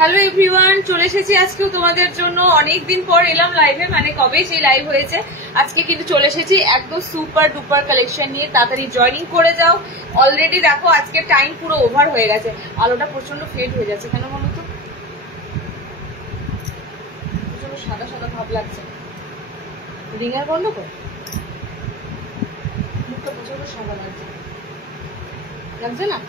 Hello everyone, চলে এসেছি আজকেও তোমাদের জন্য। অনেকদিন পর এলাম লাইভে, মানে কবে সেই লাইভ হয়েছে। আজকে কিন্তু চলে এসেছি একদম সুপার ডুপার কালেকশন নিয়ে। তাড়াতাড়ি জয়েনিং করে যাও। অলরেডি দেখো আজকে টাইম পুরো ওভার হয়ে গেছে। আলোটা প্রচন্ড ফেড হয়ে যাচ্ছে কেন বলো তো? প্রচন্ড সাদা সাদা ভাব লাগছে। রিঙার বন্ধ কর, মুখটা প্রচন্ড সাদা লাগছে, লাগছে না?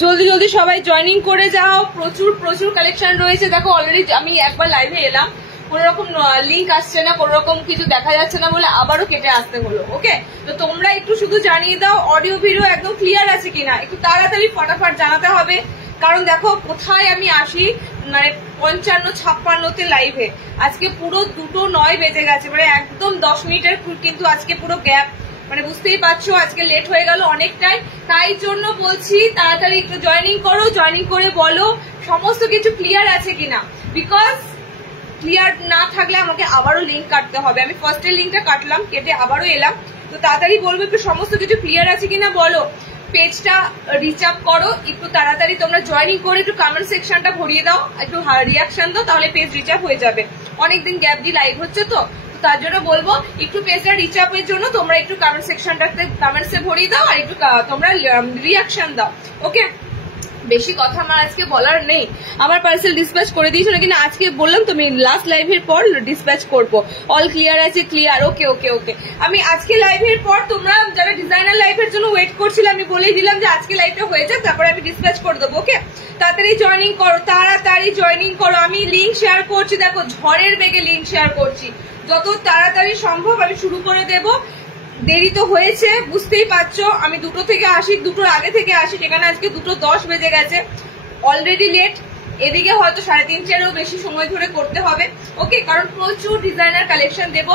জলদি জলদি সবাই জয়েনিং করে যাও। প্রচুর প্রচুর কালেকশন রয়েছে। দেখো অলরেডি আমি একবার লাইভে এলাম, কোন রকম লিঙ্ক আসছে না, কোন রকম কিছু দেখা যাচ্ছে না বলে আবারও কেটে আসতে হলো। ওকে, তো তোমরা একটু শুধু জানিয়ে দাও অডিও ভিডিও একদম ক্লিয়ার আছে কিনা, একটু তাড়াতাড়ি ফটাফট জানাতে হবে। কারণ দেখো কোথায় আমি আসি, মানে 55-56 লাইভে, আজকে পুরো 2:09 বেজে গেছে, মানে একদম 10 মিনিটের কিন্তু আজকে পুরো গ্যাপ, মানে বুঝতেই পারছো আজকে লেট হয়ে গেল অনেকটাই। তাই জন্য বলছি তাড়াতাড়ি একটু জয়েনিং করো, জয়েনিং করে বলো সমস্ত কিছু ক্লিয়ার আছে কিনা। বিকজ ক্লিয়ার না থাকলে আমাকে আবারও লিঙ্ক কাটতে হবে। আমি ফার্স্টের লিঙ্কটা কাটলাম, কেটে আবারও এলাম। তো তাড়াতাড়ি বলবো একটু সমস্ত কিছু ক্লিয়ার আছে কিনা বলো। পেজটা রিচ আপ করো একটু তাড়াতাড়ি, তোমরা জয়েনিং করে একটু কমেন্ট সেকশনটা ভরিয়ে দাও, একটু রিয়াকশন দাও, তাহলে পেজ রিচ আপ হয়ে যাবে। অনেকদিন গ্যাপ দিয়ে লাইভ হচ্ছে তো তার জন্য বলবো একটু পেজটা রিচ আপের জন্য তোমরা একটু কমেন্ট সেকশনটাতে কমেন্টসে ভরিয়ে দাও আর একটু তোমরা রিয়াকশন দাও। ওকে, বেশি কথা আমার আজকে বলার নেই। আমার পার্সেল ডিসপ্যাচ করে দিয়েছো নাকি না আজকে বললাম তো, আমি লাস্ট লাইভের পর ডিসপ্যাচ করবো। অল ক্লিয়ার আছে? ক্লিয়ার। ওকে ওকে ওকে। আমি আজকে লাইভের পর তোমরা যারা ডিজাইনার লাইভের জন্য ওয়েট করছিলে, আমি বলেই দিলাম যে আজকে লাইভটা হয়ে যাক, তারপরে আমি ডিসপ্যাচ করে দেবো। ওকে, তাড়াতাড়ি জয়েনিং করো, তাড়াতাড়ি জয়েনিং করো। আমি লিঙ্ক শেয়ার করছি, দেখো ঝড়ের বেগে লিঙ্ক শেয়ার করছি। যত তাড়াতাড়ি সম্ভব আমি শুরু করে দেব। দেরি তো হয়েছে বুঝতেই পারছো, আমি 2টো থেকে আসি, 2টোর আগে থেকে আসি, সেখানে আজকে 2:10 বেজে গেছে, অলরেডি লেট। এদিকে হয়তো 3.5-4 বেশি সময় ধরে করতে হবে। ওকে, কারণ প্রচুর ডিজাইনার কালেকশন দেবো,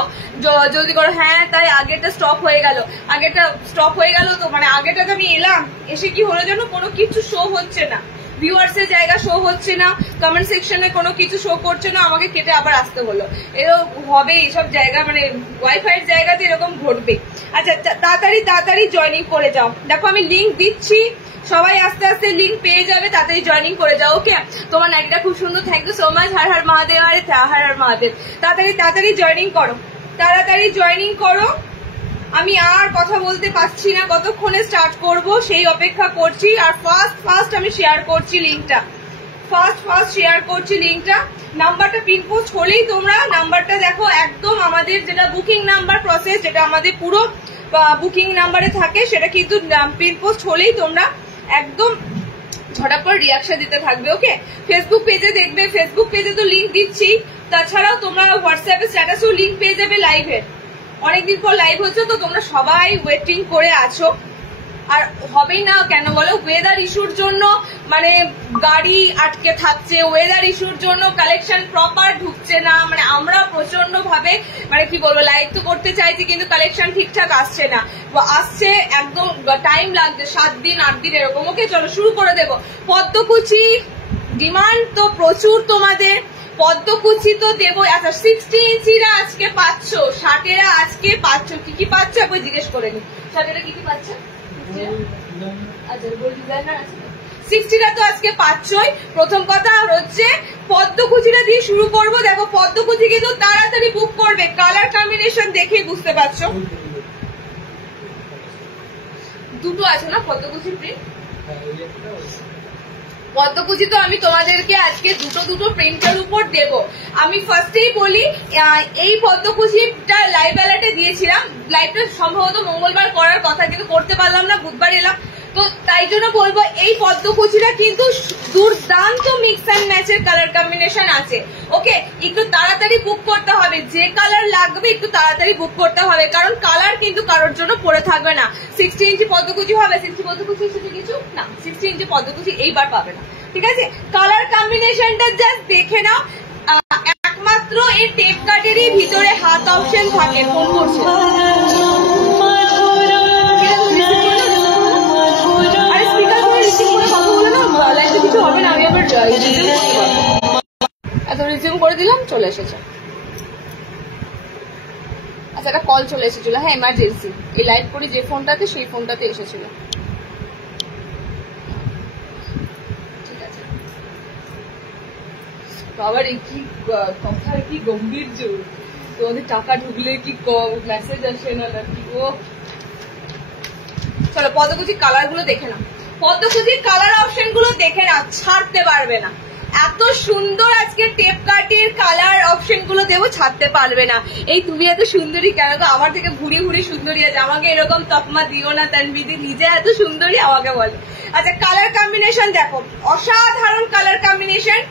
জলদি করো। হ্যাঁ, তাই আগেটা স্টপ হয়ে গেল, আগেটা স্টপ হয়ে গেল তো, মানে আগেটাতে আমি এলাম, এসে কি হলো যেন কোনো কিছু শো হচ্ছে না, ভিউয়ার্স এর জায়গা শো হচ্ছে না, কমেন্ট সেকশনে কোনো কিছু শো করছে না, আমাকে কেটে আবার আসতে হলো। এরকম হবে এইসব জায়গা, মানে ওয়াইফাই এর জায়গাতে এরকম ঘটবে। আচ্ছা, তাড়াতাড়ি তাড়াতাড়ি জয়েনিং করে যাও। দেখো আমি লিঙ্ক দিচ্ছি, সবাই আস্তে আস্তে লিঙ্ক পেয়ে যাবে, তাড়াতাড়ি জয়েনিং করে যাও। ওকে, তোমার নাইটটা খুব সুন্দর, thank you so much. Har Har Mahadev. আরে হর হর মহাদেব। তাড়াতাড়ি তাড়াতাড়ি জয়েনিং করো, তাড়াতাড়ি জয়েনিং করো। আমি আর কথা বলতে পারছি না, কতক্ষণে স্টার্ট করব সেই অপেক্ষা করছি। আর ফার্স্ট আমি শেয়ার করছি লিঙ্কটা, ফার্স্ট শেয়ার করছি লিঙ্কটা। নাম্বারটা পিন পোস্ট হলেই তোমরা নাম্বারটা দেখো, একদম আমাদের যেটা বুকিং নাম্বার প্রসেস, যেটা আমাদের পুরো বুকিং নাম্বারে থাকে, সেটা কিন্তু পিন পোস্ট হলেই তোমরা একদম ঝটাপট রিয়াকশন দিতে থাকবে। ওকে, ফেসবুক পেজে দেখবে, ফেসবুক পেজে তো লিঙ্ক দিচ্ছি, তাছাড়াও তোমরা হোয়াটসঅ্যাপে স্ট্যাটাসেও লিঙ্ক পেয়ে যাবে লাইভের। অনেকদিন পর লাইভ হচ্ছে তো তোমরা সবাই ওয়েটিং করে আছো, আর হবেই না কেন বলো? ওয়েদার ইস্যুর জন্য মানে গাড়ি আটকে থাকছে, ওয়েদার ইস্যুর জন্য কালেকশন প্রপার ঢুকছে না, মানে আমরা প্রচন্ড ভাবে মানে কি বলবো লাইভ তো করতে চাইছি কিন্তু কালেকশন ঠিকঠাক আসছে না, আসছে একদম টাইম লাগছে, 7 দিন 8 দিন এরকম। ওকে, চলো শুরু করে দেবো। পদ্মকুচি ডিমান্ড তো প্রচুর তোমাদের, পদ্মকুচি তো দেবো। আচ্ছা, 60 ইঞ্চিরা আজকে পাচ্ছ, 60এরা আজকে পাচ্ছ। কি কি পাচ্ছ একবার জিজ্ঞেস করে নি, 60এরা কি কি পাচ্ছ? আচ্ছা, ডিজাইনার আছে 60টা তো আজকে পাচ্ছই। প্রথম কথা হচ্ছে পদ্মকুচিটা দিয়ে শুরু করবো। দেখো পদ্মকুচি কিন্তু তাড়াতাড়ি বুক করবে, কালার কম্বিনেশন দেখেই বুঝতে পারছো। দুটো আছে না পদ্মকুচি প্রিন্ট? পদ্মকুচি তো আমি তোমাদেরকে আজকে দুটো প্রিন্টের উপর দেব। আমি ফার্স্টেই বলি, এই পদ্মকুচিটা লাইভ অ্যালার্টে দিয়েছিলাম, লাইভটা সম্ভবত মঙ্গলবার করার কথা কিন্তু করতে পারলাম না, বুধবার এলাম, তো তাই জন্য বলবো এই পদ্মকুচিটা কিন্তু দুর্দান্ত মিক্স অ্যান্ড ম্যাচের কালার কম্বিনেশন আছে। ওকে, একটু তাড়াতাড়ি বুক করতে হবে, যে কালার লাগবে একটু তাড়াতাড়ি বুক করতে হবে, কারণ কালার কিন্তু কারোর জন্য পড়ে থাকবে না। 60 ইঞ্চি পদ্মকুচি হবে, 60 পদ্মকুচি সেটা কিছু না, 60 ইঞ্চি পদ্মকুচি এইবার পাবে না, ঠিক আছে? কালার কম্বিনেশনটা জাস্ট দেখে নাও। একমাত্র এই টেপ কাটেরই ভিতরে হাত অপশন থাকে। ফোন করছে, আরে স্পিকার করে রিসিভ করে কথা বলে না, লাইভে কিছু হবে না। আমি আবার এত রিজিউম করে দিলাম, চলে এসেছে। আচ্ছা, একটা কল চলে এসেছিল, হ্যাঁ এমার্জেন্সি, এই লাইভ করি যে ফোনটাতে সেই ফোনটাতে এসেছিল। ঠিক আছে, বাবার কি কথার কি গম্ভীর্য, তোমাদের টাকা ঢুকলে কি কম মেসেজ আসে না নাকি? ও চলো পদ্মকুচির কালার গুলো দেখে নাও, পদ্মকুচির কালার অপশন গুলো দেখে নাও, ছাড়তে পারবে না। এত সুন্দর আজকে টেপ কাটির কালার অপশন গুলো দেবো, ছাড়তে পারবে না। এই তুমি এত সুন্দরী কেন? তো আমার থেকে ভুড়ি ভুড়ি সুন্দরী আছে, আমাকে এরকম তকমা দিও না তানবিদি, নিজে এত সুন্দরী আমাকে বলে। আচ্ছা কালার কম্বিনেশন দেখো, অসাধারণ কালার কম্বিনেশন।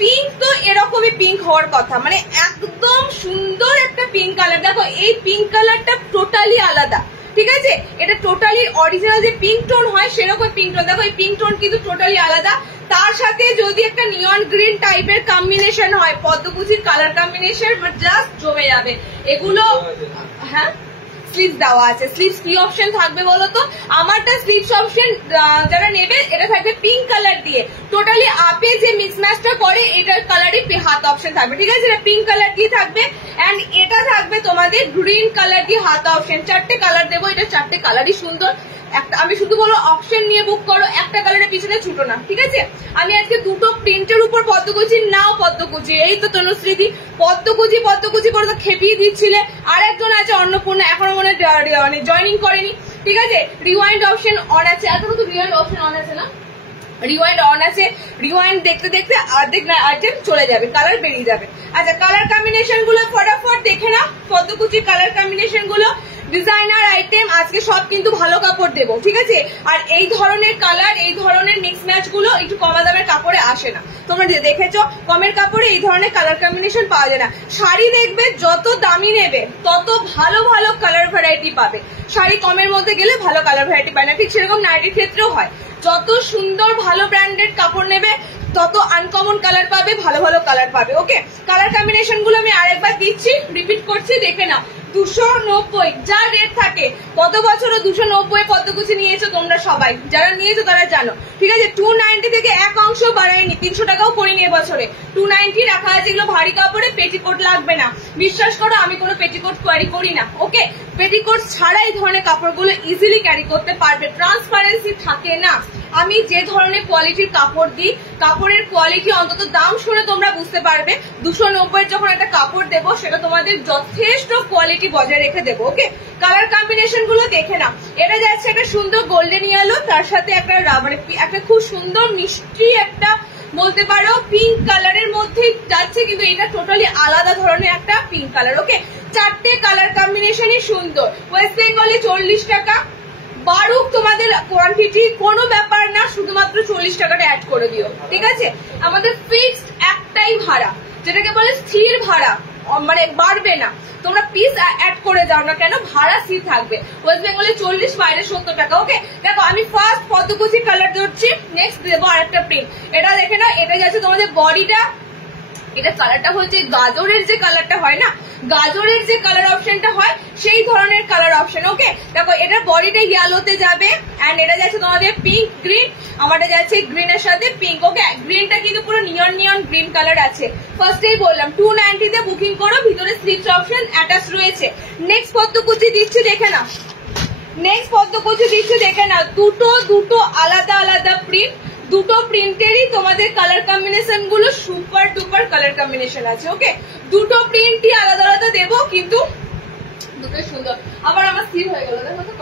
পিঙ্ক তো এরকমই পিঙ্ক হওয়ার কথা, মানে একদম সুন্দর একটা পিঙ্ক কালার। দেখো এই পিঙ্ক কালারটা টোটালি আলাদা, ঠিক আছে? এটা টোটালি অরিজিনাল যে পিঙ্ক টোন হয় সেরকম পিঙ্ক টোন। দেখো এই পিঙ্ক টোন কিন্তু টোটালি আলাদা। তার সাথে যদি একটা নিয়ন গ্রিন টাইপের কম্বিনেশন হয়, পদ্মকুচির কালার কম্বিনেশন জাস্ট জমে যাবে এগুলো। হ্যাঁ স্লিভস দেওয়া আছে, স্লিভস কি অপশন থাকবে বলো তো? আমারটা স্লিভস অপশন যারা নেবে এটা থাকবে পিঙ্ক কালার দিয়ে, টোটালি আপে যে মিক্স ম্যাচটা করে এটার কালারই হাত অপশন থাকবে, ঠিক আছে? এটা পিঙ্ক কালার দিয়ে থাকবে এন্ড এটা থাকবে তোমাদের গ্রিন কালার দিয়ে হাত অপশন। চারটে কালার দেবো, এটা চারটে কালারই সুন্দর। একটা আমি শুধু বলো অপশন নিয়ে বুক করো, একটা কালারের পিছনে ছুটো না, ঠিক আছে? আমি আজকে দুটো প্রিন্টের উপর পদ্মকুচি নাও পদ্মকুচি, এই তো তনুশ্রীদি পদ্মকুচি পদ্মকুচি করে তো খেপিয়ে দিচ্ছিলে। আর একজন আছে অন্নপূর্ণা, এখনো মনে জয়নিং করেনি, ঠিক আছে? রিওয়াইন্ড অপশন অন আছে, এখনো তো রিওয়াইন্ড অপশন অন আছে না? রিওয়াইন্ড অন আছে, রিওয়াইন্ড দেখতে দেখতে অর্ধেক আইটেম চলে যাবে, কালার বেরিয়ে যাবে। আচ্ছা কালার কম্বিনেশন গুলো ফটাফট দেখে নাও, পদ্মকুচির কালার কম্বিনেশন গুলো ডিজাইনার আইটেম। আজকে সব কিন্তু ভালো কাপড় দেবো, ঠিক আছে? আর এই ধরনের কালার, এই ধরনের মিক্স ম্যাচ গুলো একটু কমা দামের কাপড়ে আসে না, তোমরা যে দেখেছো কমের কাপড়ে এই ধরনের কালার কম্বিনেশন পাওয়া যায় না। শাড়ি দেখবে যত দামি নেবে তত ভালো ভালো কালার ভ্যারাইটি পাবে, শাড়ি কমের মধ্যে গেলে ভালো কালার ভ্যারাইটি পায় না, ঠিক সেরকম নাইটির ক্ষেত্রেও হয়। যত সুন্দর ভালো ব্র্যান্ডেড কাপড় নেবে তত আনকমন কালার পাবে, ভালো ভালো কালার পাবে। ওকে কালার কম্বিনেশন গুলো আমি আরেকবার দিচ্ছি, রিপিট করছি, দেখে নাও। 290 যা রেট থাকে, গত বছরও 290 পদ্মকুচি নিয়েছো তোমরা সবাই, যারা নিয়েছো তারা জানো, ঠিক আছে? 290 থেকে এক অংশ বাড়ায়নি, 300 টাকাও করিনি এবছরে। 290 রাখা আছে, এগুলো ভারী কাপড়ে, পেটিকোট লাগবে না, বিশ্বাস করো আমি কোনো পেটিকোট ক্যারি করি না। ওকে পেটিকোট ছাড়া এই ধরনের কাপড়গুলো ইজিলি ক্যারি করতে পারবে, ট্রান্সপারেন্সি থাকে না। আমি যে ধরনের কোয়ালিটির কাপড় দিই, কাপড়ের কোয়ালিটি অন্তত দাম শুনে তোমরা বুঝতে পারবে। 290 যখন একটা কাপড় দেবো সেটা তোমাদের যথেষ্ট কোয়ালিটি বজায় রেখে দেবো। ওকে কালার কম্বিনেশন গুলো দেখে নাও। এটা যাচ্ছে একটা সুন্দর গোল্ডেন ইয়েলো, তার সাথে একটা মানে একটা খুব সুন্দর মিষ্টি একটা বলতে পারো পিঙ্ক কালারের মধ্যে যাচ্ছে, কিন্তু এটা টোটালি আলাদা ধরনের একটা পিঙ্ক কালার। ওকে চারটে কালার কম্বিনেশনই সুন্দর। ওয়েস্ট বেঙ্গলে 40 টাকা, বারুক তোমাদের কোয়ান্টিটি কোনো ব্যাপার না, শুধুমাত্র 40 টাকাটা অ্যাড করে দিও, ঠিক আছে? আমাদের ফিক্সড একটাই ভাড়া, যেটাকে বলে স্থির ভাড়া, মানে বাড়বে না। তোমরা পিস অ্যাড করে যাও না কেন, ভাড়া স্থির থাকবে। ওয়েস্ট বেঙ্গলে 40, বাইরে 70 টাকা। ওকে দেখো আমি ফার্স্ট পদ্মকুচি কালার দিচ্ছি, নেক্সট দেবো আরেকটা প্রিন্ট। এটা দেখে না, এটা যাচ্ছে তোমাদের বডিটা, এটা কালারটা হচ্ছে গাজরের যে কালারটা হয় না, গাজরের যে কালার অপশনটা হয় সেই ধরনের কালার অপশন। ওকে দেখো এটার বডিটা ইয়েলোতে যাবে এন্ড এটা যাচ্ছে তোমাদের পিঙ্ক গ্রিন, আমারটা যাচ্ছে গ্রিনের সাথে পিঙ্ক। ওকে গ্রিনটা কিন্তু পুরো নিয়ন নিয়ন গ্রিন কালার আছে। ফার্স্টেই বললাম 290 তে বুকিং করো, ভিতরে স্লিভস অপশন অ্যাটাচ রয়েছে। নেক্সট পদ্মকুচি দিচ্ছি দেখে নাও, নেক্সট পদ্মকুচি দিচ্ছি দেখে নাও। দুটো আলাদা আলাদা প্রিন্ট, দুটো প্রিন্টেরই তোমাদের কালার কম্বিনেশন গুলো সুপার ডুপার কালার কম্বিনেশন আছে। ওকে দুটো প্রিন্টই আলাদা আলাদা দেবো, কিন্তু দুটোই সুন্দর। আবার আমার স্থির হয়ে গেল, দেখো তো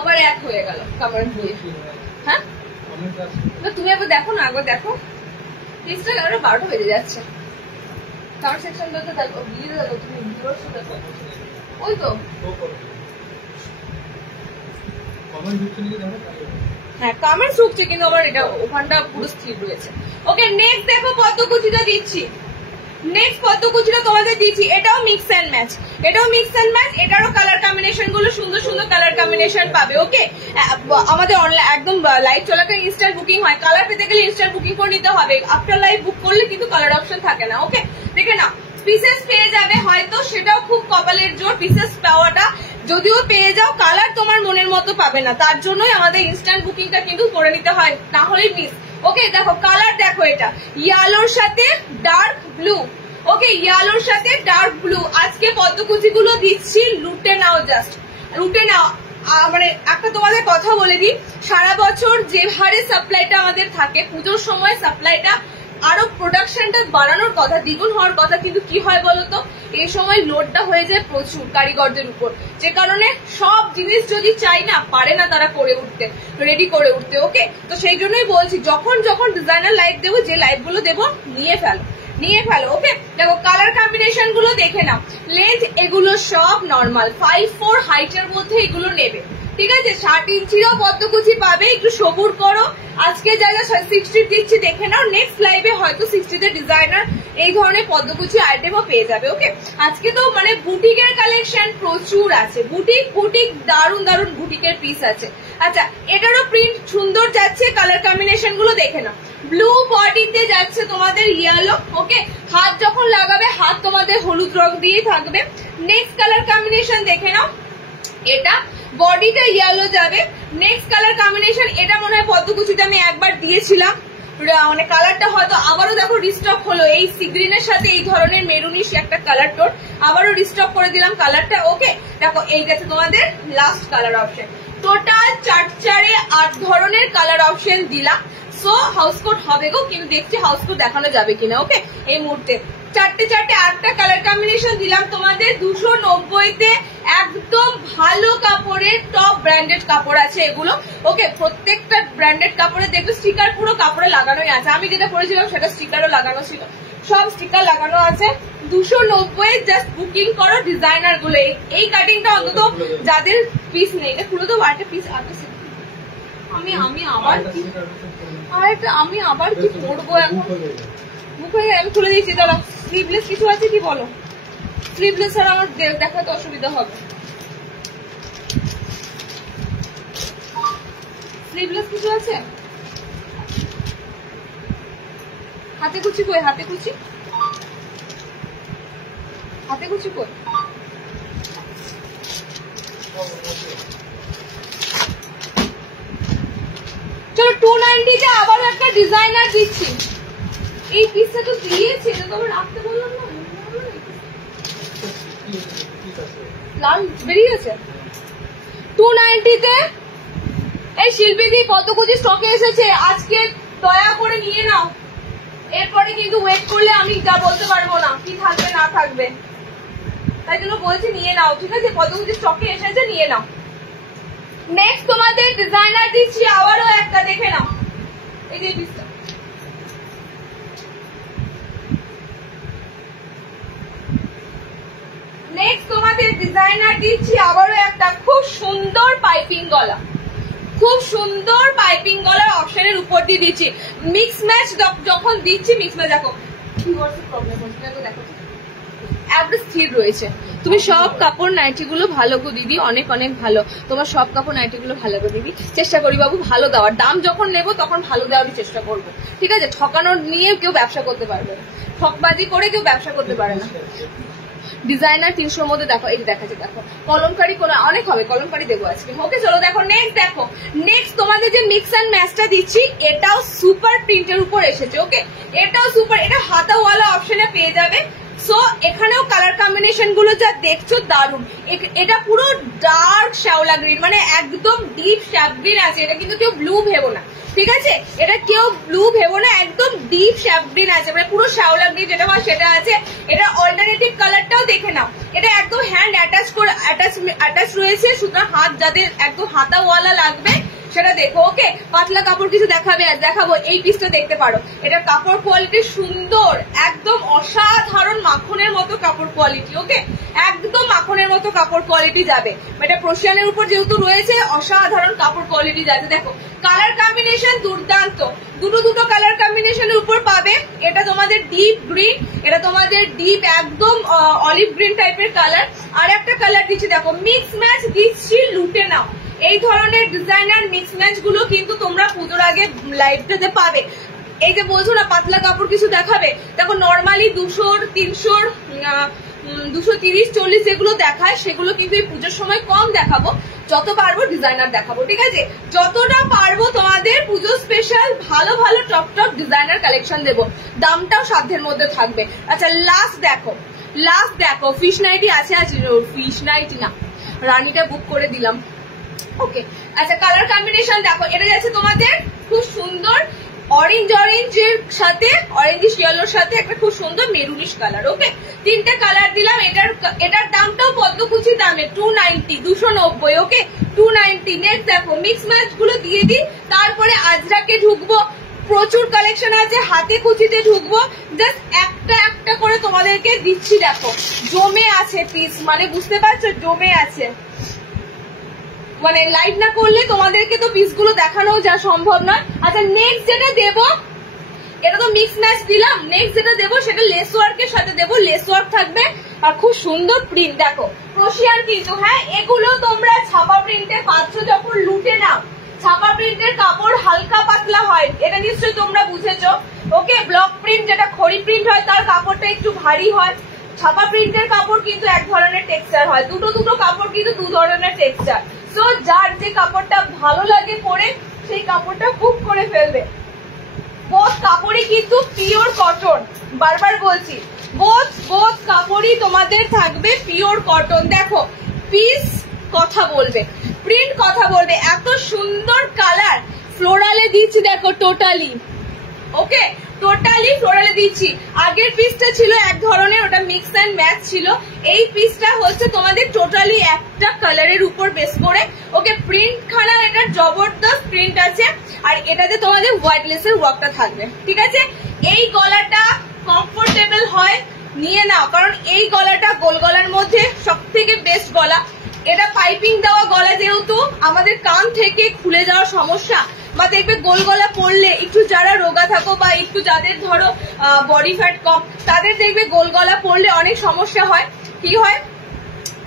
আবার এক হয়ে গেল কামার দিয়ে। হ্যাঁ তুমি একবার দেখো না, একবার দেখো প্লিজটা, 12টা বেজে যাচ্ছে। কামার সেকশনটাতে দেখো, দিয়ে দেখো তুমি, দেখো ওই তো হ্যাঁ কমেন্টস উঠছে, কিন্তু আমার এটা ওখানটা পুরো স্থির রয়েছে। ওকে নেক্সট দেখো পদ্মকুচিটা দিচ্ছি, নেক্সট পদ্মকুচিটা তোমাদের দিচ্ছি। এটাও মিক্স অ্যান্ড ম্যাচ, এটাও মিক্স অ্যান্ড ম্যাচ, এটারও কালার কম্বিনেশন গুলো সুন্দর সুন্দর কালার কম্বিনেশন পাবে। ওকে আমাদের অনলাইন একদম লাইভ চলাকালীন ইনস্ট্যান্ট বুকিং হয়, কালার পেতে গেলে ইনস্ট্যান্ট বুকিং করে নিতে হবে। আফটার লাইভ বুক করলে কিন্তু কালার অপশন থাকে না। ওকে দেখে না পিসেস পেয়ে যাবে, হয়তো সেটাও খুব কপালের জোর পিসেস পাওয়াটা, যদিও পেয়ে যাও কালার তোমার মনের মতো পাবে না, তার জন্যই আমাদের ইনস্ট্যান্ট বুকিংটা কিন্তু করে নিতে হয়, না হলেই মিস। ওকে দেখো কালার দেখো, এটা ইয়েলোর সাথে ডার্ক ব্লু। ওকে ইয়েলোর সাথে ডার্ক ব্লু। আজকে পদ্মকুচি গুলো দিচ্ছি, লুটে নাও, জাস্ট লুটে নাও। মানে একটা তোমাদের কথা বলে দিই, সারা বছর যে হারে সাপ্লাইটা আমাদের থাকে, পুজোর সময় সাপ্লাইটা আরো প্রোডাকশনটা বাড়ানোর কথা, দ্বিগুণ হওয়ার কথা, কিন্তু কি হয় বলতো, এই সময় লোডটা হয়ে যায় প্রচুর কারিগরদের উপর, যে কারণে সব জিনিস যদি চাই না, পারে না তারা করে উঠতে, রেডি করে উঠতে। ওকে, তো সেই জন্যই বলছি যখন যখন ডিজাইনার লাইভ দেবো, যে লাইভ গুলো দেবো নিয়ে ফেলো। ওকে, দেখো কালার কম্বিনেশন গুলো দেখে নাও। লেন্থ এগুলো সব নর্মাল 5'4" হাইটের মধ্যে এগুলো নেবে, ঠিক আছে। 60 ইঞ্চিরও পদ্মকুচি পাবে, একটু সবুর করো। আজকে যা 60 দিচ্ছি দেখে নাও, নেক্সট লাইভে হয়তো 60 ডিজাইনার এই ধরনের পদ্মকুচি আইটেমও পেয়ে যাবে। ওকে, আজকে তো মানে বুটিকের কালেকশন প্রচুর আছে, বুটিক দারুন বুটিকের পিস আছে। আচ্ছা, এটারও প্রিন্ট সুন্দর যাচ্ছে, কালার কম্বিনেশন গুলো দেখে নাও। ব্লু বডিতে যাচ্ছে তোমাদের ইয়েলো। ওকে, হাত যখন লাগাবে হাত তোমাদের হলুদ রং দিয়ে থাকবে। নেক্সট কালার কম্বিনেশন দেখে নাও, এটা বডিটা ইয়েলো যাবে। নেক্সট কালার কম্বিনেশন, এটা মনে হয় পদ্মকুচিতে আমি একবার দিয়েছিলাম, মানে কালারটা হয়তো আবারও দেখো রিস্টক হলো, এই সি গ্রিনের সাথে এই ধরনের মেরুনিশ একটা কালার টোন, আবারও রিস্টক করে দিলাম কালারটা। ওকে, দেখো এই গেছে তোমাদের লাস্ট কালার অপশন। টোটাল 8 ধরনের কালার অপশন দিলাম। সো হাউস কোট হবে গো, কিন্তু দেখছি হাউস কোট দেখানো যাবে কিনা। ওকে, এই মুহূর্তে 8টা কালার কম্বিনেশন দিলাম তোমাদের। 290-তে একদম ভালো কাপড়ের টপ ব্র্যান্ডেড কাপড় আছে এগুলো। ওকে, প্রত্যেকটা ব্র্যান্ডেড কাপড়ে দেখবে স্টিকার পুরো কাপড়ে লাগানোই আছে। আমি যেটা পরেছিলাম সেটা স্টিকারও লাগানো ছিল, সব স্টিকার লাগানো আছে। 290 জাস্ট বুকিং করো ডিজাইনার গুলো। এই কাটিংটা অন্তত যাদের পিস নেই, এটা খুলে দেবো একটা পিস। আমি আবার কি পরবো এখন, মুখে আমি খুলে দিয়েছি। দাঁড়া, স্লিভলেস কিছু আছে কি বলো? স্লিভলেস ছাড়া আমার দেখাতে অসুবিধা হবে। স্লিভলেস কিছু আছে? হাতে কুচি কই? হাতে কুচি কই? চলো 290-তে আবারও একটা ডিজাইনার দিচ্ছি। এই পিসটা তো দিয়েছে, এটা তো রাখতে বললাম না, লাল বেরিয়েছে। 290-তে এই শিল্পীদি পদ্মকুচি স্টকে এসেছে, আজকে দয়া করে নিয়ে নাও। এরপরে কিন্তু ওয়েট করলে আমি যা বলতে পারবো না কি থাকবে না থাকবে, তাই জন্য বলছি নিয়ে নাও, ঠিক আছে। পদ্মকুচি স্টকে এসেছে, নিয়ে নাও। নেক্সট তোমাদের ডিজাইনার দিচ্ছি আবারও একটা, দেখে নাও এই যে পিসটা। নেক্সট তোমাদের ডিজাইনার দিচ্ছি আবারও একটা, খুব সুন্দর পাইপিং গলা, খুব সুন্দর পাইপিং গলার অপশনের উপর দিয়ে দিচ্ছি। মিক্স ম্যাচ যখন দিচ্ছি, মিক্স ম্যাচ দেখো কি প্রবলেম হচ্ছে, দেখো একদম স্থির রয়েছে। তুমি সব কাপড় নাইটি গুলো ভালো গো দিদি, অনেক ভালো, তোমার সব কাপড় নাইটি গুলো ভালো গো দিদি। চেষ্টা করি বাবু ভালো দেওয়ার, দাম যখন নেবো তখন ভালো দেওয়ারই চেষ্টা করবো, ঠিক আছে। ঠকানোর নিয়ে কেউ ব্যবসা করতে পারবে না, ঠকবাজি করে কেউ ব্যবসা করতে পারে না। ডিজাইনার 300-র মধ্যে দেখো, এই দেখাচ্ছে, দেখো কলমকারি কোনো অনেক হবে, কলমকারি দেবো আজকে। ওকে, চলো দেখো নেক্সট তোমাদের যে মিক্স অ্যান্ড ম্যাচটা দিচ্ছি, এটাও সুপার প্রিন্টের উপর এসেছে। ওকে, এটাও সুপার, এটা হাতাওয়ালা অপশনে পেয়ে যাবে। সো এখানেও কালার কম্বিনেশন গুলো যা দেখছো দারুন। এটা পুরো ডার্ক শ্যাওলা গ্রিন, মানে একদম ডিপ শ্যাপ গ্রিন আছে, এটা কিন্তু কেউ ব্লু ভেবো না, ঠিক আছে। এটা কেউ ব্লু ভেবো না, একদম ডিপ শ্যাপ গ্রিন আছে, মানে পুরো শ্যাওলা গ্রিন যেটা হয় সেটা আছে। এটা অল্টারনেটিভ কালারটাও দেখে নাও, এটা একদম হ্যান্ড অ্যাটাচ রয়েছে, সুতরাং হাত যাদের একদম হাতাওয়ালা লাগবে সেটা দেখো। ওকে, পাতলা কাপড় কিছু দেখাবো, এই পিসটা দেখতে পারো। এটা কাপড় কোয়ালিটি সুন্দর, একদম অসাধারণ মাখনের মতো কাপড় কোয়ালিটি। ওকে, একদম মাখনের মতো কাপড় কোয়ালিটি যাবে, এটা প্রশিয়ানের উপর যেহেতু রয়েছে, অসাধারণ কাপড় কোয়ালিটি যাবে। দেখো কালার কম্বিনেশন দুর্দান্ত, দুটো কালার কম্বিনেশনের উপর পাবে। এটা তোমাদের ডিপ গ্রিন, এটা তোমাদের ডিপ একদম অলিভ গ্রিন টাইপের কালার। আর একটা কালার দিচ্ছি, দেখো মিক্স ম্যাচ দিচ্ছি, লুটে নাও। এই ধরনের ডিজাইনার মিক্স ম্যাচ গুলো কিন্তু তোমরা পুজোর আগে লাইভটাতে পাবে। এই যে বলছো না পাতলা কাপড় কিছু দেখাবে, দেখো নর্মালি 200, 300, 230, 40 যেগুলো দেখায় সেগুলো কিন্তু এই পুজোর সময় কম দেখাবো, যত পারবো ডিজাইনার দেখাবো, ঠিক আছে। যতটা পারবো তোমাদের পুজো স্পেশাল ভালো টপ ডিজাইনার কালেকশন দেবো, দামটাও সাধ্যের মধ্যে থাকবে। আচ্ছা লাস্ট দেখো ফিশ নাইটি আছে, ফিশ নাইটি না, রানীটা বুক করে দিলাম। ওকে, আচ্ছা কালার কম্বিনেশন দেখো, এটা যাচ্ছে তোমাদের খুব সুন্দর অরেঞ্জ অরেঞ্জের সাথে অরেঞ্জিশ ইয়েলোর সাথে একটা খুব সুন্দর মেরুনিশ কালার। ওকে, তিনটে কালার দিলাম। এটার দামটাও পদ্মকুচি দামে 290, 290। ওকে, 290। নেক্সট দেখো মিক্স ম্যাচ গুলো দিয়ে দিই, তারপরে আজরাকে ঢুকবো। প্রচুর কালেকশন আছে, হাতে কুচিতে ঢুকবো। জাস্ট একটা একটা করে তোমাদেরকে দিচ্ছি। দেখো জমে আছে পিস, মানে বুঝতে পারছো জমে আছে। মানে লাইভ না করলে তোমাদেরকে তো পিসগুলো দেখানো যা সম্ভব নয়। আচ্ছা নেক্সট যেটা দেবো, এটা তো মিক্স ম্যাচ দিলাম। নেক্সট যেটা দেবো সেটা লেস ওয়ার্কের সাথে দেবো। লেস ওয়ার্ক থাকবে আর খুব সুন্দর প্রিন্ট। দেখো ক্রোশিয়ার কিন্তু, হ্যাঁ এগুলো তোমরা ছাপা প্রিন্টে পাচ্ছ যখন লুটে নাও। ছাপা প্রিন্টের কাপড় হালকা পাতলা হয়, এটা নিশ্চয়ই তোমরা বুঝেছো। ওকে, ব্লক প্রিন্ট যেটা খড়ি প্রিন্ট হয় তার কাপড়টা একটু ভারী হয়। ছাপা প্রিন্টের কাপড় কিন্তু এক ধরনের টেক্সচার হয়, দুটো কাপড় কিন্তু দু ধরনের টেক্সচার। তো যার যে কাপড়টা ভালো লাগে পরে সেই কাপড়টা বুক করে ফেলবে। বোথ কাপড়ই কিন্তু পিওর কটন, বারবার বলছি বোথ কাপড়ই তোমাদের থাকবে পিওর কটন। দেখো পিস কথা বলবে, প্রিন্ট কথা বলবে। এত সুন্দর কালার ফ্লোরালে দিচ্ছি দেখো টোটালি। ওকে, টোটালি ফ্লোরালে দিচ্ছি। আগের পিসটা ছিল এক ধরনের, ওটা মিক্স অ্যান্ড ম্যাচ ছিল। এই পিসটা হচ্ছে তোমাদের টোটালি একটা কালারের উপর বেস করে। ওকে, প্রিন্ট খানা এটা জবরদস্ত প্রিন্ট আছে। আর এটাতে তোমাদের হোয়াইট লেসের ওয়ার্কটা থাকবে। ঠিক আছে, এই গলাটা কমফোর্টেবল হয়, নিয়ে নাও। কারণ এই গলাটা গোল গলার মধ্যে সব থেকে বেস্ট গলা। এটা পাইপিং দেওয়া গলা, যেহেতু আমাদের কান থেকে খুলে যাওয়ার সমস্যা, বা দেখবে গোল গলা পরলে একটু যারা রোগা থাকো বা একটু যাদের ধরো বডি ফ্যাট কম, তাদের দেখবে গোল গলা পরলে অনেক সমস্যা হয়। কি হয়,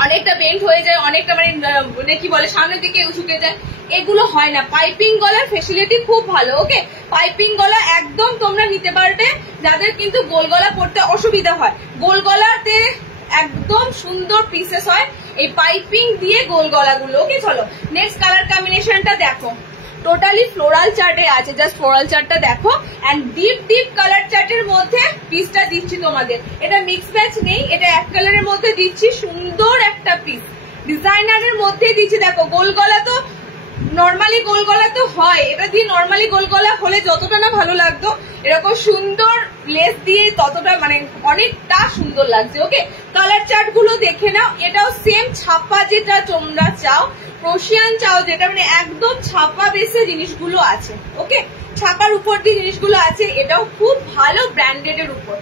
অনেকটা বেন্ড হয়ে যায়, অনেকটা মানে কি বলে সামনের দিকে ঝুঁকে যায়। এগুলো হয় না, পাইপিং গলার ফেসিলিটি খুব ভালো। ওকে, পাইপিং গলা একদম তোমরা নিতে পারবে যাদের কিন্তু গোল গলা পরতে অসুবিধা হয়। গোল গলাতে একদম সুন্দর পিসেস হয় এই পাইপিং দিয়ে গোল গলাগুলো। ওকে, চলো নেক্সট কালার কম্বিনেশনটা দেখো। টোটালি ফ্লোরাল চার্টে আছে, জাস্ট ফ্লোরাল চার্টটা দেখো। এন্ড ডিপ কালার চার্টের মধ্যে পিসটা দিচ্ছি তোমাদের। এটা মিক্স ম্যাচ নেই, এটা এক কালারের মধ্যে দিচ্ছি। সুন্দর একটা পিস ডিজাইনারের মধ্যে দিচ্ছি। দেখো গোল গলা তো নর্মালি গোল গলা তো হয়, এটা দিয়ে নর্মালি গোল গলা হলে যতটা না ভালো লাগতো, এরকম সুন্দর লেস দিয়ে ততটা মানে অনেকটা সুন্দর লাগছে। ওকে, কালার চার্ট গুলো দেখে নাও। এটাও সেম ছাপা, যেটা তোমরা চাও ক্রোশিয়ান চাও, যেটা মানে একদম ছাপা বেসে জিনিসগুলো আছে। ওকে, ছাপার উপর দিয়ে জিনিসগুলো আছে। এটাও খুব ভালো ব্র্যান্ডেড এর উপর,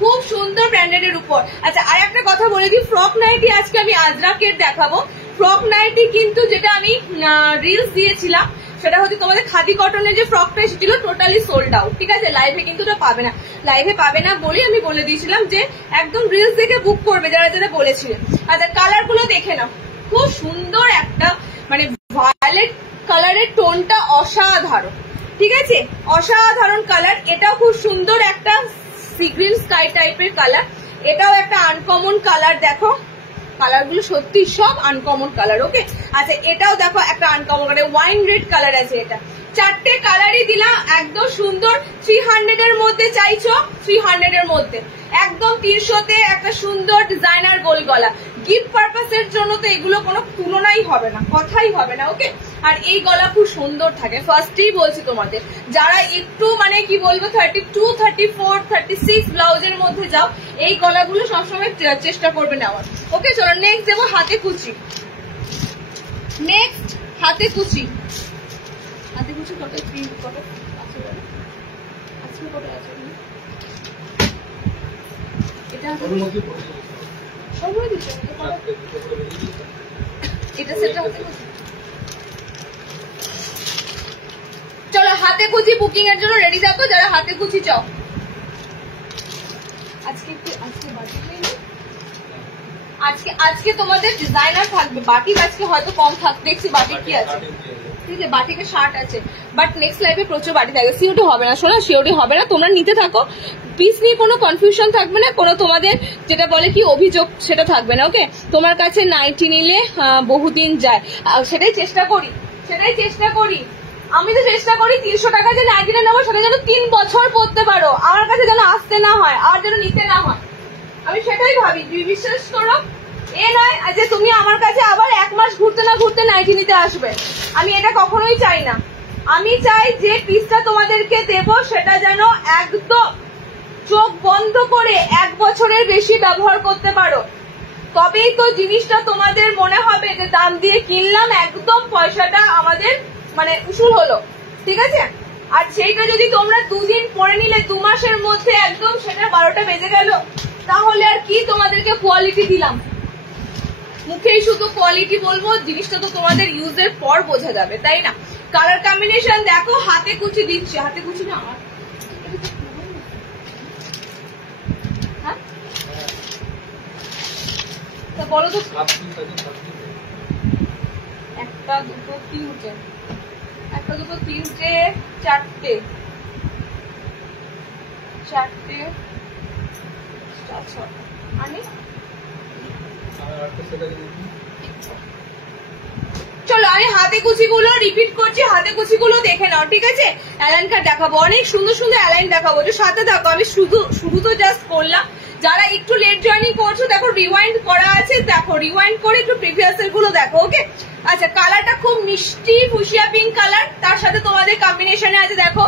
খুব সুন্দর ব্র্যান্ডেড এর উপর। আচ্ছা আর একটা কথা বলে দিই, ফ্রক নাইটি আজকে আমি আজরাকের দেখাবো। ফ্রক নাইটি কিন্তু যেটা আমি রিলস দিয়েছিলাম সেটা হচ্ছে তোমাদের খাদি কটনের যে ফ্রকটা এসেছিল টোটালি সোল্ড আউট। ঠিক আছে, লাইভে কিন্তু ওটা পাবে না। লাইভে পাবে না বলেই আমি বলে দিয়েছিলাম যে একদম রিলস দেখে বুক করবে যারা যারা বলেছিলেন। আচ্ছা কালার গুলো দেখে নাও, খুব সুন্দর একটা মানে ভায়োলেট কালারের টোনটা অসাধারণ। ঠিক আছে, অসাধারণ কালার। এটাও খুব সুন্দর একটা সি গ্রিন স্কাই টাইপের কালার। এটাও একটা আনকমন কালার। দেখো কালারগুলো সত্যি সব আনকমন কালার। ওকে, আচ্ছা এটাও দেখো একটা uncommon colour, wine red colour আছে। এটা চারটে কালারই দিলাম, একদম সুন্দর। 300 এর মধ্যে চাইছো, 300 এর মধ্যে একদম 300-তে একটা সুন্দর ডিজাইনার গোল গলা। গিফট পারপাসের জন্য তো এগুলো কোনো তুলনাই হবে না, কথাই হবে না। ওকে, আর এই গলা খুব সুন্দর থাকে। ফার্স্টেই বলছি তোমাদের, যারা একটু মানে কি বলবো 32, 34, 36 ব্লাউজের মধ্যে যাও, এই গলাগুলো সবসময় চেষ্টা করবে নেওয়ার। ওকে, চলো নেক্সট দেবো হাতে কুচি। নেক্সট হাতে কুচি। হাতে কুচি কত আছে বলো, আজকে কত আছে? এটা সবগুলো দিচ্ছে। এটা সেটা হাতে কুচি। চলো হাতে কুচি বুকিং এর জন্য রেডি থাকো যারা হাতে কুচি চাও। আজকে তোমাদের ডিজাইনার থাকবে। বাটিক আজকে হয়তো কম থাকবে, দেখছি বাটিক কি আছে। ঠিক আছে, বাটিকের শার্ট আছে, বাট নেক্সট লাইভে প্রচুর বাটি থাকবে। সিওটি হবে না, শোনা সিওটি হবে না। তোমরা নিতে থাকো, পিস নিয়ে কোনো কনফিউশন থাকবে না, কোনো তোমাদের যেটা বলে কি অভিযোগ সেটা থাকবে না। ওকে, তোমার কাছে নাইটি নিলে বহুদিন যায়, সেটাই চেষ্টা করি। আমি তো চেষ্টা করি 300 টাকা যে নাইটিটা নেবো সেটা যেন 3 বছর পরতে পারো, আমার কাছে যেন আসতে না হয়, আর যেন নিতে না হয়। আমি সেটাই ভাবি, তুমি বিশ্বাস করো। এ নয় যে তুমি আমার কাছে আবার 1 মাস ঘুরতে না ঘুরতে নাইটি নিতে আসবে, আমি এটা কখনোই চাই না। আমি চাই যে পিসটা তোমাদেরকে দেব সেটা যেন একদম চোখ বন্ধ করে 1 বছরের বেশি ব্যবহার করতে পারো, তবেই তো জিনিসটা তোমাদের মনে হবে যে দাম দিয়ে কিনলাম, একদম পয়সাটা আমাদের মানে উসুল হলো, ঠিক আছে। আর সেইটা যদি তোমরা 2 দিন পরে নিলে 2 মাসের মধ্যে একদম সেটা 12টা বেজে গেল, তাহলে আর কি তোমাদেরকে কোয়ালিটি দিলাম? মুখেই শুধু কোয়ালিটি বলবো, জিনিসটা তো তোমাদের ইউজের পর বোঝা যাবে, তাই না? কালার কম্বিনেশন দেখো, হাতে কুচি দিচ্ছি, হাতে কুচি না আমার, হ্যাঁ তা বলো তো। 1 2 3 1 2 3 4টে 6 চলো আমি হাতে কুচিগুলো রিপিট করছি, হাতে কুচিগুলো দেখে নাও, ঠিক আছে। অ্যালাইন কার্ড দেখাবো, অনেক সুন্দর সুন্দর অ্যালাইন দেখাবো, যে সাথে দেখো আমি শুধু তো জাস্ট করলাম। যারা একটু লেট জয়েনিং করছো দেখো রিওয়াইন্ড করা আছে, দেখো রিওয়াইন্ড করে একটু প্রিভিয়াস এর গুলো দেখো, ওকে। আচ্ছা, কালারটা খুব মিষ্টি ফুশিয়া পিঙ্ক কালার, তার সাথে তোমাদের কম্বিনেশনে আছে দেখো,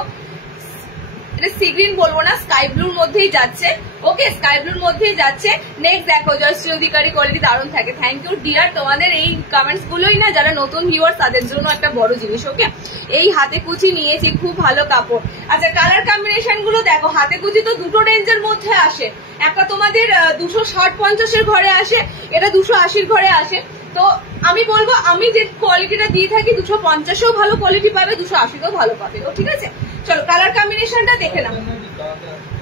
এটা সি গ্রিন বলবো না, স্কাই ব্লুর মধ্যেই যাচ্ছে, ওকে, স্কাই ব্লুর মধ্যেই যাচ্ছে। নেক্সট দেখো, জয়শ্রী অধিকারী কোয়ালিটি দারুণ থাকে, থ্যাংক ইউ ডিয়ার। তোমাদের এই কমেন্টস গুলোই না যারা নতুন ভিউয়ার্স তাদের জন্য একটা বড় জিনিস, ওকে। এই হাতে কুচি নিয়েছি, খুব ভালো কাপড়। আচ্ছা, কালার কম্বিনেশন গুলো দেখো, হাতে কুচি তো দুটো রেঞ্জের মধ্যে আসে, একটা তোমাদের 260-50 ঘরে আসে, এটা 280 ঘরে আসে। তো আমি বলবো, আমি যে কোয়ালিটিটা দিয়ে থাকি 250-ও ভালো কোয়ালিটি পাবে, 280-তেও ভালো পাবে, ঠিক আছে। চলো কালার কম্বিনেশনটা দেখে নাও।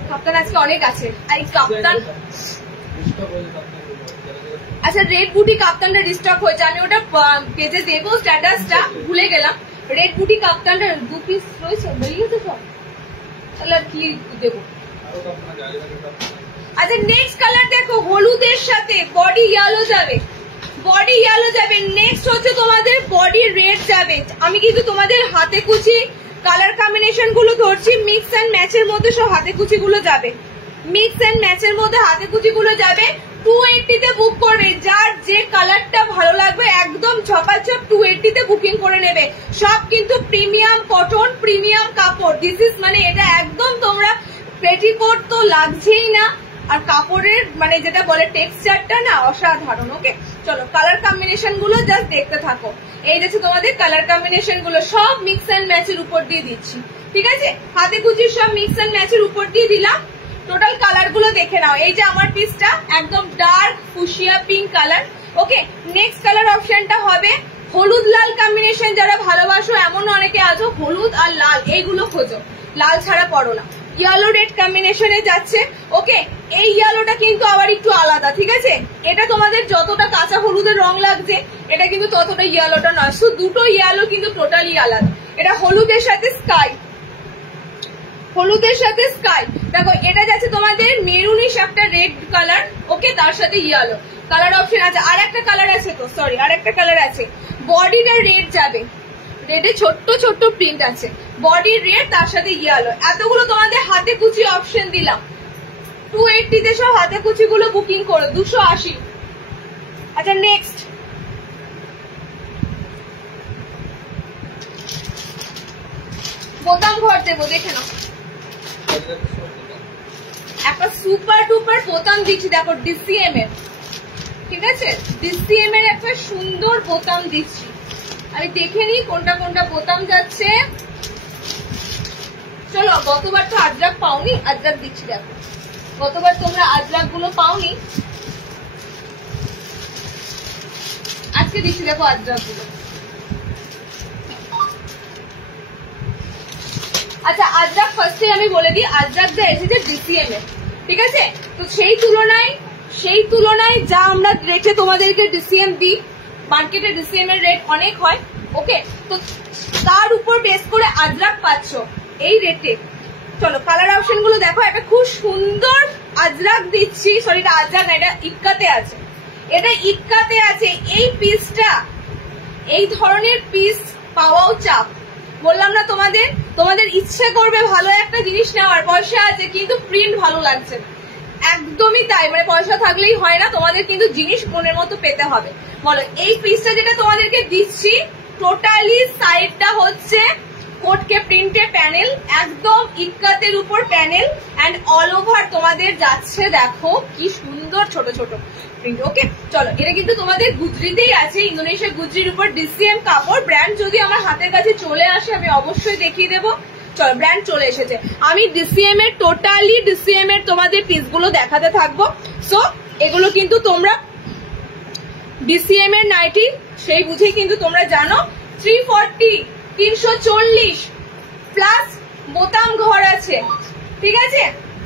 কাপ্তান আজকে অনেক আছে, আর কাপ্তান, আচ্ছা রেড বুটি কাপ্তানটা রিস্টক হয়েছে, আমি ওটা পেজে দেবো স্ট্যাটাসটা, ভুলে গেলাম। রেড বুটি কাপ্তানটা 2 পিস রয়েছে, বেরিয়ে গেছে সব, তাহলে আর কি দেবো। আচ্ছা, নেক্সট কালার দেখো, হলুদের সাথে বডি ইয়েলো যাবে, বডি ইয়েলো যাবে। নেক্সট হচ্ছে তোমাদের বডি রেড যাবে। আমি কিন্তু তোমাদের হাতে কুচি কালার কম্বিনেশন গুলো ধরছি, মিক্স এন্ড ম্যাচের মধ্যে সব হাতে কুচি গুলো যাবে, মিক্স এন্ড ম্যাচের মধ্যে হাতে কুচি গুলো যাবে। 280-তে বুক করবে, যার যে কালারটা ভালো লাগবে একদম ঝপাঝপ 280-তে বুকিং করে নেবে। সব কিন্তু প্রিমিয়াম কটন, প্রিমিয়াম কাপড়, দিস ইজ মানে এটা একদম তোমরা পেটিকোট তো লাগছেই না, আর কাপড়ের মানে যেটা বলে টেক্সচারটা না অসাধারণ, ওকে। চলো কালার কম্বিনেশন গুলো জাস্ট দেখতে থাকো। এই যাচ্ছে তোমাদের কালার কম্বিনেশন গুলো, সব মিক্স এন্ড ম্যাচের উপর দিয়ে দিচ্ছি, ঠিক আছে। হাতে কুচির সব মিক্স এন্ড ম্যাচের উপর দিয়ে দিলাম। টোটাল কালার গুলো দেখে নাও, এই যে আমার পিসটা একদম ডার্ক ফুশিয়া পিঙ্ক কালার, ওকে। নেক্সট কালার অপশনটা হবে হলুদ লাল কম্বিনেশন। যারা ভালোবাসো, এমন অনেকে আছো হলুদ আর লাল এইগুলো খোঁজো, লাল ছাড়া পড়ো না, ইয়েলো রেড কম্বিনেশনে যাচ্ছে, ওকে। এই ইয়েলোটা কিন্তু আবার একটু আলাদা, ঠিক আছে। এটা তোমাদের যতটা কাঁচা হলুদের রং লাগছে, এটা কিন্তু ততটা ইয়েলোটা নয়, শুধু দুটো ইয়েলো কিন্তু টোটালি আলাদা। এটা হলুদের সাথে স্কাই, হলুদের সাথে স্কাই, দেখো এটা যাচ্ছে তোমাদের মেরুনিশ একটা রেড কালার, ওকে, তার সাথে ইয়েলো কালার অপশন আছে। আর একটা কালার আছে তো, সরি আর একটা কালার আছে, বডিটা রেড যাবে, রেডে ছোট্ট ছোট্ট প্রিন্ট আছে, বডি রেড তার সাথে ইয়েলো। এতগুলো তোমাদের হাতে কুচি অপশন দিলাম, 280-তে সব হাতে কুচি গুলো বুকিং করো, 280। আচ্ছা নেক্সট বোতাম ঘর দেবো, দেখে নাও, একটা সুপার ডুপার বোতাম দিচ্ছি, দেখো ডিসিএম এর, ঠিক আছে, ডিসিএম এর একটা সুন্দর বোতাম দিচ্ছি। আমি দেখে নিই কোনটা কোনটা বোতাম যাচ্ছে। চলো, গতবার তো আজরাক পাওনি, আজরাক দিচ্ছি, দেখো গতবার তোমরা আজরাক গুলো পাওনি, আজকে দিচ্ছি দেখো আজরাক গুলো। আচ্ছা, আজরাক ফার্স্টে আমি বলে দিই, আজরাক যা এসেছে ডিসিএম এর, ঠিক আছে। তো সেই তুলনায় যা আমরা রেটে তোমাদেরকে ডিসিএম দিই, মার্কেটে ডিসিএম এর রেট অনেক হয়, ওকে, তো তার উপর বেস করে আজরাক পাচ্ছ এই রেটে। চলো কালার অপশন গুলো দেখো, একটা খুব সুন্দর আজরাক দিচ্ছি, সরি এটা আজরাক না, এটা ইক্কাতে আছে, এটা ইক্কাতে আছে। এই পিসটা, এই ধরনের পিস পাওয়াও চাপ, বললাম না তোমাদের ইচ্ছে করবে ভালো একটা জিনিস নেওয়ার, পয়সা আছে কিন্তু প্রিন্ট ভালো লাগছে না, একদমই তাই, মানে পয়সা থাকলেই হয় না, তোমাদের কিন্তু জিনিস মনের মতো পেতে হবে। বলো, এই পিসটা যেটা তোমাদেরকে দিচ্ছি, টোটালি সাইডটা হচ্ছে কোটকে প্রিন্টে প্যানেল, একদম ইক্কাতের উপর প্যানেল অ্যান্ড অল ওভার তোমাদের যাচ্ছে। দেখো কি সুন্দর ছোট ছোট প্রিন্ট। ওকে চলো, এটা কিন্তু তোমাদের গুজরিতেই আছে, ইন্দোনেশিয়া গুজরির উপর ডিসিএম কাপড়। ব্র্যান্ড যদি আমার হাতের কাছে চলে আসে আমি অবশ্যই দেখিয়ে দেবো। চলো, ব্র্যান্ড চলে এসেছে। আমি ডিসিএম এর টোটালি ডিসিএম এর তোমাদের পিসগুলো দেখাতে থাকবো। সো এগুলো কিন্তু তোমরা ডিসিএম এর নাইটি সেই বুঝেই কিন্তু তোমরা জানো 340 340 প্লাস বোতাম ঘর আছে, ঠিক আছে,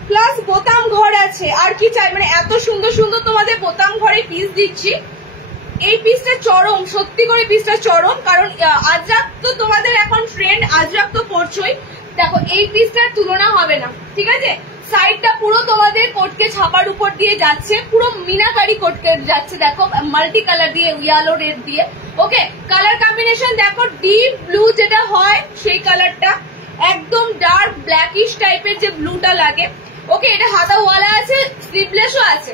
প্লাস বোতাম ঘর আছে। আর কি চাই, মানে এত সুন্দর সুন্দর তোমাদের বোতাম ঘরে পিস দিচ্ছি। এই পিসটা চরম, সত্যি করে পিসটা চরম, কারণ আজরাক তো তোমাদের এখন ট্রেন্ড, আজরাক তো পড়ছই। দেখো এই পিসটার তুলনা হবে না, ঠিক আছে। সাইডটা পুরো তোমাদের কোটকে ছাপার উপর দিয়ে যাচ্ছে, পুরো মিনাকারি কোটকে যাচ্ছে। দেখো মাল্টি কালার দিয়ে, ইয়েলো রেড দিয়ে। ওকে, কালার কম্বিনেশন দেখো, ডিপ ব্লু যেটা হয় সেই কালারটা, একদম ডার্ক ব্ল্যাকিশ টাইপের যে ব্লুটা লাগে। ওকে, এটা হাতাওয়ালা আছে, স্লিভলেসও আছে।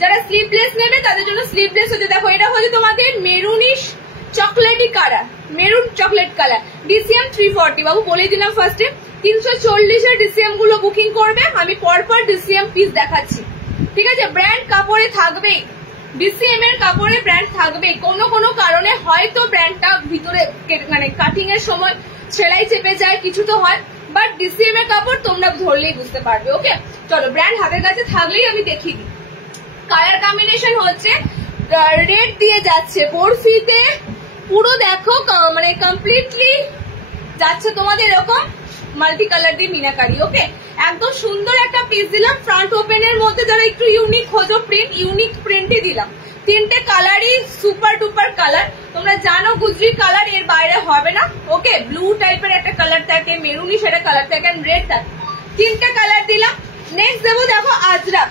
যারা স্লিভলেস নেবে তাদের জন্য স্লিভলেস হচ্ছে। দেখো এটা হচ্ছে তোমাদের maroonish chocolatey colour, maroon chocolate colour, DCM 340। বাবু বলে দিলাম ফার্স্টে 340 এর ডিসিএম গুলো বুকিং করবে। আমি পরপর ডিসিএম পিস দেখাচ্ছি, ঠিক আছে। ব্র্যান্ড কাপড়ে থাকবেই, ডিসিএম এর কাপড়ে ব্র্যান্ড থাকবেই। কোনো কারণে হয়তো ব্র্যান্ডটা ভিতরে মানে কাটিং এর সময় সেলাই চেপে যায়, কিছু তো হয়, বাট ডিসিএম এর কাপড় তোমরা ধরলেই বুঝতে পারবে। ওকে চলো, ব্র্যান্ড হাতের কাছে থাকলেই আমি দেখিয়ে দিই। কালার কম্বিনেশন হচ্ছে রেড দিয়ে যাচ্ছে, বরফিতে পুরো দেখো মানে কমপ্লিটলি যাচ্ছে তোমাদের এরকম মাল্টি কালার দিয়ে মিনাকারি। ওকে, একদম সুন্দর একটা পিস দিলাম। ফ্রন্ট ওপেনের মধ্যে যারা একটু ইউনিক খোঁজো প্রিন্ট, ইউনিক প্রিন্টই দিলাম। তিনটে কালারই সুপার ডুপার কালার। তোমরা জানো গুজরি কালার এর বাইরে হবে না। ওকে, ব্লু টাইপের একটা কালার থাকে, মেরুনি সেটা কালার থাকে, রেড থাকে। তিনটে কালার দিলাম। নেক্সট দেবো দেখো আজরাক,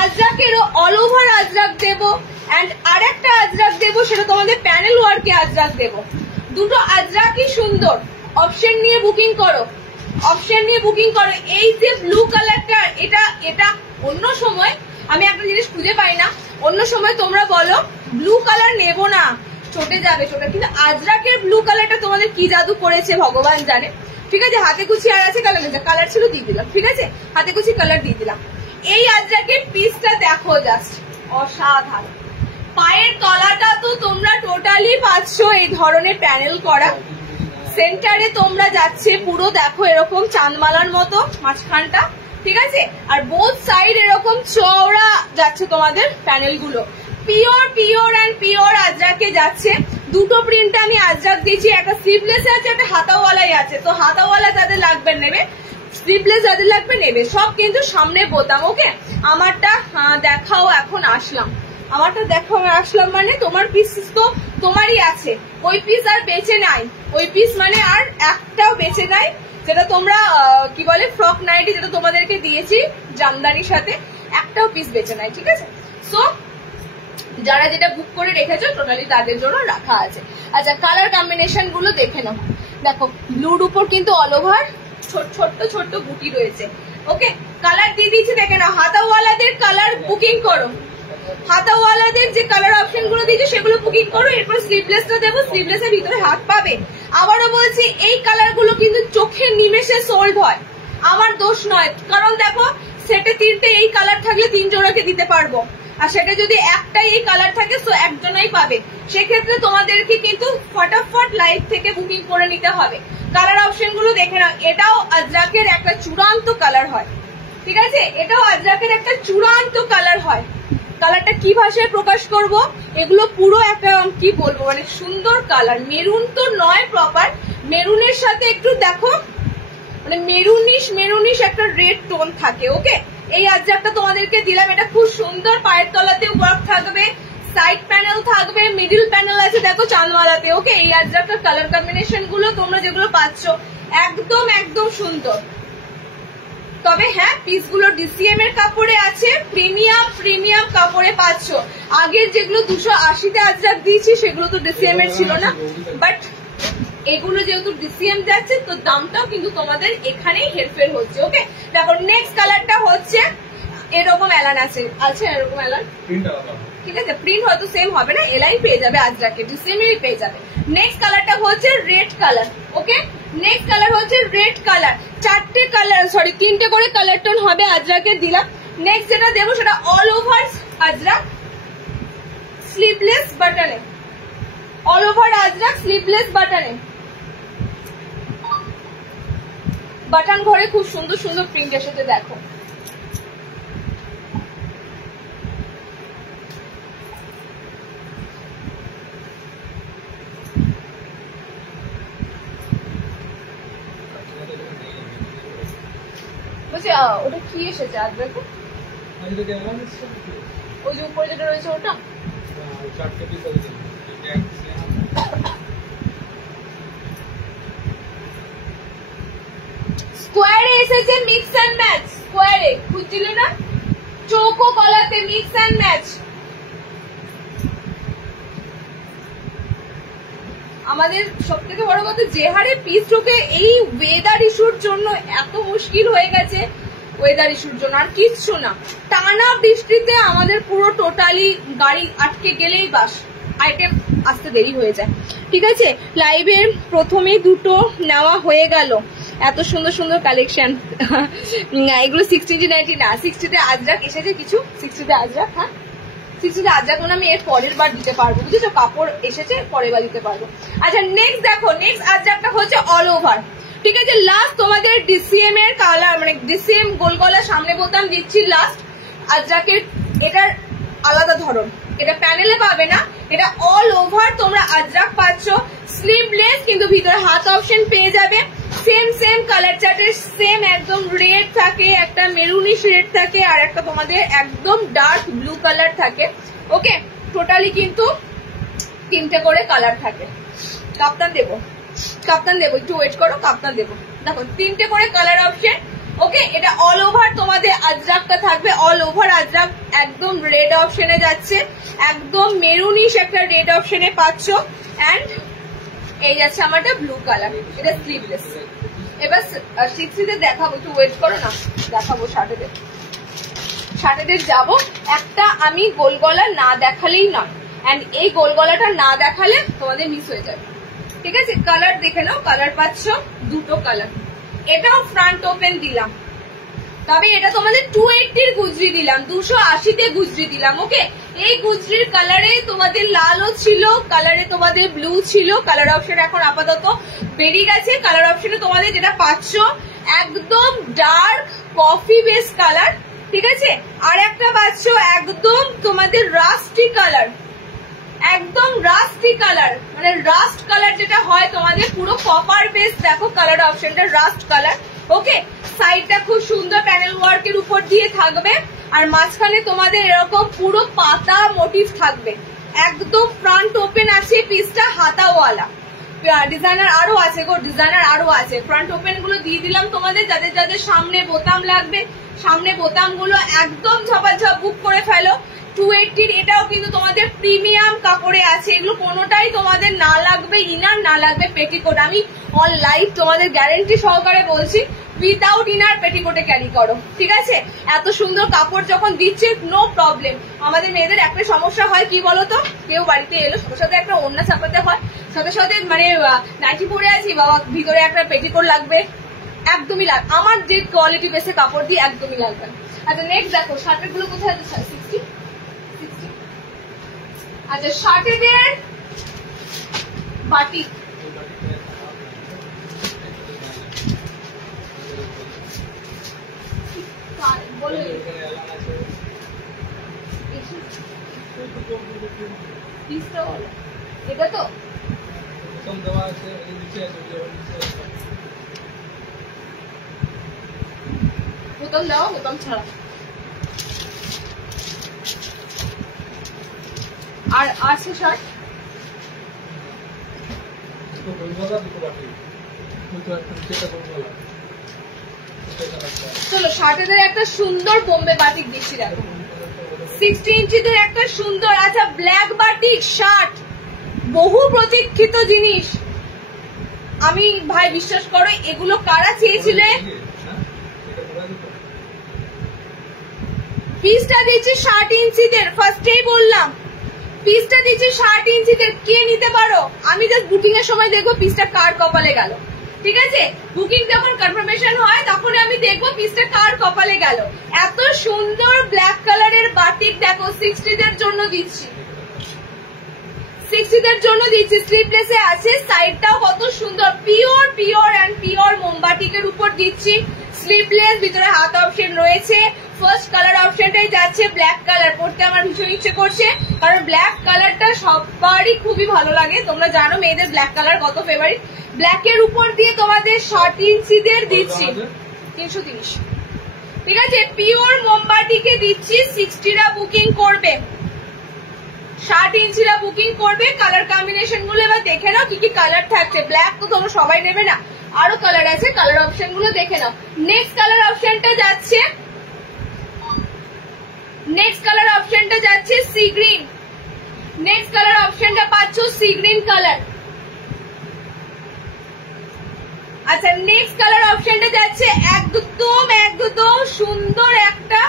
আজরাকেরও অল ওভার আজরাক দেবো অ্যান্ড আর একটা আজরাক দেবো, সেটা তোমাদের প্যানেল ওয়ার্কে আজরাক দেবো। দুটো আজরাকই সুন্দর। অপশন নিয়ে বুকিং করো, অপশন নিয়ে বুকিং করো। এই যে ব্লু কালারটা, এটা অন্য সময় আমি একটা জিনিস খুঁজে পাই না, অন্য সময় তোমরা বলো ব্লু কালার নেবো না, চটে যাবে চটে, কিন্তু আজরাকের ব্লু কালারটা তোমাদের কি জাদু করেছে ভগবান জানে, ঠিক আছে। হাতে কুচি আর আছে কালার, কালার ছিল দিয়ে দিলাম, ঠিক আছে, হাতে কুচি কালার দিয়ে দিলাম। এই আজরাকের পিসটা দেখো, জাস্ট অসাধারণ। পায়ের তলাটা তো তোমরা টোটালি পাচ্ছ এই ধরনের প্যানেল করা। সেন্টারে তোমরা যাচ্ছে পুরো দেখো এরকম চাঁদমালার মতো মাঝখানটা, ঠিক আছে, আর বোথ সাইড এরকম চওড়া যাচ্ছে তোমাদের প্যানেল গুলো। পিওর পিওর অ্যান্ড পিওর আজরাকে যাচ্ছে। দুটো প্রিন্টে আমি আজরাক দিয়েছি, একটা স্লিভলেস আছে, একটা হাতাওয়ালাই আছে। তো হাতাওয়ালা যাদের লাগবে নেবে, স্লিভলেস যাদের লাগবে নেবে। সব কিন্তু সামনে বোতাম। ওকে, আমারটা দেখাও, এখন আসলাম, আমারটা দেখো আসলাম, মানে তোমার পিস তো তোমারই আছে, ওই পিস আর বেঁচে নাই, ওই পিস মানে আর একটাও বেঁচে নাই, যেটা তোমরা কি বলে ফ্রক নাইটি যেটা তোমাদেরকে দিয়েছি জামদানির সাথে, একটাও পিস বেঁচে নাই, ঠিক আছে। সো যারা যেটা বুক করে রেখেছো টোটালি তাদের জন্য রাখা আছে। আচ্ছা, কালার কম্বিনেশন গুলো দেখে নাও। দেখো ব্লুর উপর কিন্তু অল ওভার ছোট্ট ছোট্ট বুটি রয়েছে। ওকে, কালার দিয়ে দিয়েছি, দেখে নাও। হাতাওয়ালাদের কালার বুকিং করো, হাতাওয়ালাদের যে কালার অপশন গুলো দিয়েছে সেগুলো বুকিং করো। এরপর স্লিভলেসটা দেবো, স্লিভলেসের ভিতরে হাত পাবে। আবারও বলছি, এই কালার গুলো কিন্তু চোখের নিমেষে সোল্ড হয়, আমার দোষ নয়, কারণ দেখো সেটে তিনটে এই কালার থাকলে তিনজনকে দিতে পারবো, আর সেটা যদি একটাই এই কালার থাকে তো একজনই পাবে। সেক্ষেত্রে তোমাদেরকে কিন্তু ফটাফট লাইভ থেকে বুকিং করে নিতে হবে। কালার অপশন গুলো দেখে নাও। এটাও আজরাকের একটা চূড়ান্ত কালার হয়, ঠিক আছে, এটাও আজরাকের একটা চূড়ান্ত কালার হয়। কালারটা কি ভাষায় প্রকাশ করব, এগুলো পুরো একটা কি বলবো, মানে সুন্দর কালার। মেরুন তো নয় প্রপার, মেরুনের সাথে একটু দেখো মানে মেরুনিশ একটা রেড টোন থাকে। ওকে, এই আজরাকটা তোমাদেরকে দিলাম, এটা খুব সুন্দর। পায়ের তলাতে ওয়ার্ক থাকবে, সাইড প্যানেল থাকবে, মিডিল প্যানেল আছে দেখো চাঁদওয়ালাতে। ওকে, এই আজরাকটার কালার কম্বিনেশন গুলো তোমরা যেগুলো পাচ্ছ একদম একদম সুন্দর। তবে হ্যাঁ, পিসগুলো ডিসিএম এর কাপড়ে আছে, প্রিমিয়াম কাপড়ে পাচ্ছ। আগের যেগুলো 280-তে আজরাক দিয়েছি সেগুলো তো ডিসিএম এর ছিল না, বাট এগুলো যেহেতু ডিসিএম যাচ্ছে তো দামটাও কিন্তু তোমাদের এখানেই হেরফের হচ্ছে। ওকে, দেখো নেক্সট কালারটা হচ্ছে এরকম এলান আছে, এরকম এলান, ঠিক আছে, প্রিন্ট হয়তো সেম হবে না, এলাইন পেয়ে যাবে আজরাকে, ডিসিএম এরই পেয়ে যাবে। নেক্সট কালারটা হচ্ছে রেড কালার। ওকে, নেক্সট কালার হচ্ছে রেড কালার, 4টে কালার সরি 3টে করে কালার টোন হবে আজরাকের দিলাম। নেক্সট যেটা দেবো সেটা অল ওভার আজরাক স্লিভলেস বাটনে, অল ওভার আজরাক স্লিভলেস বাটনে, বাটন ঘরে খুব সুন্দর সুন্দর প্রিন্ট এসেছে দেখো। বলছি ওটা কি এসেছে আজ দেখো, ওই যে উপরে যেটা রয়েছে ওটা স্কোয়ারে এসেছে, মিক্স অ্যান্ড ম্যাচ স্কোয়ারে খুঁজছিলে না, চৌকো গলাতে মিক্স অ্যান্ড ম্যাচ। আমাদের সব থেকে বড় কথা যে হারে পিস ঢোকে, এই ওয়েদার ইস্যুর জন্য এত মুশকিল হয়ে গেছে, ওয়েদার ইস্যুর জন্য আর কিচ্ছু না। টানা বৃষ্টিতে আমাদের পুরো টোটালি গাড়ি আটকে গেলেই বাস আইটেম আসতে দেরি হয়ে যায়। ঠিক আছে, লাইভের প্রথমেই দুটো নেওয়া হয়ে গেল, এত সুন্দর সুন্দর কালেকশন। এগুলো 60-90 না, 60তে আজরাক এসেছে কিছু, 60তে আজরাক, হ্যাঁ 60তে আজরাক আমি এর পরের বার দিতে পারবো, বুঝেছো, কাপড় এসেছে পরের বার দিতে পারবো। আচ্ছা নেক্সট দেখো, নেক্সট আজরাকটা হচ্ছে অল ওভার। ঠিক আছে, লাস্ট তোমাদের ডিসিএম এর কালার মানে ডিসিএম গোল গলা সামনে বোতাম দিচ্ছি লাস্ট আজরাকের। এটার আলাদা ধরন, এটা প্যানেলে পাবে না, এটা অল ওভার তোমরা আজরাক পাচ্ছ, স্লিভলেস কিন্তু ভিতরে হাত অপশন পেয়ে যাবে। সেম সেম কালার চার্টের সেম একদম রেড থাকে, একটা মেরুনিশ রেড থাকে, আর একটা তোমাদের একদম ডার্ক ব্লু কালার থাকে। ওকে, টোটালি কিন্তু 3টে করে কালার থাকে। কাপ্তান দেবো, কাপ্তান দেবো, একটু ওয়েট করো, কাপ্তান দেবো। দেখো 3টে করে কালার অপশন। ওকে, এটা অল ওভার তোমাদের আজরাকটা থাকবে, অল ওভার আজরাক একদম রেড অপশনে যাচ্ছে, একদম মেরুনিশ একটা রেড অপশনে পাচ্ছ, এন্ড এই যাচ্ছে আমারটা ব্লু কালার, এটা স্লিভলেস। এবার 60তে দেখাবো, একটু ওয়েট করো না, দেখাবো 60তে যাবো। একটা আমি গোল গলা না দেখালেই নয়, এন্ড এই গোল গলাটা না দেখালে তোমাদের মিস হয়ে যাবে। ঠিক আছে, কালার দেখে নাও, কালার পাচ্ছ দুটো কালার। এটাও ফ্রন্ট ওপেন দিলাম, তবে এটা তোমাদের 280 গুজরি দিলাম, 280-তে গুজরি দিলাম। ওকে, এই গুজরির কালারে তোমাদের লালও ছিল, কালারে তোমাদের ব্লু ছিল, কালার অপশন এখন আপাতত বেরিয়ে গেছে। কালার অপশনে তোমাদের যেটা পাচ্ছ একদম ডার্ক কফি বেস কালার। ঠিক আছে, আর একটা পাচ্ছ একদম তোমাদের রাস্টি কালার, একদম রাস্টি কালার মানে রাস্ট কালার যেটা হয় তোমাদের পুরো কপার বেস। দেখো কালার অপশনটা রাস্ট কালার। ওকে, সাইডটা খুব সুন্দর প্যানেল ওয়ার্কের উপর দিয়ে থাকবে, আর মাঝখানে তোমাদের এরকম পুরো পাতা মোটিভ থাকবে, একদম ফ্রন্ট ওপেন আছে, পিসটা হাতাওয়ালা। ডিজাইনার আরো আছে গো, ডিজাইনার আরো আছে। ফ্রন্ট ওপেন গুলো দিয়ে দিলাম তোমাদের, যাদের যাদের সামনে বোতাম লাগবে, সামনে বোতাম গুলো একদম ঝপাঝপ বুক করে ফেলো। 280 এটাও কিন্তু তোমাদের প্রিমিয়াম কাপড়ে আছে, এগুলো কোনোটাই তোমাদের না লাগবে ইনার, না লাগবে পেটিকোট। আমি অন লাইভ তোমাদের গ্যারেন্টি সহকারে বলছি, উইদাউট ইনার পেটিকোটে ক্যারি করো। ঠিক আছে, এত সুন্দর কাপড় যখন দিচ্ছে নো প্রবলেম। আমাদের মেয়েদের একটা সমস্যা হয় কি বলতো, কেউ বাড়িতে এলো সাথে সাথে একটা ওড়না চাপাতে হয়, সাথে সাথে মানে নাইটি পরে আছি বাবা ভিতরে একটা পেটিকোট লাগবে, একদমই লাগবে। আমার যে কোয়ালিটি বেসে কাপড় দিয়ে একদমই লাগবে। আচ্ছা নেক্সট দেখো শার্টের গুলো কোথায় আছে, 60। আচ্ছা শার্টেদের বাটিক, এটা তো বোতাম দাও, বোতাম ছাড়া। আর আছে শার্ট, চলো শার্টেদের একটা সুন্দর বোম্বে বাটিক দিচ্ছি দেখো, 60 ইঞ্চিদের একটা সুন্দর। আচ্ছা ব্ল্যাক বাটিক শার্ট, বহু প্রতীক্ষিত জিনিস। আমি ভাই বিশ্বাস করো এগুলো কারা চেয়েছিলে। পিসটা দিচ্ছি 60 ইঞ্চিদের, ফার্স্টেই বললাম পিসটা দিচ্ছি 60 ইঞ্চিদের, কে নিতে পারো। আমি জাস্ট বুকিং এর সময় দেখবো পিসটা কার কপালে গেল। ঠিক আছে, বুকিং যখন কনফার্মেশন হয় তখন আমি দেখবো পিসটা কার কপালে গেল। এত সুন্দর ব্ল্যাক কালারের বাটিক দেখো 60 দের জন্য দিচ্ছি, 60 দের জন্য দিচ্ছি। স্লিভলেসে আছে, সাইডটাও কত সুন্দর, পিওর পিওর এন্ড পিওর মোমবাটিকের উপর দিচ্ছি। স্লিভলেস, ভিতরে হাত অপশন রয়েছে। ফার্স্ট কালার অপশনটাই যাচ্ছে ব্ল্যাক কালার, পড়তে আমার ভীষণ ইচ্ছে করছে, কারণ ব্ল্যাক কালারটা সবারই খুবই ভালো লাগে। তোমরা জানো মেয়েদের ব্ল্যাক কালার কত ফেভারিট। ব্ল্যাকের উপর দিয়ে তোমাদের 60 ইঞ্চিদের দিচ্ছি 330। ঠিক আছে, পিওর মোমবাটিকে দিচ্ছি। 60টা বুকিং করবে, 60 ইঞ্চিরা বুকিং করবে। কালার কম্বিনেশন গুলো এবার দেখে নাও কি কি কালার থাকছে। ব্ল্যাক তো তোমরা সবাই নেবে না, আরো কালার আছে, কালার অপশন গুলো দেখে নাও। নেক্সট কালার অপশনটা যাচ্ছে, নেক্সট কালার অপশনটা যাচ্ছে সি গ্রিন। নেক্সট কালার অপশনটা পাচ্ছ সি গ্রিন কালার। আচ্ছা, নেক্সট কালার অপশনটা যাচ্ছে একদম একদম সুন্দর একটা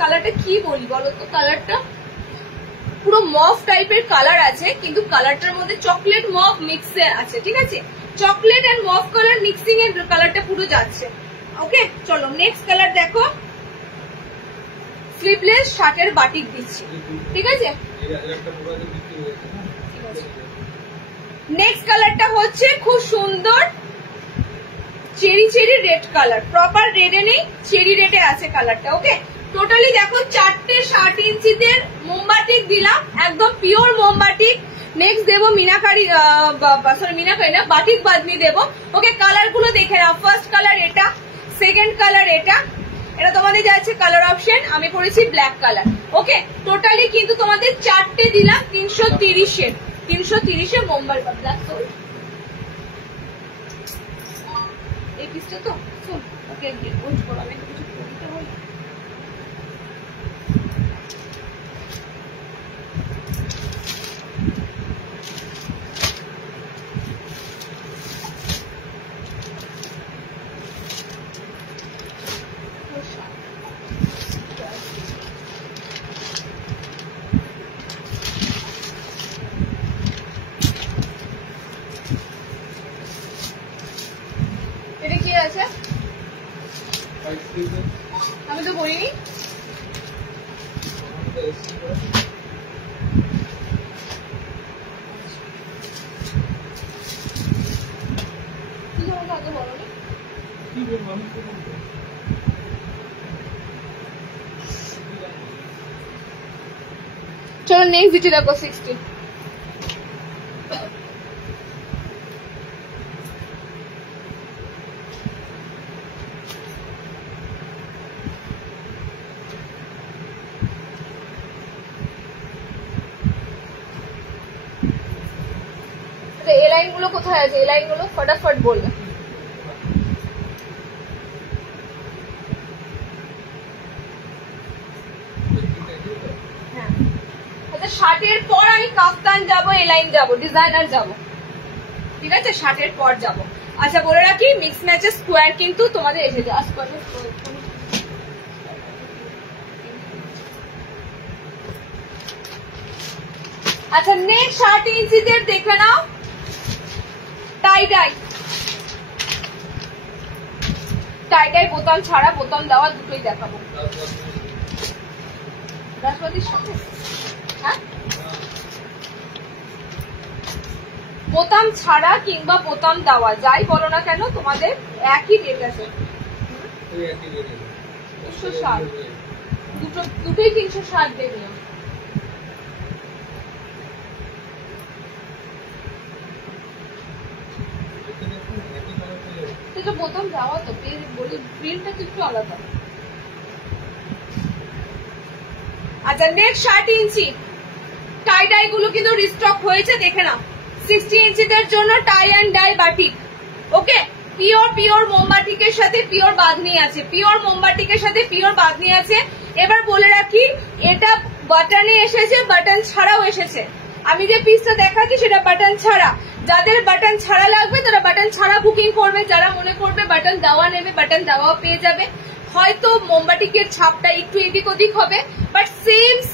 কালারটা, কি বলি বলো তো, কালারটা পুরো মফ টাইপের কালার আছে, কিন্তু কালারটার মধ্যে চকলেট মফ মিক্সে আছে। ঠিক আছে, chocolate and mauve colour mixing এর কালারটা পুরো যাচ্ছে। ওকে, চলো নেক্সট কালার দেখো। স্লিভলেস 60 এর বাটিক দিচ্ছি। ঠিক আছে, নেক্সট কালারটা হচ্ছে খুব সুন্দর cherry cherry red colour, proper রেডে নেই, চেরি রেডে আছে কালারটা। ওকে, টোটালি দেখো 4টে 60 ইঞ্চিদের মোমবাটিক দিলাম, একদম পিওর মোমবাটিক। নেক্সট দেবো মিনাকারি, সরি মিনাকারি না, বাটিক বাদনি দেবো। ওকে, কালার গুলো দেখে নাও। ফার্স্ট কালার এটা, সেকেন্ড কালার এটা, এটা তোমাদের যাচ্ছে কালার অপশন। আমি করেছি ব্ল্যাক কালার। ওকে, টোটালি কিন্তু তোমাদের 4টে দিলাম 330-এর, 330-এর মোমবাটি ব্ল্যাক। এই পিসটা তো শোন, ওকে ওয়েট করো, আমি কিছু করতে বলি। এটা কি আছে আমি তো বলিনি। চলো নেক্সট দিচ্ছি দেখো 60। এই লাইন গুলো কোথায় আছে? এই লাইন গুলো ফটাফট বলবে। হ্যাঁ, আচ্ছা 60-এর পর আমি কাফতান যাব, এই লাইন যাব, ডিজাইনার যাব। ঠিক আছে, 60-এর পর যাব। আচ্ছা বলে রাখি, মিক্স ম্যাচের স্কোয়ার কিন্তু তোমাদের এসে যায়। আচ্ছা নেক্সট 60 ইঞ্চিদের দেখে নাও, টাই ডাই, টাই ডাই বোতাম ছাড়া, বোতাম দেওয়া দুটোই দেখাবো। হ্যাঁ, বোতাম ছাড়া কিংবা বোতাম দেওয়া যাই বলো না কেন, তোমাদের একই রেট আছে, 360, দুটোই 360 দেবে। তো বোতাম দেওয়া তো বলি, প্রিন্টটা তো একটু আলাদা। আচ্ছা নেক্সট 60 ইঞ্চি টাই ডাই গুলো কিন্তু রিস্টক হয়েছে, দেখে নাও। 60 ইঞ্চিদের জন্য tie and dye batik. Okay, pure pure মোমবাটিকের সাথে পিওর বাঁধনি আছে, পিওর মোমবাটিকের সাথে পিওর বাঁধনি আছে। এবার বলে রাখি, এটা বাটনে এসেছে, বাটন ছাড়াও এসেছে। আমি যে পিসটা দেখাচ্ছি সেটা বাটন ছাড়া। যাদের বাটন ছাড়া লাগবে তারা বাটন ছাড়া বুকিং করবে, যারা মনে করবে বাটন দেওয়া নেবে বাটন দেওয়াও পেয়ে যাবে। হয়তো মোমবাটিকের ছাপটা একটু এদিক ওদিক হবে, বাট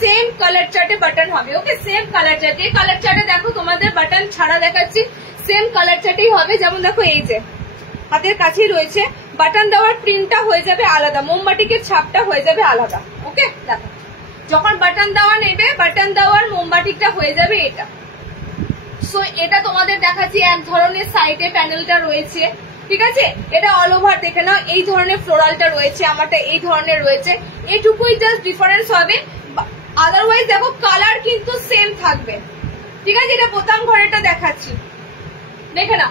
সেম কালার চার্টে বাটন হবে। ওকে, সেম কালার চার্ট। এই কালার চার্টে দেখো তোমাদের বাটন ছাড়া দেখাচ্ছি, সেম কালার চার্টেই হবে। যেমন দেখো এই যে হাতের কাছেই রয়েছে। বাটন দেওয়ার প্রিন্টটা হয়ে যাবে আলাদা, মোমবাটিকের ছাপটা হয়ে যাবে আলাদা। ওকে, দেখো যখন বাটন দেওয়া নেবে, বাটন দেওয়ার মোমবাটিকটা হয়ে যাবে এটা। সো এটা তোমাদের দেখাচ্ছি, এক ধরনের সাইডে প্যানেলটা রয়েছে, ঠিক আছে। এটা অল ওভার দেখে নাও, এই ধরনের ফ্লোরালটা রয়েছে, আমারটা এই ধরনের রয়েছে, এটুকুই জাস্ট ডিফারেন্স হবে। আদারওয়াইজ দেখো কালার কিন্তু সেম থাকবে, ঠিক আছে। এটা বোতাম ঘরেটা দেখাচ্ছি, দেখে না,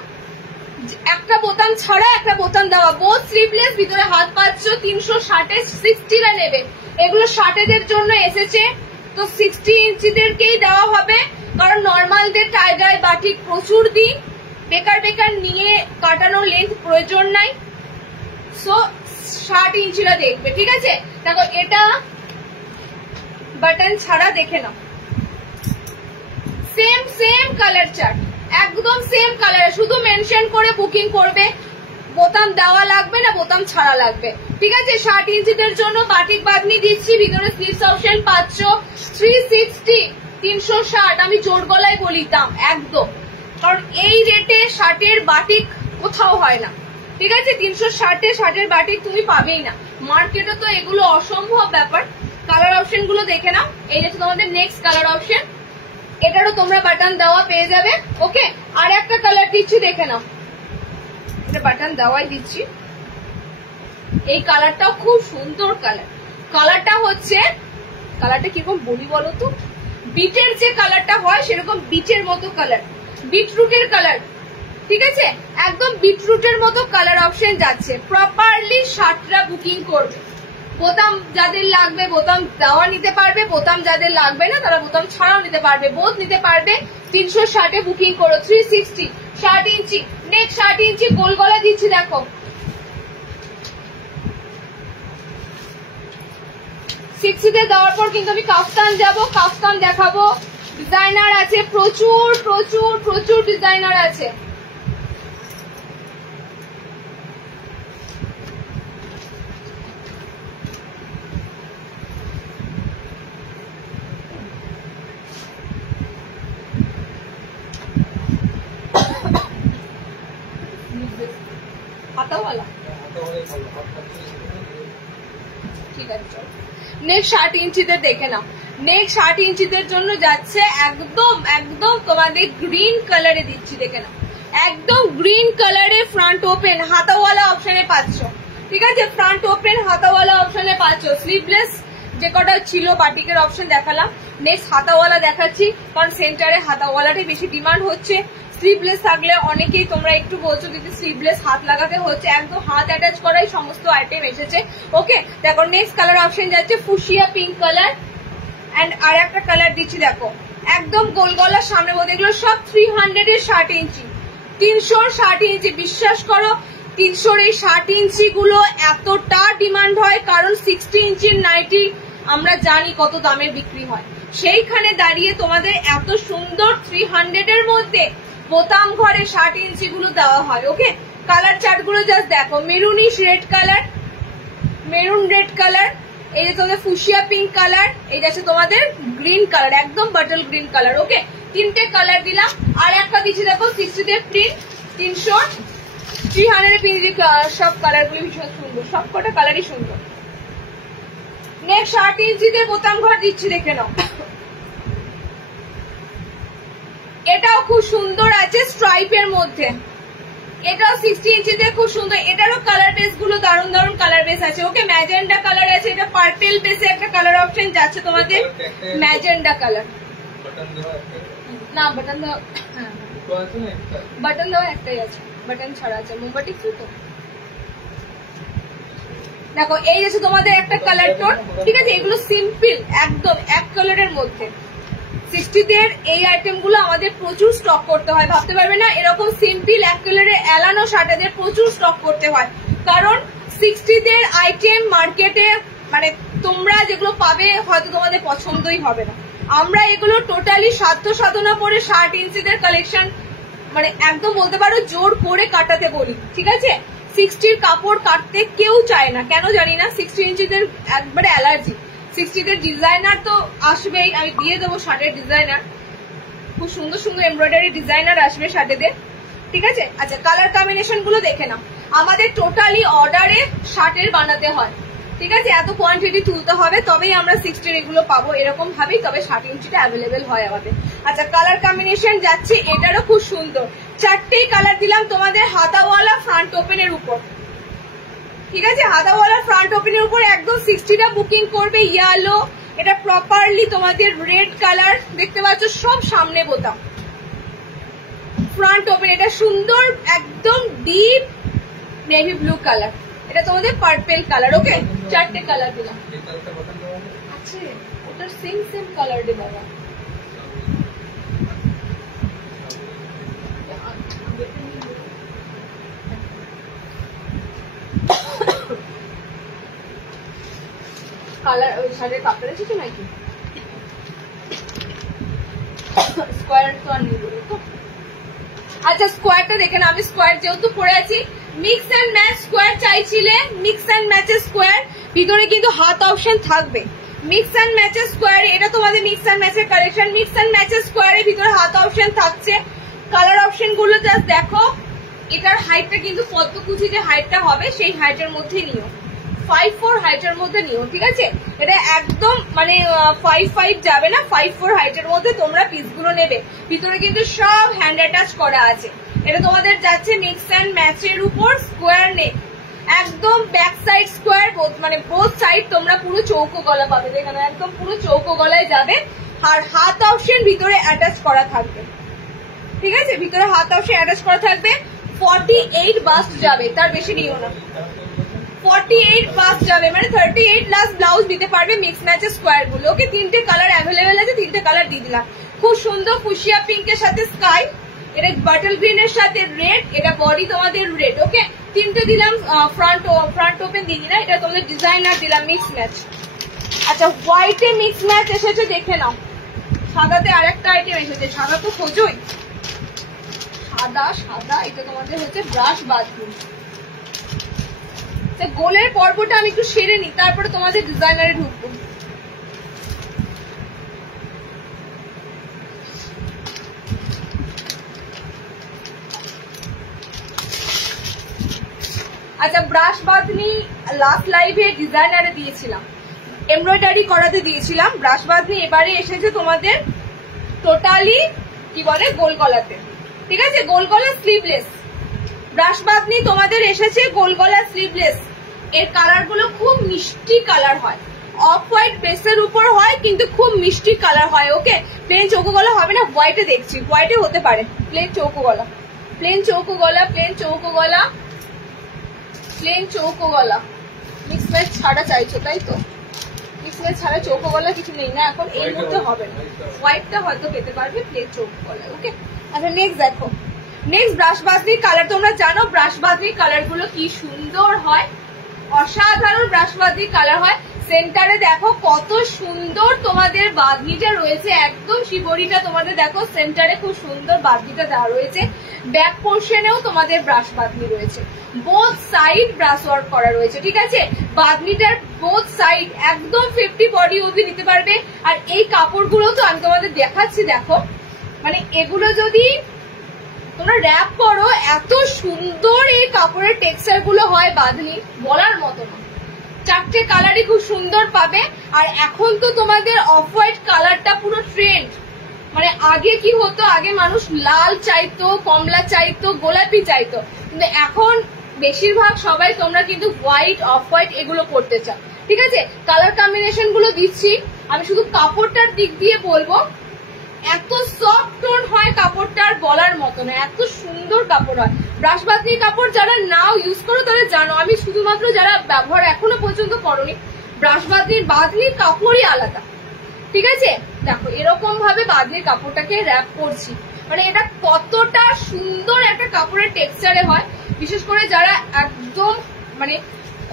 একটা বোতাম ছাড়া একটা বোতাম দেওয়া, বোথ স্লিভলেস, ভিতরে হাত পাচ্ছ। 360 60টা নেবে, এগুলো 60 জন্য এসেছে, তো 60 ইঞ্চিদেরকেই দেওয়া হবে, কারণ নর্মালদের টাই ডাই বাটিক প্রচুর দিন, বেকার বেকার নিয়ে কাটানোর লেন্থ প্রয়োজন নাই। সো 60 ইঞ্চিটা দেখবে, ঠিক আছে। দেখো এটা বাটন ছাড়া, দেখে নাও, সেম সেম কালার চার্ট, একদম সেম কালার, শুধু মেনশন করে বুকিং করবে বোতাম দেওয়া লাগবে না বোতাম ছাড়া লাগবে, ঠিক আছে। 60 ইঞ্চিদের জন্য বাটিক বাঁধনি দিচ্ছি, ভিতরে স্লিভস অপশন পাচ্ছ। 360 360, আমি জোর গলায় বলি দাম একদম, কারণ এই রেটে 60-এর বাটিক কোথাও হয় না, ঠিক আছে। 360-এ 60-এর বাটিক তুমি পাবেই না মার্কেটে, তো এগুলো অসম্ভব ব্যাপার। কালার অপশন গুলো দেখে নাও, এই যে তোমাদের নেক্সট কালার অপশন, এটারও তোমরা বাটন দেওয়া পেয়ে যাবে। ওকে, আর একটা কালার দিচ্ছি, দেখে নাও, এটা বাটন দেওয়াই দিচ্ছি। এই কালারটাও খুব সুন্দর কালার, কালারটা হচ্ছে, কালারটা কিরকম বলি বলো তো, বিটের যে কালারটা হয় সেরকম বিটের মতো কালার, বিটরুটের কালার, ঠিক আছে, একদম বিটরুটের মতো কালার অপশন যাচ্ছে। প্রপারলি 60টা বুকিং করবে, বোতাম যাদের লাগবে বোতাম দেওয়া নিতে পারবে, বোতাম যাদের লাগবে না তারা বোতাম ছাড়াও নিতে পারবে, বোধ নিতে পারবে। 360-এ বুকিং করো। 360 60 ইঞ্চি, নেক্সট 60 ইঞ্চি গোল গলা দিচ্ছি, দেখো 60-তে দেওয়ার পর কিন্তু আমি কাফতান যাব, কাফতান দেখাবো, ডিজাইনার আছে প্রচুর প্রচুর প্রচুর ডিজাইনার আছে। ঠিক আছে, নেক্সট 60 ইঞ্চিতে দেখে নাও, নেক্সট 60 ইঞ্চিদের জন্য যাচ্ছে একদম একদম তোমাদের গ্রিন কালারে দিচ্ছি, দেখে নাও, একদম গ্রিন কালারে ফ্রন্ট ওপেন হাতাওয়ালা অপশনে পাচ্ছ, ঠিক আছে। ফ্রন্ট ওপেন হাতাওয়ালা অপশনে পাচ্ছ। স্লিভলেস যে কটা ছিল বাটিকের অপশন দেখালাম, নেক্সট হাতাওয়ালা দেখাচ্ছি, কারণ সেন্টারে হাতাওয়ালাটাই বেশি ডিমান্ড হচ্ছে। স্লিভলেস থাকলে অনেকেই তোমরা একটু বলছো দিদি স্লিভলেস হাত লাগাতে হচ্ছে, একদম হাত অ্যাটাচ করাই সমস্ত আইটেম এসেছে। ওকে, দেখো নেক্সট কালার অপশন যাচ্ছে ফুশিয়া পিঙ্ক কালার, এন্ড আর একটা কালার দিচ্ছি, দেখো একদম গোল গলার সামনে বোধ, এগুলো সব 300-এর 60 ইঞ্চি, 300-র 60 ইঞ্চি। বিশ্বাস করো 300-র এই 60 ইঞ্চি গুলো এতটা ডিমান্ড হয়, কারণ 60 ইঞ্চির নাইটি আমরা জানি কত দামে বিক্রি হয়, সেইখানে দাঁড়িয়ে তোমাদের এত সুন্দর 300-এর মধ্যে বোতাম ঘরে 60 ইঞ্চি গুলো দেওয়া হয়। ওকে, কালার চার্ট গুলো জাস্ট দেখো, maroonish red colour, maroon red colour, এই যে তোমাদের ফুশিয়া পিঙ্ক কালার, এই যাচ্ছে তোমাদের গ্রিন কালার, একদম বাটল গ্রিন কালার। ওকে, তিনটে কালার দিলাম, আর একটা দিচ্ছি দেখো 60-তে প্রিন্ট, 300 300-এর প্রিন্ট, সব কালার গুলো ভীষণ সুন্দর, সব কটা কালারই সুন্দর। নেক্সট 60 ইঞ্চিতে বোতাম ঘর দিচ্ছি, দেখে নাও, এটাও খুব সুন্দর আছে স্ট্রাইপের মধ্যে, এটাও 60 ইঞ্চিতে খুব সুন্দর, এটারও কালার বেস গুলো দারুণ দারুণ কালার বেস আছে। ওকে, ম্যাজেন্ডা কালার আছে, এটা পার্পেল বেসে একটা কালার অপশন যাচ্ছে তোমাদের, ম্যাজেন্ডা কালার। না বাটন দেওয়া, হ্যাঁ বাটন দেওয়া একটাই আছে, বাটন ছাড়া আছে, মোমবাটি তো। দেখো এই যে তোমাদের একটা কালার টোন, ঠিক আছে, এগুলো সিম্পল একদম এক কালারের মধ্যে। 60-দের এই আইটেম গুলো আমাদের প্রচুর স্টক করতে হয়, ভাবতে পারবে না, এরকম সিম্পল এক কালারের এলানো 60-দের প্রচুর স্টক করতে হয়, কারণ 60-দের আইটেম মার্কেটে মানে তোমরা যেগুলো পাবে হয়তো তোমাদের পছন্দই হবে না। আমরা এগুলো টোটালি সাধ্য সাধনা করে 60 ইঞ্চিদের কালেকশন মানে একদম বলতে পারো জোর করে কাটাতে বলি, ঠিক আছে। 60-র কাপড় কাটতে কেউ চায় না, কেন জানি না, 60 ইঞ্চিদের একবারে অ্যালার্জি। 60-দের ডিজাইনার তো আসবেই, আমি দিয়ে দেবো 60-এর ডিজাইনার, খুব সুন্দর সুন্দর এমব্রয়ডারি ডিজাইনার আসবে 60-দের, ঠিক আছে। আচ্ছা, কালার কম্বিনেশন গুলো দেখে নাও, আমাদের টোটালি অর্ডারে 60-এর বানাতে হয়, ঠিক আছে? এত কোয়ান্টিটি তুলতে হবে তবেই আমরা 60-এর এগুলো পাবো, এরকম ভাবেই তবে 60 ইঞ্চিটা অ্যাভেলেবেল হয় আমাদের। আচ্ছা, কালার কম্বিনেশন যাচ্ছে, এটারও খুব সুন্দর। 4টেই কালার দিলাম তোমাদের হাতাওয়ালা ফ্রন্ট ওপেনের উপর, ঠিক আছে? হাতাওয়ালা ফ্রন্ট ওপেনের উপর একদম 60টা বুকিং করবে। ইয়েলো, এটা প্রপারলি তোমাদের রেড কালার দেখতে পাচ্ছ, সব সামনে বোতাম, ফ্রন্ট ওপেন। এটা সুন্দর একদম ডিপ নেভি ব্লু কালার, এটা তোমাদের পার্পল কালার। ওকে, 4টে কালার দিলাম। আচ্ছা, ওটার সেম সেম কালার দে বাবা। কালার ওই শাড়ির কাপড় এসেছে নাকি? স্কোয়ার তো আর নিয়ে বলো তো। আচ্ছা, স্কোয়ারটা দেখেন, আমি স্কোয়ার যেহেতু পরে আছি, মিক্স এন্ড ম্যাচ স্কোয়ার চাইছিলে, মিক্স এন্ড ম্যাচের স্কোয়ার, ভিতরে কিন্তু হাত অপশন থাকবে। মিক্স এন্ড ম্যাচের স্কোয়ার, এটা তোমাদের মিক্স এন্ড ম্যাচের কালেকশন। মিক্স এন্ড ম্যাচের স্কোয়ারের ভিতরে হাত অপশন থাকছে। কালার অপশন গুলো জাস্ট দেখো, এটার হাইটটা কিন্তু পদ্মকুচি যে হাইটটা হবে সেই হাইটের মধ্যে নিও, 5'4" হাইটের মধ্যে নিও, ঠিক আছে? এটা একদম মানে 5'5" যাবে না, 5'4" হাইটের মধ্যে তোমরা পিসগুলো নেবে। ভিতরে কিন্তু সব হ্যান্ড অ্যাটাচ করা আছে। এটা তোমাদের যাচ্ছে মিক্স এন্ড ম্যাচের উপর স্কোয়ার নেক, একদম ব্যাক সাইড স্কোয়ার, মানে বোথ সাইড তোমরা পুরো চৌকো গলা পাবে, যেখানে একদম পুরো চৌকো গলায় যাবে। আর হাত অপশন ভিতরে অ্যাটাচ করা থাকবে, ঠিক আছে? ভিতরে হাত অপশন অ্যাটাচ করা থাকবে। 48 বাস্ট যাবে, তার বেশি নিও না। 48 বাস্ট যাবে, মানে 38 প্লাস ব্লাউজ দিতে পারবে মিক্স ম্যাচের স্কোয়ার গুলো। ওকে, 3টে কালার অ্যাভেলেবেল আছে, 3টে কালার দিয়ে দিলাম। খুব সুন্দর ফুশিয়া পিঙ্কের সাথে স্কাই, এটা বাটল গ্রিনের সাথে রেড, এটা বডি তোমাদের রেড। ওকে, 3টে দিলাম। ফ্রন্ট ওপেন দিই না, এটা তোমাদের ডিজাইনার দিলাম মিক্স ম্যাচ। আচ্ছা, হোয়াইটে মিক্স ম্যাচ এসেছে, দেখে নাও। সাদাতে আরেকটা আইটেম এসেছে, সাদা তো খোঁজোই, সাদা সাদা। এটা তোমাদের হচ্ছে ব্রাশ বাথরুম। গোলের পর্বটা আমি একটু সেরে নিই, তারপরে তোমাদের ডিজাইনারে ঢুকবো। আচ্ছা, ব্রাশ বাঁধনি লাস্ট লাইভে ডিজাইনারে দিয়েছিলাম, এমব্রয়ডারি করাতে দিয়েছিলাম। ব্রাশ বাঁধনি এবারে এসেছে তোমাদের টোটালি কি বলে গোল গলাতে, ঠিক আছে? গোল গলা স্লিভলেস ব্রাশ বাঁধনি তোমাদের এসেছে, গোল গলা স্লিভলেস। এর কালার গুলো খুব মিষ্টি কালার হয়, অফ হোয়াইট বেসের উপর হয়, কিন্তু খুব মিষ্টি কালার হয়। ওকে, প্লেন চৌকো গলা হবে না, হোয়াইটে দেখছি, হোয়াইটে হতে পারে। প্লেন চৌকো গলা, প্লেন চৌকো গলা, প্লেন চৌকো গলা, প্লেন চৌকো গলা। মিক্স ম্যাচ ছাড়া চাইছো তাই তো? মিক্স ম্যাচ ছাড়া চৌকো গলা কিছু নেই না এখন, এই মধ্যে হবে না। হোয়াইটটা হয়তো পেতে পারবে, প্লেন চৌকো গলা। ওকে, আচ্ছা নেক্সট দেখো, নেক্সট ব্রাশ বাঁধনির কালার। তোমরা জানো ব্রাশ বাঁধনির কালার গুলো কি সুন্দর হয়, অসাধারণ ব্রাশ বাঁধনির কালার হয়। সেন্টারে দেখো কত সুন্দর তোমাদের বাঁধনিটা রয়েছে, একদম শিবরিটা তোমাদের দেখো সেন্টারে খুব সুন্দর বাঁধনিটা দেওয়া রয়েছে। ব্যাক পোর্শনেও তোমাদের ব্রাশ বাঁধনি রয়েছে, বোথ সাইড ব্রাশ ওয়ার্ক করা রয়েছে, ঠিক আছে? বাঁধনিটার বোথ সাইড একদম 50 বডি অবধি নিতে পারবে। আর এই কাপড়গুলো তো আমি তোমাদের দেখাচ্ছি, দেখো মানে এগুলো যদি তোমরা র্যাপ করো, এত সুন্দর এই কাপড়ের টেক্সচার গুলো হয় বাঁধনি, বলার মতো না। 4টে কালারই খুব সুন্দর পাবে। আর এখন তো তোমাদের অফ হোয়াইট কালারটা পুরো ট্রেন্ড, মানে আগে কি হতো, আগে মানুষ লাল চাইতো, কমলা চাইতো, গোলাপি চাইতো, কিন্তু এখন বেশিরভাগ সবাই তোমরা কিন্তু হোয়াইট, অফ হোয়াইট এগুলো করতে চাও, ঠিক আছে? কালার কম্বিনেশন গুলো দিচ্ছি, আমি শুধু কাপড়টার দিক দিয়ে বলবো, এত সফট টোন হয় কাপড়টার বলার মতো না, এত সুন্দর কাপড় হয়। ব্রাশ বাঁধনির কাপড় যারা নাও ইউজ করো তারা জানো, আমি শুধুমাত্র যারা ব্যবহার এখনো পর্যন্ত করনি, ব্রাশ বাঁধনির কাপড়ই আলাদা, ঠিক আছে? দেখো এরকম ভাবে বাঁধনির কাপড়টাকে র্যাপ করছি, মানে এটা কতটা সুন্দর একটা কাপড়ের টেক্সচারে হয়। বিশেষ করে যারা একদম মানে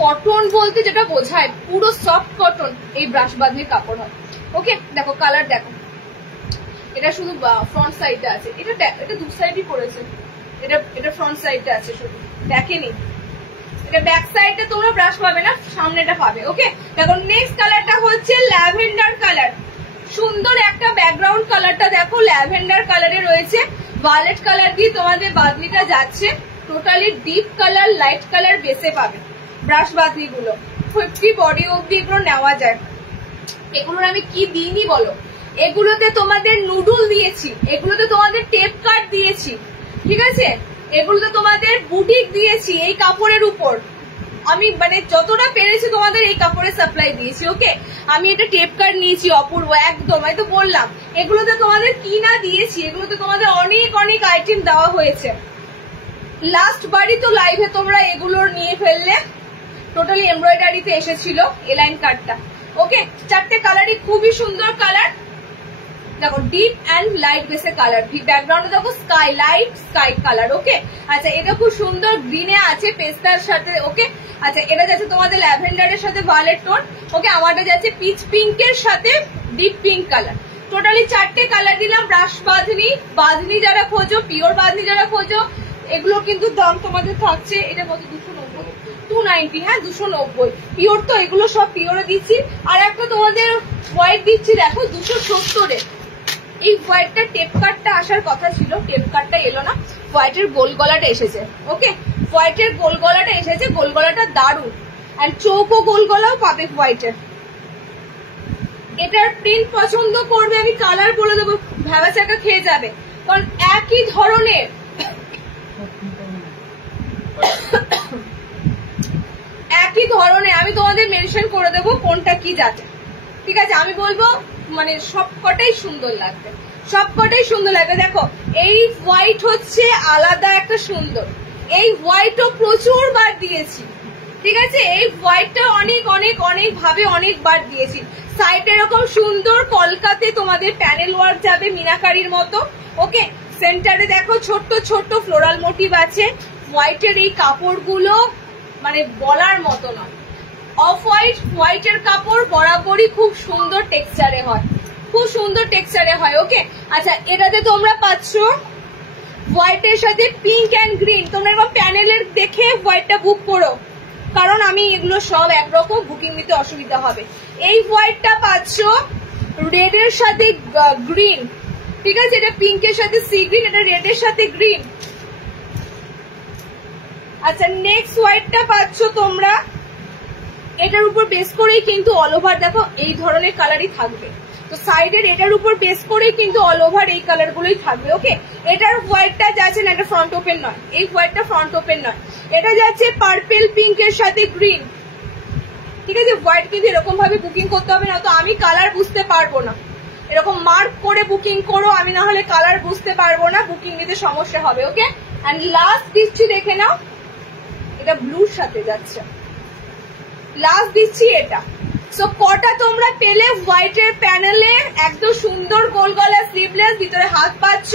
কটন বলতে যেটা বোঝায়, পুরো সফট কটন এই ব্রাশ বাঁধনির কাপড় হয়। ওকে, দেখো কালার দেখো, এটা শুধু ফ্রন্ট সাইডটা আছে, এটা দু সাইডই পড়েছে, এটা ফ্রন্ট সাইডটা আছে শুধু, দেখেনি। এটা ব্যাক সাইডটা তোমরা ব্রাশ পাবে না, সামনেটা পাবে। ওকে, দেখো নেক্সট কালারটা হচ্ছে ল্যাভেন্ডার কালার। সুন্দর একটা ব্যাকগ্রাউন্ড কালারটা দেখো ল্যাভেন্ডার কালারে রয়েছে, ভায়োলেট কালার দিয়ে তোমাদের বাঁধনিটা যাচ্ছে। Totally deep colour light colour বেসে পাবে ব্রাশ বাঁধনি গুলো 50 বডি অব্দি এগুলো নেওয়া যায়। এগুলোর আমি কি দিইনি বলো, এগুলোতে তোমাদের নুডল দিয়েছি, এগুলোতে তোমাদের টেপ কাট দিয়েছি, ঠিক আছে, এগুলোতে তোমাদের বুটিক দিয়েছি এই কাপড়ের উপর। আমি মানে যতটা পেরেছি তোমাদের এই কাপড়ের সাপ্লাই দিয়েছি। ওকে, আমি এটা টেপ কাট নিয়েছি অপূর্ব একদম, আমি তো বললাম এগুলোতে তোমাদের কি না দিয়েছি, এগুলোতে তোমাদের অনেক অনেক আইটেম দেওয়া হয়েছে। লাস্ট বারই তো লাইভে তোমরা এগুলোর নিয়ে ফেললে, টোটালি এমব্রয়ডারিতে এসেছিল এলাইন কাটটা। ওকে, চারটে কালারই খুবই সুন্দর কালার। দেখো ডিপ অ্যান্ড লাইট বেসে কালার, ব্যাকগ্রাউন্ডে দেখো স্কাই লাইট স্কাই কালার। ওকে, আচ্ছা এটা খুব সুন্দর গ্রিনে আছে পেস্তার সাথে। ওকে, আচ্ছা এটা যাচ্ছে তোমাদের ল্যাভেন্ডারের সাথে ভায়োলেট টোন। ওকে, আমারটা যাচ্ছে পিচ পিঙ্কের সাথে ডিপ পিঙ্ক কালার। টোটালি চারটে কালার দিলাম। ব্রাশ বাঁধনি, বাঁধনি যারা খোঁজো, পিওর বাঁধনি যারা খোঁজো, এগুলো কিন্তু দাম তোমাদের থাকছে, এটা কত 290, 290, হ্যাঁ 290 পিওর। তো এগুলো সব পিওরে দিচ্ছি। আর একটা তোমাদের হোয়াইট দিচ্ছি দেখো 270-এ। এই হোয়াইটটা টেপ কাটটা আসার কথা ছিল, টেপ কাটটা এলো না, হোয়াইটের গোল গলাটা এসেছে। ওকে, হোয়াইটের গোল গলাটা এসেছে, গোল গলাটা দারুণ, এন্ড চৌকো গোল গলাও পাবে হোয়াইটের। এটার প্রিন্ট পছন্দ করবে, আমি কালার বলে দেবো, ভেবা চাকা খেয়ে যাবে, কারণ একই ধরনের আমি তোমাদের মেনশন করে দেবো কোনটা কি যাচ্ছে, ঠিক আছে। আমি বলবো মানে সবকটাই সুন্দর লাগবে, সবকটাই সুন্দর লাগবে। দেখো এই হোয়াইট হচ্ছে আলাদা একটা সুন্দর, এই হোয়াইটও প্রচুর বার দিয়েছি, ঠিক আছে, এই হোয়াইটটা অনেক অনেক অনেক ভাবে অনেকবার দিয়েছি। সাইড এরকম সুন্দর কলকাতে তোমাদের প্যানেল ওয়ার্ক যাবে মিনাকারির মতো। ওকে, সেন্টারে দেখো ছোট্ট ছোট্ট ফ্লোরাল মোটিভ আছে। হোয়াইটের এই কাপড়গুলো মানে বলার মতো নয়। অফ হোয়াইট, হোয়াইটের কাপড় বরাবরই খুব সুন্দর টেক্সচারে হয়, খুব সুন্দর টেক্সচারে হয়। ওকে, আচ্ছা এটাতে তোমরা পাচ্ছ হোয়াইটের সাথে পিঙ্ক অ্যান্ড গ্রিন। তোমরা এবার প্যানেলের দেখে হোয়াইটটা বুক করো, কারণ আমি এগুলো সব একরকম, বুকিং নিতে অসুবিধা হবে। এই হোয়াইটটা পাচ্ছ রেডের সাথে গ্রিন, ঠিক আছে, এটা পিঙ্কের সাথে সি গ্রিন, এটা রেডের সাথে গ্রিন। আচ্ছা নেক্সট হোয়াইটটা পাচ্ছ তোমরা, এটার উপর বেস করেই কিন্তু অল ওভার দেখো এই ধরনের কালারই থাকবে। তো সাইডের এটার উপর বেস করেই কিন্তু অল ওভার এই কালার গুলোই থাকবে। ওকে, এটার হোয়াইটটা যাচ্ছে না, এটা ফ্রন্ট ওপেন নয়, এই হোয়াইটটা ফ্রন্ট ওপেন নয়, এটা যাচ্ছে পার্পেল পিঙ্কের সাথে গ্রিন, ঠিক আছে। হোয়াইট কিন্তু এরকম ভাবে বুকিং করতে হবে না, তো আমি কালার বুঝতে পারবো না, এরকম মার্ক করে বুকিং করো, আমি না হলে কালার বুঝতে পারবো না, বুকিং নিতে সমস্যা হবে। ওকে, এন্ড লাস্ট দিচ্ছি দেখে নাও, এটা ব্লুর সাথে যাচ্ছে, লাস্ট দিচ্ছি এটা। সো কটা তোমরা পেলে হোয়াইটের প্যানেলে একদম সুন্দর গোল গলা স্লিভলেস, ভিতরে হাত পাচ্ছ,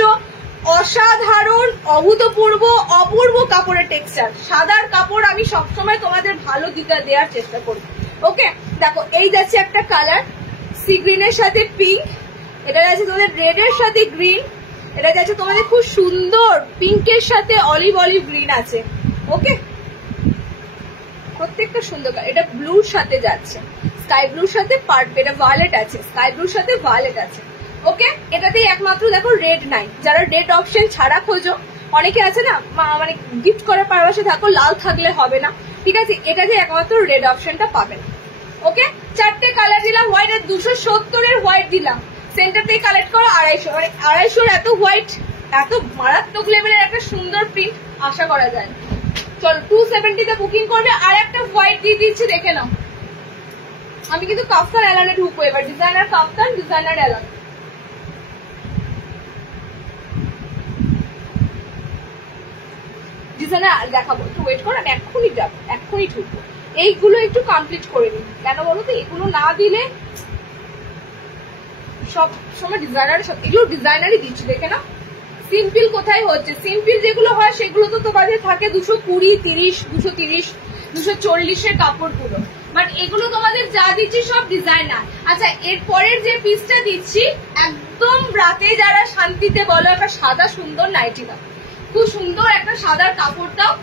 অসাধারণ অভূতপূর্ব অপূর্ব কাপড়ের টেক্সচার। সাদার কাপড় আমি সবসময় তোমাদের ভালো দিকে দেওয়ার চেষ্টা করি। ওকে, দেখো এই যাচ্ছে একটা কালার সি গ্রিনের সাথে পিঙ্ক, এটা যাচ্ছে তোমাদের রেডের সাথে গ্রিন, এটা যাচ্ছে তোমাদের খুব সুন্দর পিঙ্কের সাথে অলিভ অলিভ গ্রিন আছে। ওকে, প্রত্যেকটা সুন্দর কালার। এটা ব্লুর সাথে যাচ্ছে, স্কাই ব্লুর সাথে পার্পল, এটা ভায়োলেট আছে, স্কাই ব্লুর সাথে ভায়োলেট আছে। ওকে, এটাতেই একমাত্র দেখো রেড নাই, যারা রেড অপশন ছাড়া খোঁজো, অনেকে আছে না মানে গিফট করার পারপাসে থাকো, লাল থাকলে হবে না, ঠিক আছে, এটাতে একমাত্র রেড অপশনটা পাবে না। ওকে, চারটে কালার দিলাম, হোয়াইট 270-এর হোয়াইট দিলাম, সেন্টার থেকে কালেক্ট করো 250, মানে 250-র এত হোয়াইট, এত মারাত্মক লেভেলের একটা সুন্দর প্রিন্ট আশা করা যায়। চলো 270-তে বুকিং করবে। আর একটা হোয়াইট দিয়ে দিচ্ছি দেখে নাও, আমি কিন্তু কাফতান এলানে ঢুকবো এবার, ডিজাইনার কাফতান, ডিজাইনার এলান। ডিজাইনার দেখাবো, একটু ওয়েট করো, আমি এক্ষুনি যাবো, এক্ষুনি ঢুকবো। এইগুলো একটু কমপ্লিট করে নিই, কেন বলো তো, এগুলো না দিলে সব সময় ডিজাইনার, সব এগুলো ডিজাইনারই দিচ্ছি দেখে না। সিম্পল কোথায় হচ্ছে, সিম্পল যেগুলো হয় সেগুলো তো তোমাদের থাকে 220, 30, 230, 240-এর কাপড়গুলো, বাট এগুলো তোমাদের যা দিচ্ছি সব ডিজাইনার। আচ্ছা এর পরের যে পিসটা দিচ্ছি, একদম রাতে যারা শান্তিতে বলো একটা সাদা সুন্দর নাইটি দাও, খুব সুন্দর একটা সাদার কাপড় দাও,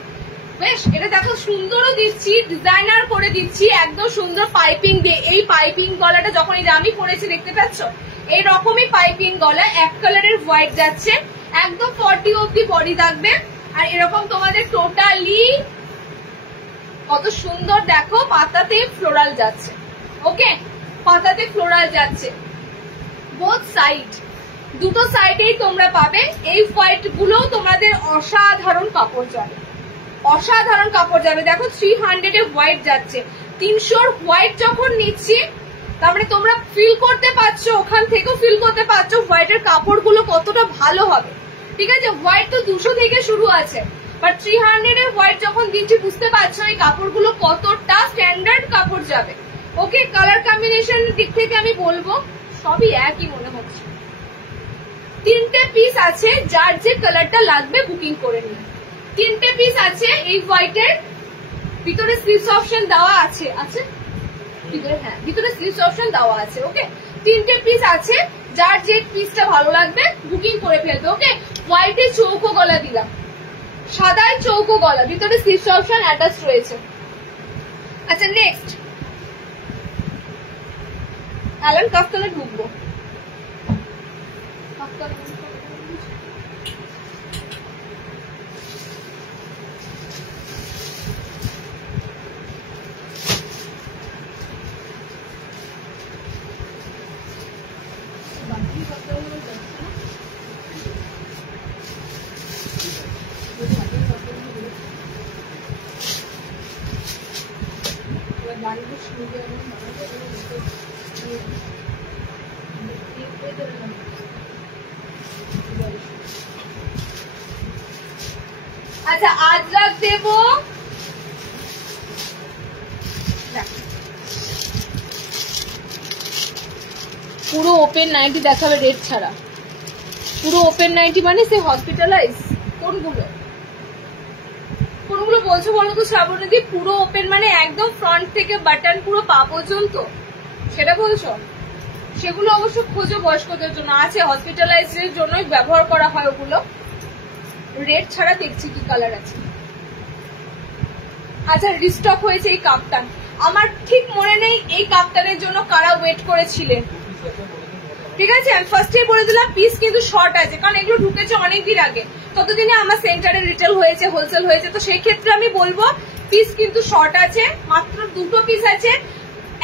বেশ এটা দেখো সুন্দরও দিচ্ছি, ডিজাইনার করে দিচ্ছি, একদম সুন্দর পাইপিং দিয়ে। এই পাইপিং গলাটা যখন এই যে আমি পরেছি দেখতে পাচ্ছ, এইরকমই পাইপিং গলা, এক কালারের হোয়াইট যাচ্ছে, একদম 40 অব্দি বডি থাকবে, আর এরকম তোমাদের টোটালি কত সুন্দর দেখো পাতাতে ফ্লোরাল যাচ্ছে। ওকে, পাতাতে ফ্লোরাল যাচ্ছে বোথ সাইড, দুটো সাইডেই তোমরা পাবে। এই হোয়াইট গুলো তোমাদের অসাধারণ কাপড় যাবে, অসাধারণ কাপড় যাবে। দেখো 300 এ হোয়াইট যাচ্ছে, 300 হোয়াইট যখন নিচ্ছি তারপরে তোমরা ফিল করতে পারছো, ওখান থেকেও ফিল করতে পারছো হোয়াইটের কাপড়গুলো কতটা ভালো হবে। ঠিক আছে, হোয়াইট তো 200 থেকে শুরু আছে, বাট 300 এ হোয়াইট যখন দিচ্ছি বুঝতে পারছো এই কাপড়গুলো কতটা স্ট্যান্ডার্ড কাপড় যাবে। ওকে, কালার কম্বিনেশনের দিক থেকে আমি বলবো সবই একই মনে হচ্ছে। 3টে পিস আছে, যার যে কালারটা লাগবে বুকিং করে নিন। 3টে পিস আছে এই হোয়াইটের, ভিতরে স্লিভস অপশন দেওয়া আছে, আছে ভিতরে, হ্যাঁ ভিতরে স্লিভস অপশন দেওয়া আছে। ওকে, 3টে পিস আছে, যার যে পিসটা ভালো লাগবে বুকিং করে ফেলবে। ওকে, হোয়াইটে চৌকো গলা দিলাম, সাদায় চৌকো গলা, ভিতরে স্লিভস অপশন অ্যাটাচ রয়েছে। আচ্ছা নেক্সট অ্যালান কাফতানে ঢুকবো। আচ্ছা আজরাক দেব, পুরো ওপেন নাইটি দেখাবে রেড ছাড়া, পুরো ওপেন নাইটি মানে সে হসপিটালাইজ। কোনগুলো কোনগুলো বলছো বলো তো শ্রাবণী? পুরো ওপেন মানে একদম ফ্রন্ট থেকে বাটন পুরো পা পর্যন্ত, সেটা বলছো? সেগুলো অবশ্য খোঁজো বয়স্কদের জন্য, আছে হসপিটালাইজের জন্যই ব্যবহার করা হয় ওগুলো। রেড ছাড়া দেখছি কি কালার আছে। আচ্ছা রিস্টক হয়েছে এই কাপ্তান, আমার ঠিক মনে নেই এই কাপ্তানের জন্য কারা ওয়েট করেছিলেন। ঠিক আছে, আমি ফার্স্টেই বলে দিলাম পিস কিন্তু শর্ট আছে, কারণ এগুলো ঢুকেছে অনেকদিন আগে, ততদিনে আমার সেন্টারে রিটেল হয়েছে, হোলসেল হয়েছে, তো সেই ক্ষেত্রে আমি বলবো পিস কিন্তু শর্ট আছে, মাত্র 2টো পিস আছে।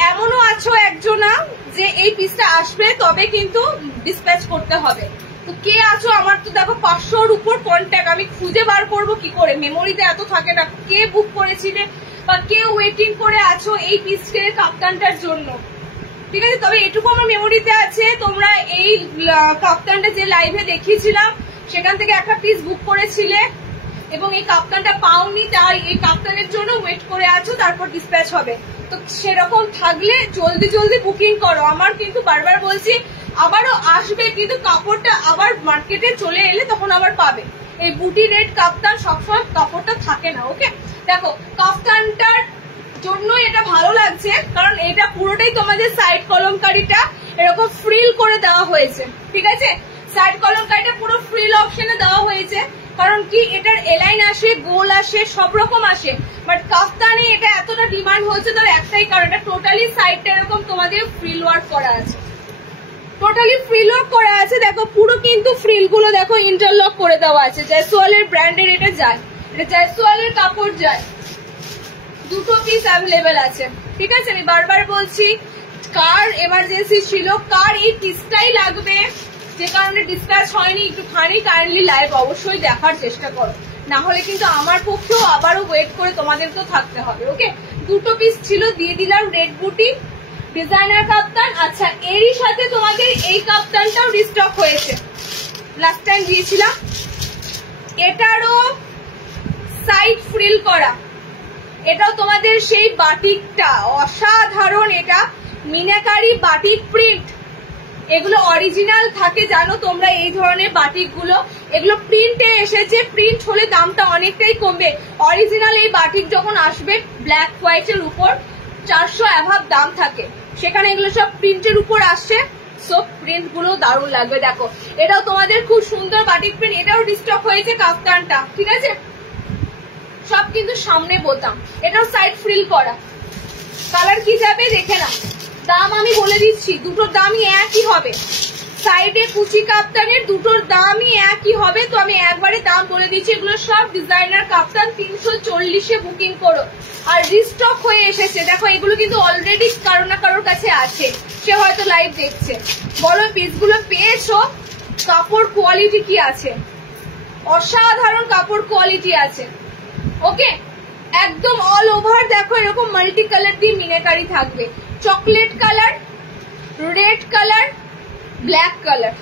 এমনও আছো একজনা যে এই পিসটা আসবে তবে কিন্তু ডিসপ্যাচ করতে হবে, তো কে আছো? আমার তো দেখো 500-র উপর কন্ট্যাক্ট, আমি খুঁজে বার করবো কি করে, মেমোরিতে এত থাকে না। কে বুক করেছিলে বা কে ওয়েটিং করে আছো এই পিসকে কাপ্তানটার জন্য? ঠিক আছে, তবে এটুকু আমার মেমোরিতে আছে, তোমরা এই কাপ্তানটা যে লাইভে দেখিয়েছিলাম সেখান থেকে একটা পিস বুক করেছিলে এবং এই কাপ্তানটা পাওনি, তাই এই কাপ্তানের জন্য ওয়েট করে আছো, তারপর ডিসপ্যাচ হবে। তো সেরকম থাকলে জলদি জলদি বুকিং করো। আমার কিন্তু বারবার বলছি আবারও আসবে, কিন্তু কাপড়টা আবার মার্কেটে চলে এলে তখন আবার পাবে। এই বুটি রেড কাপ্তান সবসময় কাপড়টা থাকে না। ওকে, দেখো কাপ্তানটার জন্য এটা ভালো লাগছে, কারণ এটা পুরোটাই তোমাদের সাইড কলমকারিটা এরকম ফ্রিল করে দেওয়া হয়েছে। ঠিক আছে, সাইড কলমকারিটা পুরো ফ্রিল অপশনে দেওয়া হয়েছে, কারণ কি এটার এলাইন আসে, গোল আসে, সব রকম আসে, বাট কাফতানে এটা এতটা ডিমান্ড হচ্ছে তার একটাই কারণ, এটা টোটালি সাইডটা এরকম তোমাদের ফ্রিল ওয়ার্ক করা আছে, টোটালি ফ্রিল ওয়ার্ক করা আছে। দেখো পুরো কিন্তু ফ্রিল গুলো দেখো ইন্টারলক করে দেওয়া আছে, জয়সওয়ালের ব্র্যান্ডের এটা যায়, এটা জয়সওয়ালের কাপড় যায়। 2টো পিস অ্যাভেলেবেল আছে। ঠিক আছে, আমি বারবার বলছি কার এমার্জেন্সি ছিল, কার এই পিসটাই লাগবে, যে কারণে ডিসপ্যাচ হয়নি, একটুখানি কাইন্ডলি লাইভ অবশ্যই দেখার চেষ্টা করো, না হলে কিন্তু আমার পক্ষেও আবারও ওয়েট করে তোমাদেরকেও থাকতে হবে। ওকে, 2টো পিস ছিল, দিয়ে দিলাম রেড বুটি ডিজাইনার কাপ্তান। আচ্ছা এরই সাথে তোমাদের এই কাপ্তানটাও রিস্টক হয়েছে, লাস্ট টাইম দিয়েছিলাম, এটারও সাইড ফ্রিল করা, এটাও তোমাদের সেই বাটিকটা অসাধারণ, এটা মিনাকারি বাটিক প্রিন্ট, এগুলো অরিজিনাল থাকে জানো তোমরা, এই ধরনের বাটিক গুলো এগুলো প্রিন্টে এসেছে, প্রিন্ট হলে দামটা অনেকটাই কমবে। অরিজিনাল এই বাটিক যখন আসবে ব্ল্যাক হোয়াইটের উপর 400 অ্যাভাব দাম থাকে, সেখানে এগুলো সব প্রিন্টের উপর আসছে, সব প্রিন্ট গুলো দারুণ লাগবে। দেখো এটাও তোমাদের খুব সুন্দর বাটিক প্রিন্ট, এটাও রিস্টক হয়েছে কাফতানটা। ঠিক আছে, সব কিন্তু সামনে বোতাম, এটাও সাইড ফ্রিল করা। কালার কি যাবে দেখে না, দাম আমি বলে দিচ্ছি, দুটোর দামই একই হবে, সাইডে কুচি কাপ্তানের দুটোর দামই একই হবে, তো আমি একবারে দাম বলে দিচ্ছি। এগুলো সব ডিজাইনার কাপ্তান, 340-এ বুকিং করো। আর রিস্টক হয়ে এসেছে, দেখো এগুলো কিন্তু অলরেডি কারো না কারোর কাছে আছে, সে হয়তো লাইভ দেখছে। বলো পিসগুলো পেয়েছো, কাপড় কোয়ালিটি কি আছে, অসাধারণ কাপড় কোয়ালিটি আছে। ওকে, একদম অল ওভার দেখো এরকম মাল্টি কালার দিয়ে মিনাকারি থাকবে, chocolate colour, red colour, black colour.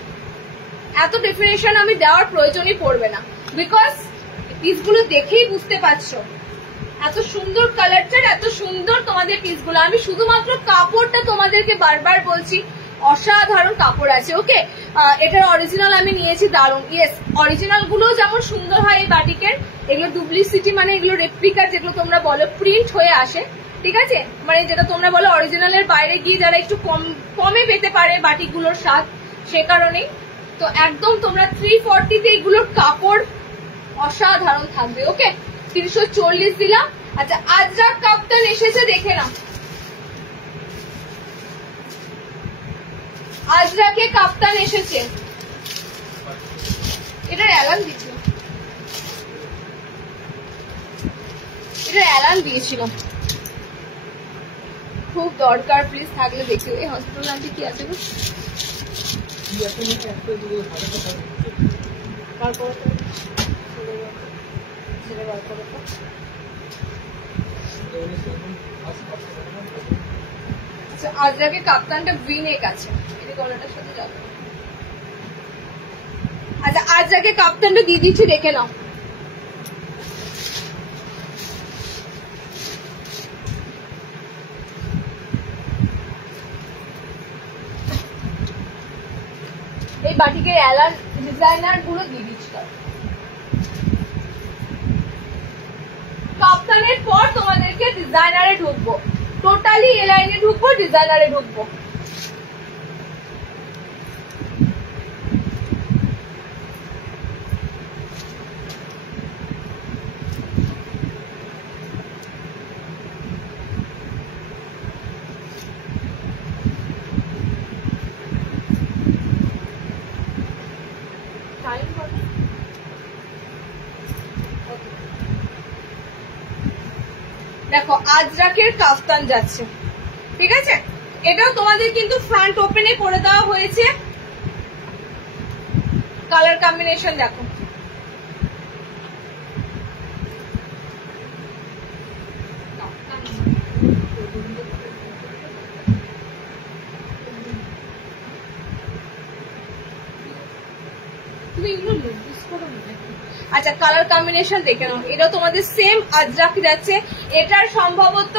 এত ডেফিনেশন আমি দেওয়ার প্রয়োজনই পড়বে না, বিকজ পিসগুলো দেখেই বুঝতে পারছো এত সুন্দর কালারটার, এত সুন্দর তোমাদের পিসগুলো। আমি শুধুমাত্র কাপড়টা তোমাদেরকে বারবার বলছি, অসাধারণ কাপড় আছে। ওকে, এটার অরিজিনাল আমি নিয়েছি, দারুণ। ইয়েস, অরিজিনাল গুলো যেমন সুন্দর হয় এই বাটিকের, এগুলো ডুপ্লিসিটি মানে এগুলো রেপ্লিকা যেগুলো তোমরা বলো, প্রিন্ট হয়ে আসে, ঠিক আছে, মানে যেটা তোমরা বলো অরিজিনালের বাইরে গিয়ে যারা একটু কমে পেতে পারে বাটিকগুলোর স্বাদ, সে কারণেই। তো একদম তোমরা 340-তে এগুলোর কাপড় অসাধারণ থাকবে। ওকে, 340 দিলাম। আচ্ছা, আজরাক কাপ্তান এসেছে, দেখে নাও। আজরাকে কাপ্তান এসেছে, এটার অ্যালার্ম দিচ্ছিল, এটার অ্যালার্ম দিয়েছিলাম, খুব দরকার, প্লিজ থাকলে দেখিও। এই হসপিটাল আন্টি কি আছে গো? আজরাকে কাপ্তানটা ভিনেক আছে, এটা গলাটার সাথে যাবে। আচ্ছা, আজরাকে কাপ্তানটা দিয়ে দিচ্ছি, দেখে নাও। এই বাটিকের অ্যালান ডিজাইনার গুলো দিয়ে দিচ্ছি। কাপ্তানের পর তোমাদেরকে ডিজাইনারে ঢুকবো, টোটালি এ লাইনে ঢুকবো, ডিজাইনারে ঢুকবো। দেখো আজরাকের কাফতান যাচ্ছে, ঠিক আছে, এটাও তোমাদের কিন্তু ফ্রন্ট ওপেনে করে দেওয়া হয়েছে। কালার কম্বিনেশন দেখো, আচ্ছা কালার কম্বিনেশন দেখে নাও, এটা তোমাদের সেম আজরাক যাচ্ছে। এটার সম্ভবত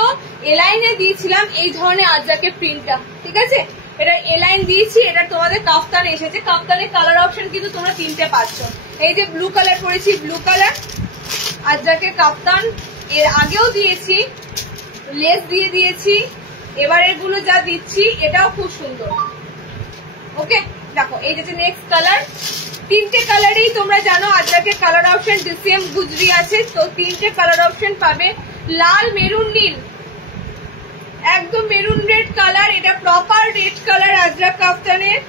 এলাইনে দিয়েছিলাম এই ধরনের আজরাকের প্রিন্টটা, ঠিক আছে, এটা এলাইন দিয়েছি, এটা তোমাদের কাফতান এসেছে। কাফতানের কালার অপশন কিন্তু তোমরা 3টে পাচ্ছ। এই যে ব্লু কালার করেছি, ব্লু কালার আজরাকের কাফতান, এর আগেও দিয়েছি, লেস দিয়ে দিয়েছি, এবারের গুলো যা দিচ্ছি এটাও খুব সুন্দর। ওকে, দেখো এই যে নেক্সট কালার, 3টে কালারেই তোমরা জানো আজরাকের কালার অপশন ডিসেম গুজরি আছে, তো 3টে কালার অপশন পাবে। লাল, মেরুন, নীল, একদম মেরুন রেড কালার, এটা প্রপার রেড কালার আজরাক কাফতানের,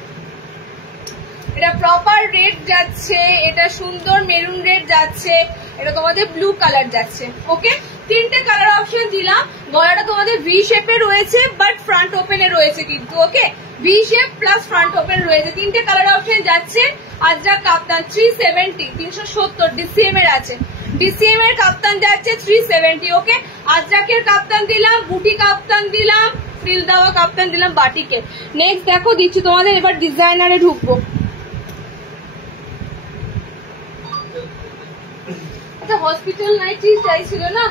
এটা প্রপার রেড যাচ্ছে, এটা সুন্দর মেরুন রেড যাচ্ছে, এটা তোমাদের ব্লু কালার যাচ্ছে। ওকে, 3টে কালার অপশন দিলাম। গলাটা তোমাদের ভি শেপে রয়েছে, বাট ফ্রন্ট ওপেনে রয়েছে কিন্তু। Okay, V shape plus front open রয়েছে, 3টে কালার অপশন যাচ্ছে। আজরাক কাপ্তান 370, 370 ডিসিএম এর আছে, ডিসিএম এর কাপ্তান যাচ্ছে 370। ওকে, আজরাকের কাপ্তান দিলাম, বুটি কাপ্তান দিলাম, ফ্রিল দেওয়া কাপ্তান দিলাম বাটিকে। নেক্সট দেখো দিচ্ছি তোমাদের, এবার ডিজাইনারে ঢুকবো। আচ্ছা, হসপিটাল নাইটি চাইছিল না,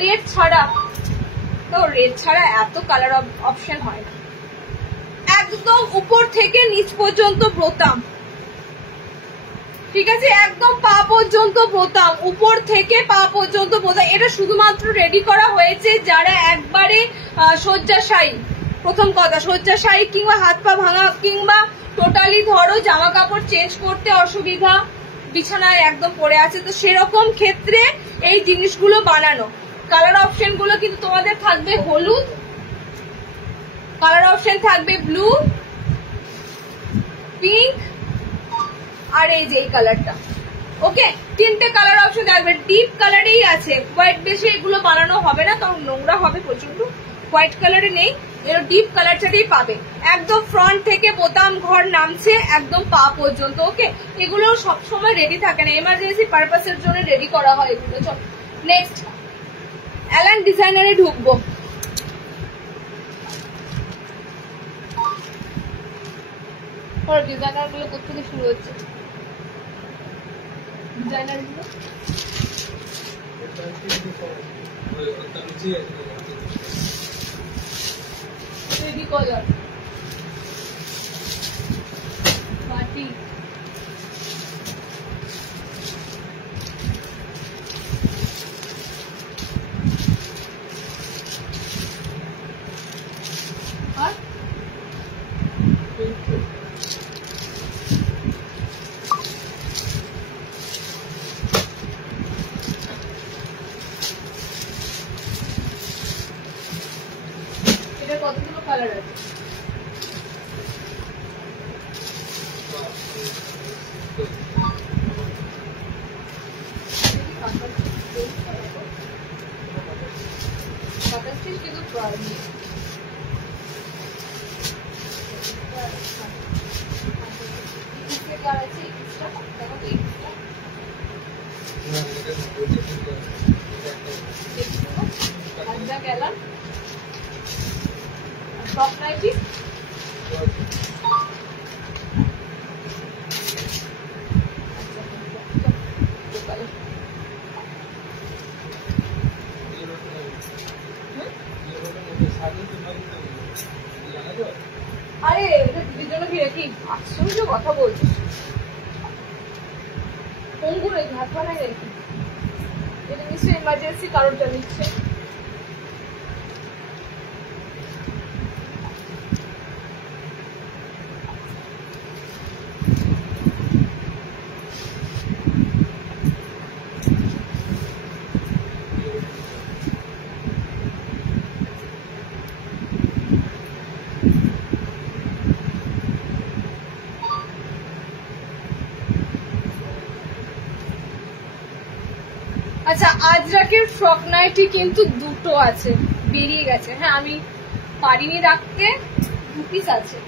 রেড ছাড়া, তো রেড ছাড়া এত কালার অপশন হয় না। একদম উপর থেকে নিচ পর্যন্ত বোতাম, ঠিক আছে, একদম পা পর্যন্ত বোতাম, উপর থেকে পা পর্যন্ত বোতাম। এটা শুধুমাত্র রেডি করা হয়েছে যারা একবারে শয্যাশায়ী, প্রথম কথা শয্যাশায়ী কিংবা হাত পা ভাঙা কিংবা টোটালি ধরো জামা কাপড় চেঞ্জ করতে অসুবিধা, বিছানায় একদম পড়ে আছে, তো সেরকম ক্ষেত্রে এই জিনিসগুলো বানানো। কালার অপশন গুলো কিন্তু তোমাদের থাকবে হলুদ, কালার অপশন থাকবে ব্লু, পিঙ্ক আর এই যে এই কালারটা। ওকে, তিনটে কালার অপশন থাকবে, ডিপ কালারেই আছে। হোয়াইট বেশি এগুলো বানানো হবে না, কারণ নোংরা হবে প্রচন্ড। হোয়াইট কালারে নেই, এর ডিপ কালারটাতেই পাবে। একদম ফ্রন্ট থেকে বোতাম ঘর নামছে একদম পা পর্যন্ত। ওকে, এগুলো সবসময় রেডি থাকে না, এমার্জেন্সি পারপাসের জন্য রেডি করা হয় এগুলো। চল নেক্সট অ্যালান ডিজাইনারে ঢুকবো। ডিজাইনার গুলো কোথা শুরু হচ্ছে? ডিজাইনার গুলো বেবি কলার পার্টি আর এটা কতগুলো কালার আছে? গেলাম টপ নাইটি আরে দিদির জন্য কি রেখি? আশ্চর্য কথা বলছিস, অঙ্গুর রেখি, হাত বানাই রেখি। এটা নিশ্চয়ই এমার্জেন্সি কারোরটা নিচ্ছে। আচ্ছা, আজরাকের ফ্রক নাইটি কিন্তু দুটো আছে, বেরিয়ে গেছে। হ্যাঁ, আমি পারিনি রাখতে, 2 পিস আছে,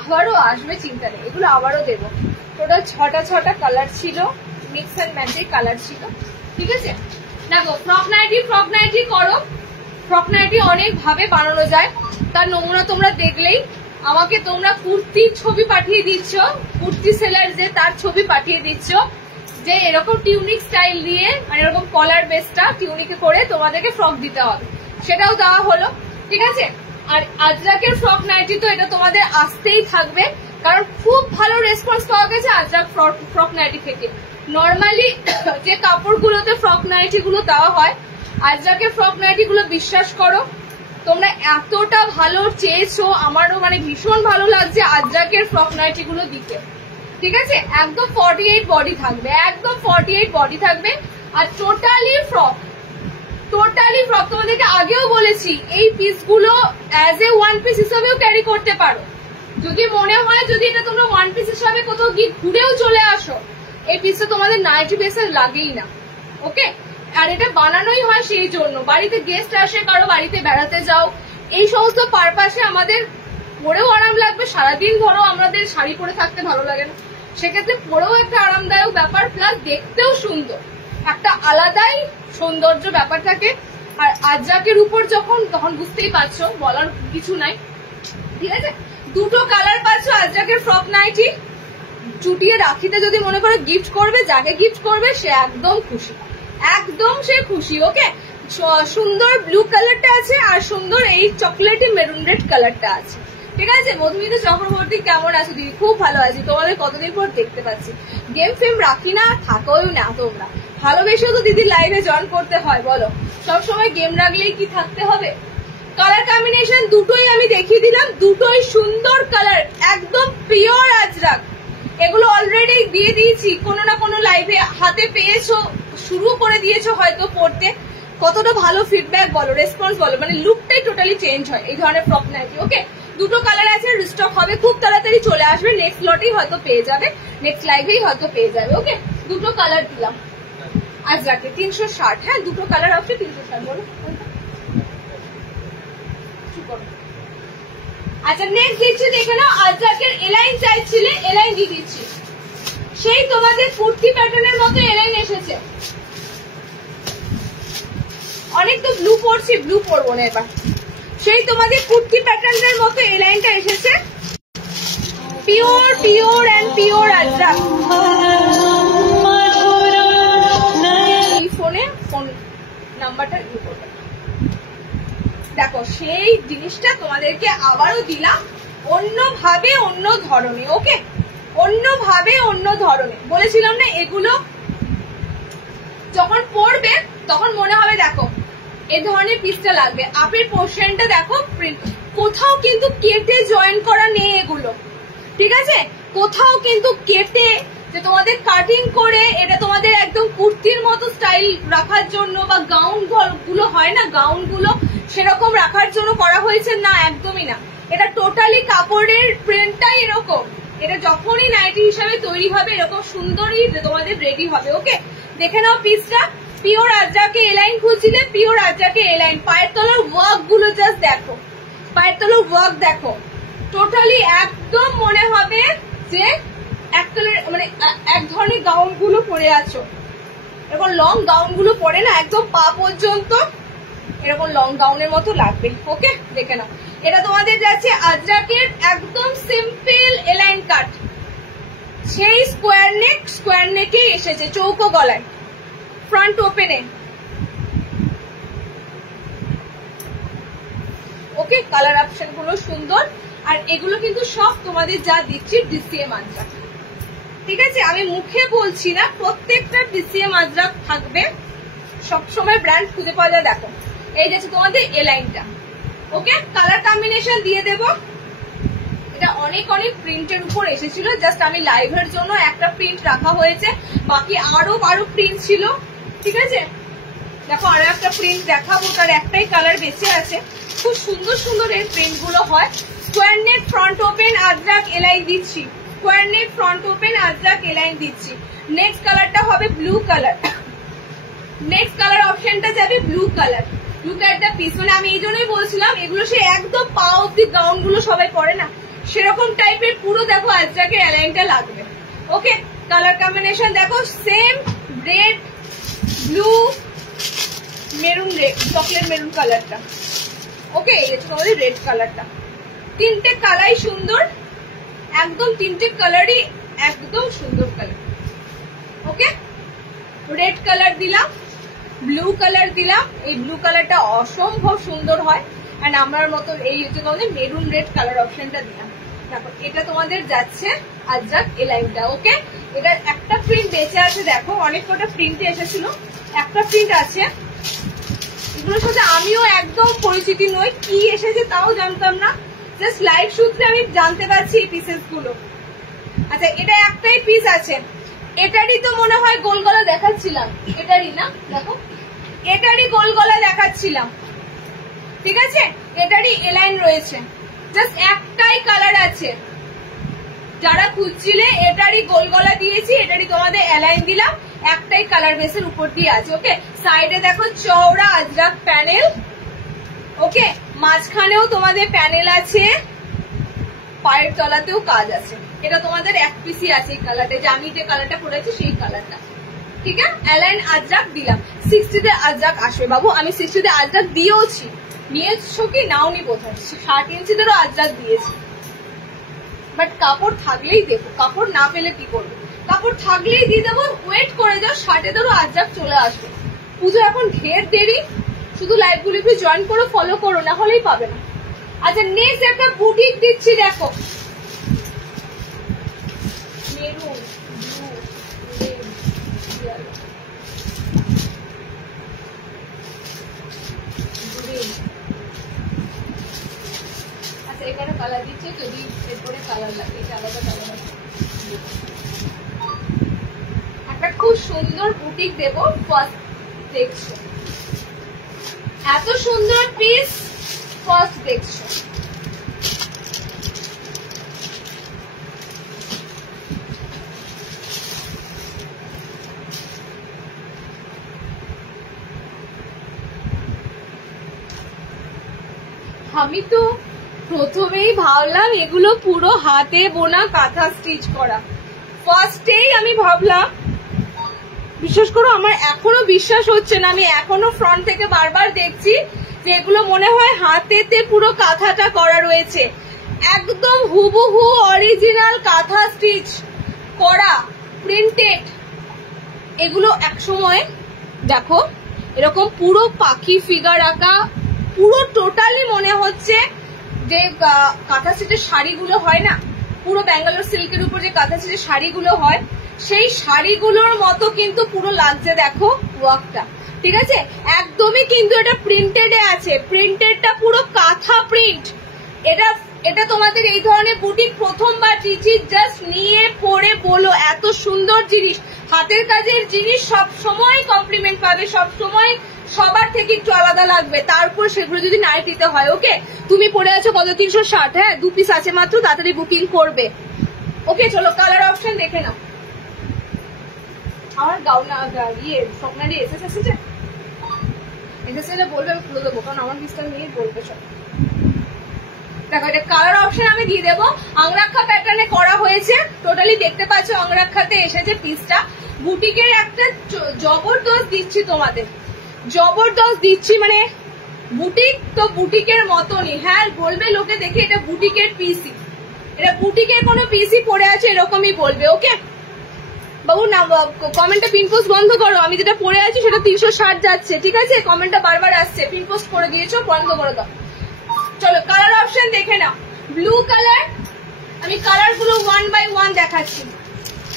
আবারও আসবে, চিন্তা নেই, এগুলো আবারও দেবো। টোটাল 6টা কালার ছিল, মিক্স অ্যান্ড ম্যাচের কালার ছিল। ঠিক আছে, দেখো ফ্রক নাইটি করো। ফ্রক নাইটি অনেক ভাবে বানানো যায়, তার নমুনা তোমরা দেখলেই। আমাকে তোমরা কুর্তির ছবি পাঠিয়ে দিচ্ছ, কুর্তি সেলার যে তার ছবি পাঠিয়ে দিচ্ছ, যে এরকম টিউনিক স্টাইল দিয়ে, মানে এরকম কলার বেসটা টিউনিকে করে তোমাদেরকে ফ্রক দিতে হবে, সেটাও দেওয়া হলো। ঠিক আছে, আর আজরাকের ফ্রক নাইটি তো এটা তোমাদের আসতেই থাকবে, কারণ খুব ভালো রেসপন্স পাওয়া গেছে আজরাক ফ্রক নাইটি থেকে। নর্মালি যে কাপড়গুলোতে ফ্রক নাইটি গুলো দেওয়া হয়, আজরাকের ফ্রক নাইটি গুলো বিশ্বাস করো তোমরা এতটা ভালো চেয়েছো, আমারও মানে ভীষণ ভালো লাগছে আজরাকের ফ্রক নাইটি গুলো দিতে। ঠিক আছে, একদম 48 বডি থাকবে, একদম 48 বডি থাকবে। আর টোটালি ফ্রক তোমাদেরকে আগেও বলেছি, এই পিসগুলো অ্যাজ এ 1 পিস হিসাবেও ক্যারি করতে পারো। যদি মনে হয় যদি এটা তোমরা 1 পিস হিসাবে কোথাও গিয়ে ঘুরেও চলে আসো, এই পিসটা তোমাদের নাইটি বেসে লাগেই না। ওকে, আর এটা বানানোই হয় সেই জন্য, বাড়িতে গেস্ট আসে, কারো বাড়িতে বেড়াতে যাও, এই সমস্ত পারপাসে আমাদের পরেও আরাম লাগবে। সারাদিন ধরো আমাদের শাড়ি পরে থাকতে ভালো লাগে না, সেক্ষেত্রে পরেও একটা আরামদায়ক ব্যাপার, প্লাস দেখতেও সুন্দর, একটা আলাদাই সৌন্দর্য ব্যাপার থাকে। আর আজরাকের উপর তখন বুঝতেই পারছো, বলার কিছু নাই। ঠিক আছে, 2টো কালার পাচ্ছ আজরাকের ফ্রক নাইটি। চুটিয়ে রাখিতে যদি মনে করে গিফট করবে, যাকে গিফট করবে সে একদম খুশি, একদম সে খুশি। ওকে, সুন্দর ব্লু কালারটা আছে, আর সুন্দর এই চকলেটি মেরুন রেড কালারটা আছে। ঠিক আছে, মধুমিতা চক্রবর্তী কেমন আছো দিদি? খুব ভালো আছি, তোমাদের কতদিন পর দেখতে পাচ্ছি। গেম ফেম রাখি না, থাকোও না তোমরা, ভালোবেসেও তো দিদির লাইভে জয়েন করতে হয়, বলো সবসময় গেম রাখলেই কি থাকতে হবে? কালার কম্বিনেশন দুটোই আমি দেখিয়ে দিলাম, দুটোই সুন্দর কালার, একদম পিওর আজরাক। এগুলো অলরেডি দিয়ে দিয়েছি, কোনো না কোনো লাইভে হাতে পেয়েছো, শুরু করে দিয়েছো হয়তো পড়তে। কতটা ভালো ফিডব্যাক বলো, রেসপন্স বলো, মানে লুকটাই টোটালি চেঞ্জ হয় এই ধরনের ফ্রক নাইটি। ওকে, দুটো কালার আছে, রিস্টক হবে, খুব তাড়াতাড়ি চলে আসবে, নেক্সট লটেই হয়তো পেয়ে যাবে, নেক্সট লাইভেই হয়তো পেয়ে যাবে। ওকে, দুটো কালার দিলাম আজরাকে 360। হ্যাঁ, দুটো কালার আসছে 360। বলো আচ্ছা, নেক্সট দিচ্ছি, দেখে নাও। আজরাকের এলাইন চাইছিলে, এলাইন দিয়ে দিচ্ছি। সেই তোমাদের কুর্তি প্যাটার্নের মতো এলাইন এসেছে। অনেক তো ব্লু পরছি, ব্লু পরবো না এবার। সেই তোমাদের কুর্তি প্যাটার্নের মতো এলাইনটা এসেছে, পিওর পিওর এন্ড পিওর আজরাক। এই ফোনে ফোন নাম্বারটা ইয়ে করবে। দেখো, সেই জিনিসটা তোমাদেরকে আবারও দিলাম, অন্যভাবে অন্য ধরনে। ওকে, অন্যভাবে অন্য ধরনে। বলেছিলাম না, এগুলো যখন পরবে তখন মনে হবে দেখো এই ধরনের পিসটা লাগবে। আপের পোর্শনটা দেখো, প্রিন্ট কোথাও কিন্তু কেটে জয়েন করা নেই এগুলো, ঠিক আছে? কোথাও কিন্তু কেটে যে তোমাদের কাটিং করে এটা তোমাদের একদম কুর্তির মতো স্টাইল রাখার জন্য বা গাউন গুলো হয় না, গাউন গুলো সেরকম রাখার জন্য করা হয়েছে না, একদমই না। এটা টোটালি কাপড়ের প্রিন্টটাই এরকম। এটা যখনই নাইটি হিসাবে তৈরি হবে এরকম সুন্দরই তোমাদের রেডি হবে। ওকে, দেখে নাও পিসটা। পিওর আজরাকে এলাইন খুঁজছিলে, পিওর আজরাকে এলাইন। পায়ের তলার ওয়ার্ক গুলো জাস্ট দেখো, পায়ের তলার ওয়ার্ক দেখো, টোটালি একদম মনে হবে যে এক কালার, মানে এক ধরনের গাউন গুলো পরে আছো। এরকম লং গাউন গুলো পরে না, একদম পা পর্যন্ত এরকম লং গাউনের মতো লাগবে। ওকে, দেখে নাও। এটা তোমাদের যাচ্ছে আজরাকের একদম সিম্পল এলাইন কাট, সেই স্কোয়ার নেক, স্কোয়ার নেকে এসেছে চৌকো গলায়, ফ্রন্ট ওপেনে। ওকে, কালার অপশন গুলো সুন্দর। আর এগুলো কিন্তু সব তোমাদের যা দিচ্ছি ডিসিএম আজরাক, ঠিক আছে? আমি মুখে বলছি না, প্রত্যেকটা ডিসিএম আজরাক থাকবে, সবসময় ব্র্যান্ড খুঁজে পাওয়া যায়। দেখো, এই যাচ্ছে তোমাদের এলাইনটা। ওকে, কালার কম্বিনেশন দিয়ে দেব। এটা অনেক অনেক প্রিন্টের উপর এসেছিল, জাস্ট আমি লাইভের জন্য একটা প্রিন্ট রাখা হয়েছে, বাকি আরো প্রিন্ট ছিল, ঠিক আছে? দেখো, আরো একটা প্রিন্ট দেখাবো, তার একটাই কালার বেঁচে আছে। খুব সুন্দর সুন্দর এর প্রিন্ট গুলো হয়। স্কোয়ার নেক ফ্রন্ট ওপেন আজরাক এলাইন দিচ্ছি, স্কোয়ার নেক ফ্রন্ট ওপেন আজরাক এলাইন দিচ্ছি। নেক্সট কালারটা হবে ব্লু কালার, নেক্সট কালার অপশনটা যাবে blue colour. Look at the piece, মানে আমি এই জন্যই বলছিলাম এগুলো সে একদম পা অব্দি গাউন গুলো সবাই পরে না, সেরকম টাইপের পুরো দেখো আজরাকের এলাইনটা লাগবে। ওকে, কালার কম্বিনেশন দেখো, same red, blue, maroon, red, chocolate maroon কালারটা। ওকে, এই হচ্ছে তোমাদের রেড কালারটা। তিনটে কালারই সুন্দর, একদম তিনটে কালারই একদম সুন্দর কালার। ওকে, রেড কালার দিলাম, ব্লু কালার দিলাম। এই ব্লু কালারটা অসম্ভব সুন্দর হয়, এন্ড আমার মতো এই হচ্ছে তোমাদের মেরুন রেড কালার অপশনটা দিলাম। দেখো, এটা তোমাদের যাচ্ছে আজরাক এলাইনটা। ওকে, এটার একটা প্রিন্ট বেঁচে আছে, দেখো অনেক কটা প্রিন্টে এসেছিল, একটা প্রিন্ট আছে। এগুলোর সাথে আমিও একদম পরিচিতি নই, কি এসেছে তাও জানতাম না, জাস্ট লাইভ সূত্রে আমি জানতে পারছি এই পিসেস গুলো। আচ্ছা, এটা একটাই পিস আছে, এটারই তো মনে হয় গোল গলা দেখাচ্ছিলাম, এটারই না, দেখো এটারই গোল গলা দেখাচ্ছিলাম, ঠিক আছে? এটারই এলাইন রয়েছে, জাস্ট একটাই কালার আছে। যারা খুঁজছিলে এটারই গোল গলা দিয়েছি, এটারই তোমাদের এলাইন দিলাম, একটাই কালার বেসের উপর দিয়ে আছে। ওকে, সাইডে দেখো চওড়া আজরাক প্যানেল। ওকে, মাঝখানেও তোমাদের প্যানেল আছে, পায়ের তলাতেও কাজ আছে। এটা তোমাদের এক পিসি আছে এই কালারটা, যে আমি যে কালারটা পরেছি সেই কালারটা, ঠিক আছে? এলাইন আজরাক দিলাম। 60 আজরাক আসবে বাবু, আমি 60 আজরাক দিয়েওছি, নিয়েছো কি নাওনি বোধহয়, 60 ইঞ্চিদেরও আজরাক দিয়েছি। বাট কাপড় থাকলেই দেখো, কাপড় না পেলে কি করবে, কাপড় থাকলেই দিয়ে দেবো, ওয়েট করে যাও, 60 আজরাক চলে আসবে। পুজো এখন ঢের দেরি, শুধু লাইভ গুলো একটু জয়েন করো, ফলো করো, না হলেই পাবে না। আচ্ছা, নেক্সট একটা বুটিক দিচ্ছি, দেখো maroon, blue, red, yellow, green. আচ্ছা, এখানে কালার দিচ্ছে, যদি এরপরে কালার লাগে, এটা আলাদা কালার আছে। একটা খুব সুন্দর বুটিক দেবো, ফার্স্ট দেখছো, এত সুন্দর পিস ফার্স্ট দেখছো। আমি তো প্রথমেই ভাবলাম এগুলো পুরো হাতে বোনা কাঁথা স্টিচ করা, ফার্স্টেই আমি ভাবলাম, বিশ্বাস করো আমার এখনো বিশ্বাস হচ্ছে না, আমি এখনো ফ্রন্ট থেকে বারবার দেখছি যে এগুলো মনে হয় হাতেতে পুরো কাঁথাটা করা রয়েছে, একদম হুবহু অরিজিনাল কাঁথা স্টিচ করা, প্রিন্টেড। এগুলো একসময় দেখো এরকম পুরো পাখি ফিগার আঁকা, পুরো টোটালি মনে হচ্ছে যে কাঁথা স্টিচের শাড়িগুলো হয় না, পুরো ব্যাঙ্গালোর সিল্কের উপর যে কাঁথা স্টিচের শাড়িগুলো হয়, সেই শাড়িগুলোর মতো কিন্তু পুরো লাগছে দেখো ওয়ার্কটা, ঠিক আছে? একদমই কিন্তু এটা প্রিন্টেডে আছে, প্রিন্টেডটা পুরো কাঁথা প্রিন্ট। এটা তোমাদের এই ধরনের বুটিক প্রথমবার দিচ্ছি, জাস্ট নিয়ে পরে বলো এত সুন্দর জিনিস, হাতের কাজের জিনিস সব সময় কমপ্লিমেন্ট পাবে, সব সময় সবার থেকে একটু আলাদা লাগবে, তারপর সেগুলো যদি নাইটিতে হয়। ওকে, তুমি পরে আছো কত? 360। হ্যাঁ, 2 পিস আছে মাত্র, তাড়াতাড়ি বুকিং করবে। ওকে, চলো কালার অপশন দেখে নাও। আমার গাউন ইয়ে স্বপ্নারি এসেছে বলবে, আমি খুলে দেবো, কারণ আমার পিসটা নিয়ে বলবে সব। দেখো এটা কালার অপশন আমি দিয়ে দেবো, আংরাক্ষা প্যাটার্নে করা হয়েছে, টোটালি দেখতে পাচ্ছ আংরাক্ষাতে এসেছে পিসটা। বুটিকের একটা জবরদস্ত দিচ্ছি তোমাদের, জবরদস্ত দিচ্ছি, মানে বুটিক তো বুটিকের মতনই। হ্যাঁ, বলবে লোকে দেখে এটা বুটিকের পিসি, এটা বুটিকের কোনো পিসি পরে আছে এরকমই বলবে। ওকে বাবু, না কমেন্টটা পিন পোস্ট বন্ধ করো, আমি যেটা পরে আছি সেটা 360 যাচ্ছে, ঠিক আছে? কমেন্টটা বারবার আসছে, পিন পোস্ট করে দিয়েছো, বন্ধ করে দাও। চলো কালার অপশন দেখে নাও। ব্লু কালার, আমি কালার গুলো 1 by 1 দেখাচ্ছি,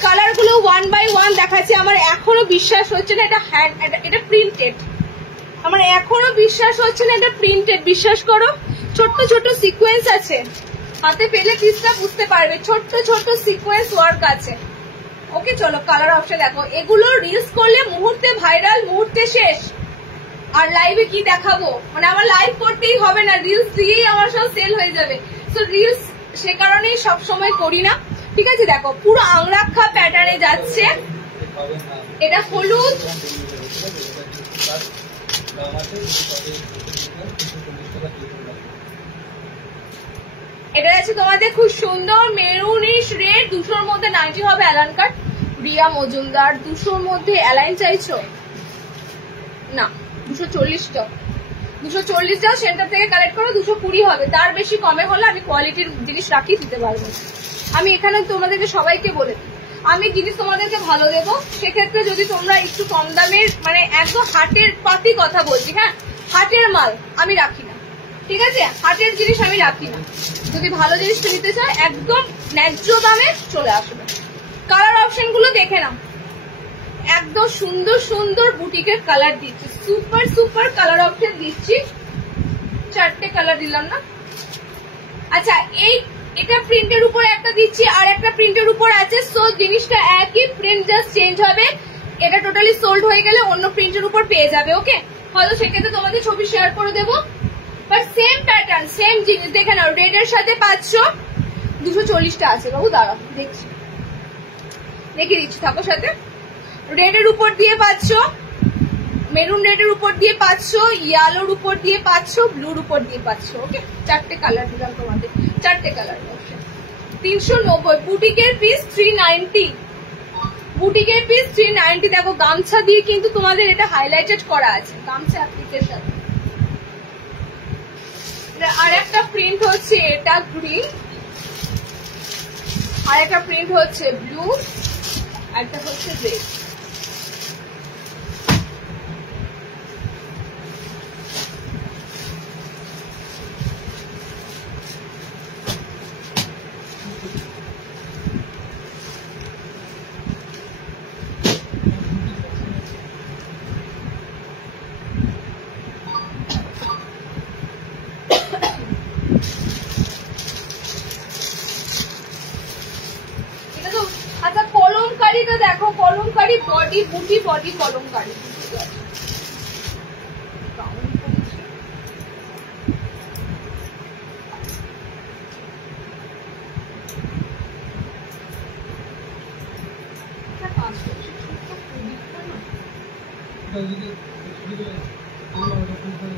কালার গুলো 1 by 1 দেখাচ্ছি। আমার এখনো বিশ্বাস হচ্ছে না এটা হ্যান্ড, এটা প্রিন্টেড, আমার এখনো বিশ্বাস হচ্ছে না এটা প্রিন্টেড, বিশ্বাস করো। ছোট্ট ছোট্ট সিকোয়েন্স আছে, হাতে পেলে পিসটা বুঝতে পারবে, ছোট্ট ছোট্ট সিকোয়েন্স ওয়ার্ক আছে। ওকে, চলো কালার অপশন দেখো। এগুলো রিলস করলে মুহূর্তে ভাইরাল, মুহূর্তে শেষ। আর লাইভে কি দেখাবো, মানে আমার লাইভ করতেই হবে না, রিলস দিয়েই আমার সব সেল হয়ে যাবে। তো রিলস সে কারণেই সবসময় করি না, ঠিক আছে? দেখো পুরো আংরাক্ষা প্যাটার্নে যাচ্ছে, এটা হলুদ, এটা আছে তোমাদের খুব সুন্দর মেরুনিশ রেড, 200-র মধ্যে 90 হবে অ্যালান কাট। রিয়া মজুমদার 200-র মধ্যে অ্যালাইন চাইছো না, 240 দাও, 240 দাও, সেন্টার থেকে কালেক্ট করো, 220 হবে, তার বেশি কমে হলে আমি কোয়ালিটির জিনিস রাখি, দিতে পারবো। আমি এখানে তোমাদেরকে সবাইকে বলে দিই, আমি জিনিস তোমাদেরকে ভালো দেবো, সেক্ষেত্রে যদি তোমরা একটু কম দামের, মানে একদম হাটের পাতি কথা বলছি, হ্যাঁ হাটের মাল আমি রাখি না, ঠিক আছে? হাটের জিনিস আমি রাখি না, যদি ভালো জিনিসটা নিতে চাই একদম ন্যায্য দামে চলে আসবে। কালার অপশন গুলো দেখে নাও, একদম সুন্দর সুন্দর বুটিকের কালার দিচ্ছি, সুপার সুপার কালার অপশন দিচ্ছি, 4টে কালার দিলাম না? আচ্ছা, এটা প্রিন্টের উপর একটা দিচ্ছি, আর একটা প্রিন্টের উপর আছে, সো জিনিসটা একই, প্রিন্ট জাস্ট চেঞ্জ হবে। এটা টোটালি সোল্ড হয়ে গেলে অন্য প্রিন্টের উপর পেয়ে যাবে। ওকে, হয়তো সেক্ষেত্রে তোমাদের ছবি শেয়ার করে দেবো, বাট সেম প্যাটার্ন সেম জিনিস। দেখে নাও, রেড এর সাথে পাচ্ছ, 240টা আছে বাবু, দাঁড়াও দেখছি, দেখে দিচ্ছি, থাকো সাথে। রেড এর উপর দিয়ে পাচ্ছ, মেরুন রেড এর উপর দিয়ে পাচ্ছ, ইয়েলোর উপর দিয়ে পাচ্ছ, ব্লুর উপর দিয়ে পাচ্ছ। ওকে, 4টে কালার দিলাম তোমাদের, 4টে কালার। 390 বুটিকের পিস, 390 বুটিকের পিস, 390। দেখো গামছা দিয়ে কিন্তু তোমাদের এটা হাইলাইটেড করা আছে, গামছা অ্যাপ্লিকের সাথে। আর একটা প্রিন্ট হচ্ছে এটা গ্রিন, আর একটা প্রিন্ট হচ্ছে ব্লু, আর একটা হচ্ছে রেড। আচ্ছা, কলমকারিটা দেখো, কলমকারি বডি, বুটি বডি কলমকারি,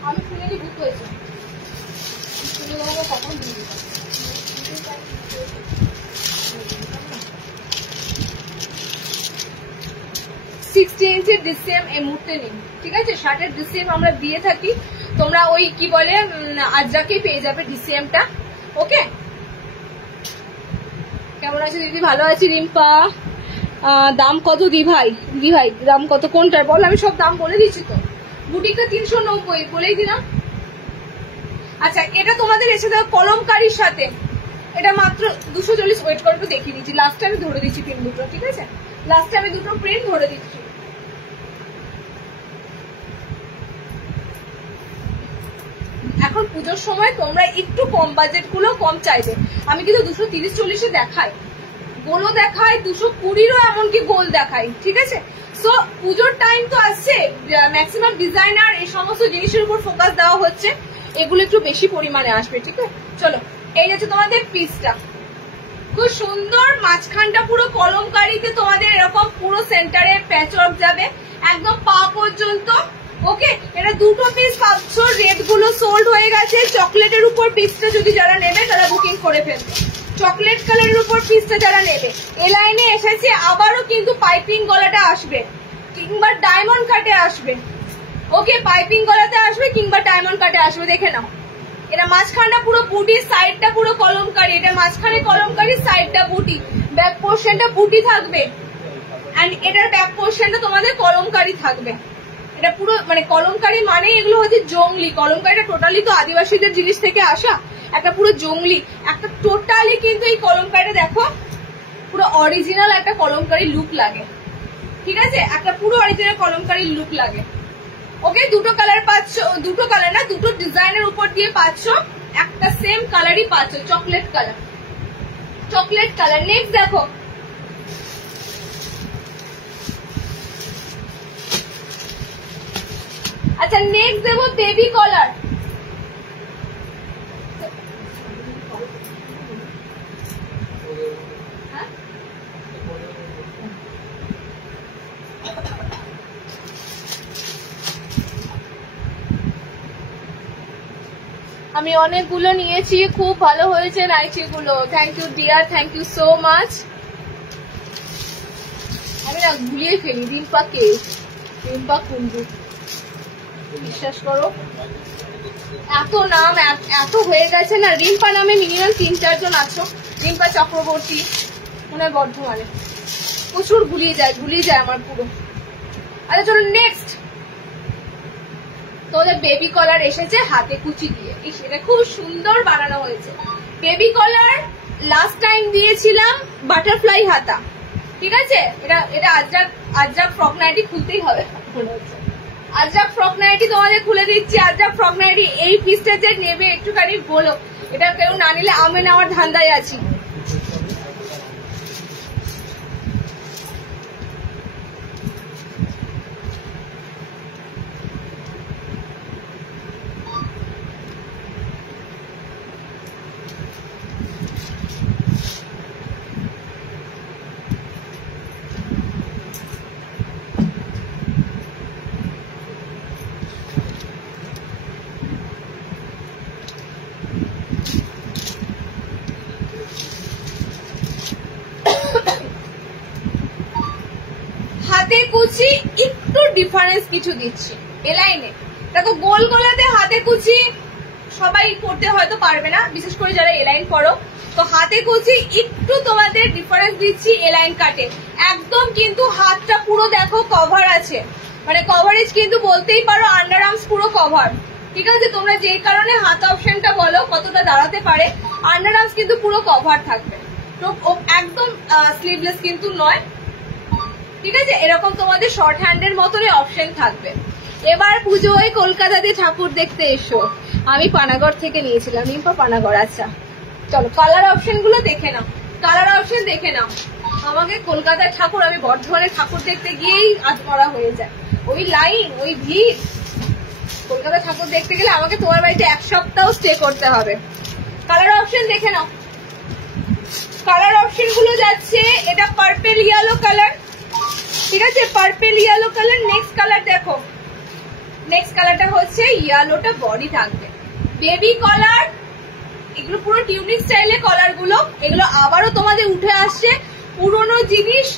আমি শুনেছি বুক হয়েছে। কখন দিয়ে দিতাম 60 ইঞ্চের ডিসিএম এই মুহূর্তে নেই, ঠিক আছে? শার্টের ডিসিএম আমরা দিয়ে থাকি, তোমরা ওই কি বলে আজরাকে পেয়ে যাবে ডিসিএমটা। ওকে, কেমন আছে দিদি? ভালো আছি রিম্পা। দাম কত দি ভাই? দাম কত কোনটার বল? আমি সব দাম বলে দিচ্ছি তো। বুটিকটা 390 বলেই দিলাম। আচ্ছা, এটা তোমাদের এসে দেওয়া কলমকারীর সাথে, এটা মাত্র 240। ওয়েট করে একটু দেখিয়ে দিচ্ছি, লাস্টে আমি ধরে দিচ্ছি প্রিন্ট দুটো, ঠিক আছে? লাস্টে আমি দুটো প্রিন্ট ধরে দিচ্ছি। এখন পুজোর সময় তোমরা একটু কম বাজেট গুলো কম চাইবে, আমি কিন্তু 230-40 দেখাই, গোলও দেখাই, 220-ও এমনকি গোল দেখাই, ঠিক আছে? সো পুজোর টাইম তো আসছে, ম্যাক্সিমাম ডিজাইনার এই সমস্ত জিনিসের উপর ফোকাস দেওয়া হচ্ছে, এগুলো একটু বেশি পরিমাণে আসবে, ঠিক আছে? চলো, এই হচ্ছে তোমাদের পিসটা, খুব সুন্দর, মাঝখানটা পুরো কলমকারিতে তোমাদের এরকম পুরো সেন্টারে প্যাচ ওয়ার্ক যাবে একদম পা পর্যন্ত। ওকে, এটা দুটো পিস পাচ্ছ, রেড গুলো সোল্ড হয়ে গেছে। চকলেটের উপর পিসটা যদি যারা নেবে তারা বুকিং করে ফেলবে, চকলেট কালারের উপর পিসটা যারা নেবে। এ লাইনে এসেছে, আবারও কিন্তু পাইপিং গলাটা আসবে কিংবা ডায়মন্ড কাটে আসবে। ওকে, পাইপিং গলাতে আসবে কিংবা ডায়মন্ড কাটে আসবে, দেখে নাও। এটা মাঝখানটা পুরো বুটি, সাইডটা পুরো কলমকারি, এটা মাঝখানে কলমকারি, সাইডটা বুটি, ব্যাক পোর্শনটা বুটি থাকবে, এন্ড এটার ব্যাক পোর্শনটা তোমাদের কলমকারি থাকবে। এটা পুরো মানে কলমকারি মানে এগুলো হচ্ছে জংলি, কলমকারিটা টোটালি তো আদিবাসীদের জিনিস থেকে আসা, একটা পুরো জংলি, একটা টোটালি কিন্তু এই কলমকারিটা দেখো পুরো অরিজিনাল একটা কলমকারি লুক লাগে, ঠিক আছে? একটা পুরো অরিজিনাল কলমকারি লুক লাগে। ওকে, দুটো কালার পাচ্ছ, দুটো কালার না, দুটো ডিজাইনের উপর দিয়ে পাচ্ছ, একটা সেম কালারই পাচ্ছ, chocolate colour, chocolate colour. Next দেখো, আচ্ছা নেক্সট দেবো বেবি কলার। আমি অনেকগুলো নিয়েছি, খুব ভালো হয়েছে নাইটি গুলো, thank you dear, thank you so much. আমি না ভুলিয়ে ফেলি রিম্পা কে, রিম্পা কুন্ডু, বিশ্বাস করো এত নাম এত হয়ে গেছে না, রিম্পা নামে মিনিমাম 3-4 জন আছো, রিম্পা চক্রবর্তী, মনে হয় বর্ধমানে, প্রচুর ভুলিয়ে যায় আমার পুরো। আচ্ছা চলো নেক্সট, তোমাদের বেবি কলার এসেছে হাতে কুচি দিয়ে, সেটা খুব সুন্দর বানানো হয়েছে। বেবি কলার লাস্ট টাইম দিয়েছিলাম বাটারফ্লাই হাতা, ঠিক আছে? এটা আজরাক ফ্রক নাইটি খুলতেই হবে, আজরাক ফ্রক নাইটি তোমাদের খুলে দিচ্ছি। আজরাক ফ্রক নাইটি এই পিসটা যে নেবে একটুখানি বলো, এটা কেউ না নিলে আমি নেওয়ার ধান্দায় আছি। হাতে কুচি একটু ডিফারেন্স কিছু দিচ্ছি এ লাইনে, দেখো গোল গলাতে হাতে কুচি সবাই করতে হয়তো পারবে না, বিশেষ করে যারা এ লাইন করো, তো হাতে কুচি একটু তোমাদের ডিফারেন্স দিচ্ছি এ লাইন কাটে। একদম কিন্তু হাতটা পুরো দেখো কভার আছে, মানে কভারেজ কিন্তু বলতেই পারো আন্ডার আর্মস পুরো কভার, ঠিক আছে? তোমরা যে কারণে হাত অপশনটা বলো কতটা দাঁড়াতে পারে, আন্ডার আর্মস কিন্তু পুরো কভার থাকবে, তো একদম স্লিভলেস কিন্তু নয়, ঠিক আছে? এরকম তোমাদের শর্ট হ্যান্ডের মতনই অপশন থাকবে। এবার পুজোয় কলকাতাতে ঠাকুর দেখতে এসো, আমি পানাগড় থেকে নিয়েছিলাম, রিম্পা পানাগড়। আচ্ছা চলো কালার অপশন গুলো দেখে নাও, কালার অপশন দেখে নাও। আমাকে কলকাতার ঠাকুর, আমি বর্ধমানের ঠাকুর দেখতে গিয়েই আধমরা হয়ে যায়, ওই লাইন, ওই ভিড়। কলকাতা ঠাকুর দেখতে গেলে আমাকে তোমার বাড়িতে 1 সপ্তাহ স্টে করতে হবে। কালার অপশন দেখে নাও, কালার অপশন গুলো যাচ্ছে, এটা পার্পেল ইয়েলো কালার, ঠিক আছে? Purple yellow colour. Next colour দেখো, নেক্সট কালারটা হচ্ছে ইয়েলোটা বডি থাকবে, বেবি কলার এগুলো পুরো টিউনিক স্টাইলে কলার গুলো, এগুলো আবারও তোমাদের উঠে আসছে, পুরোনো জিনিস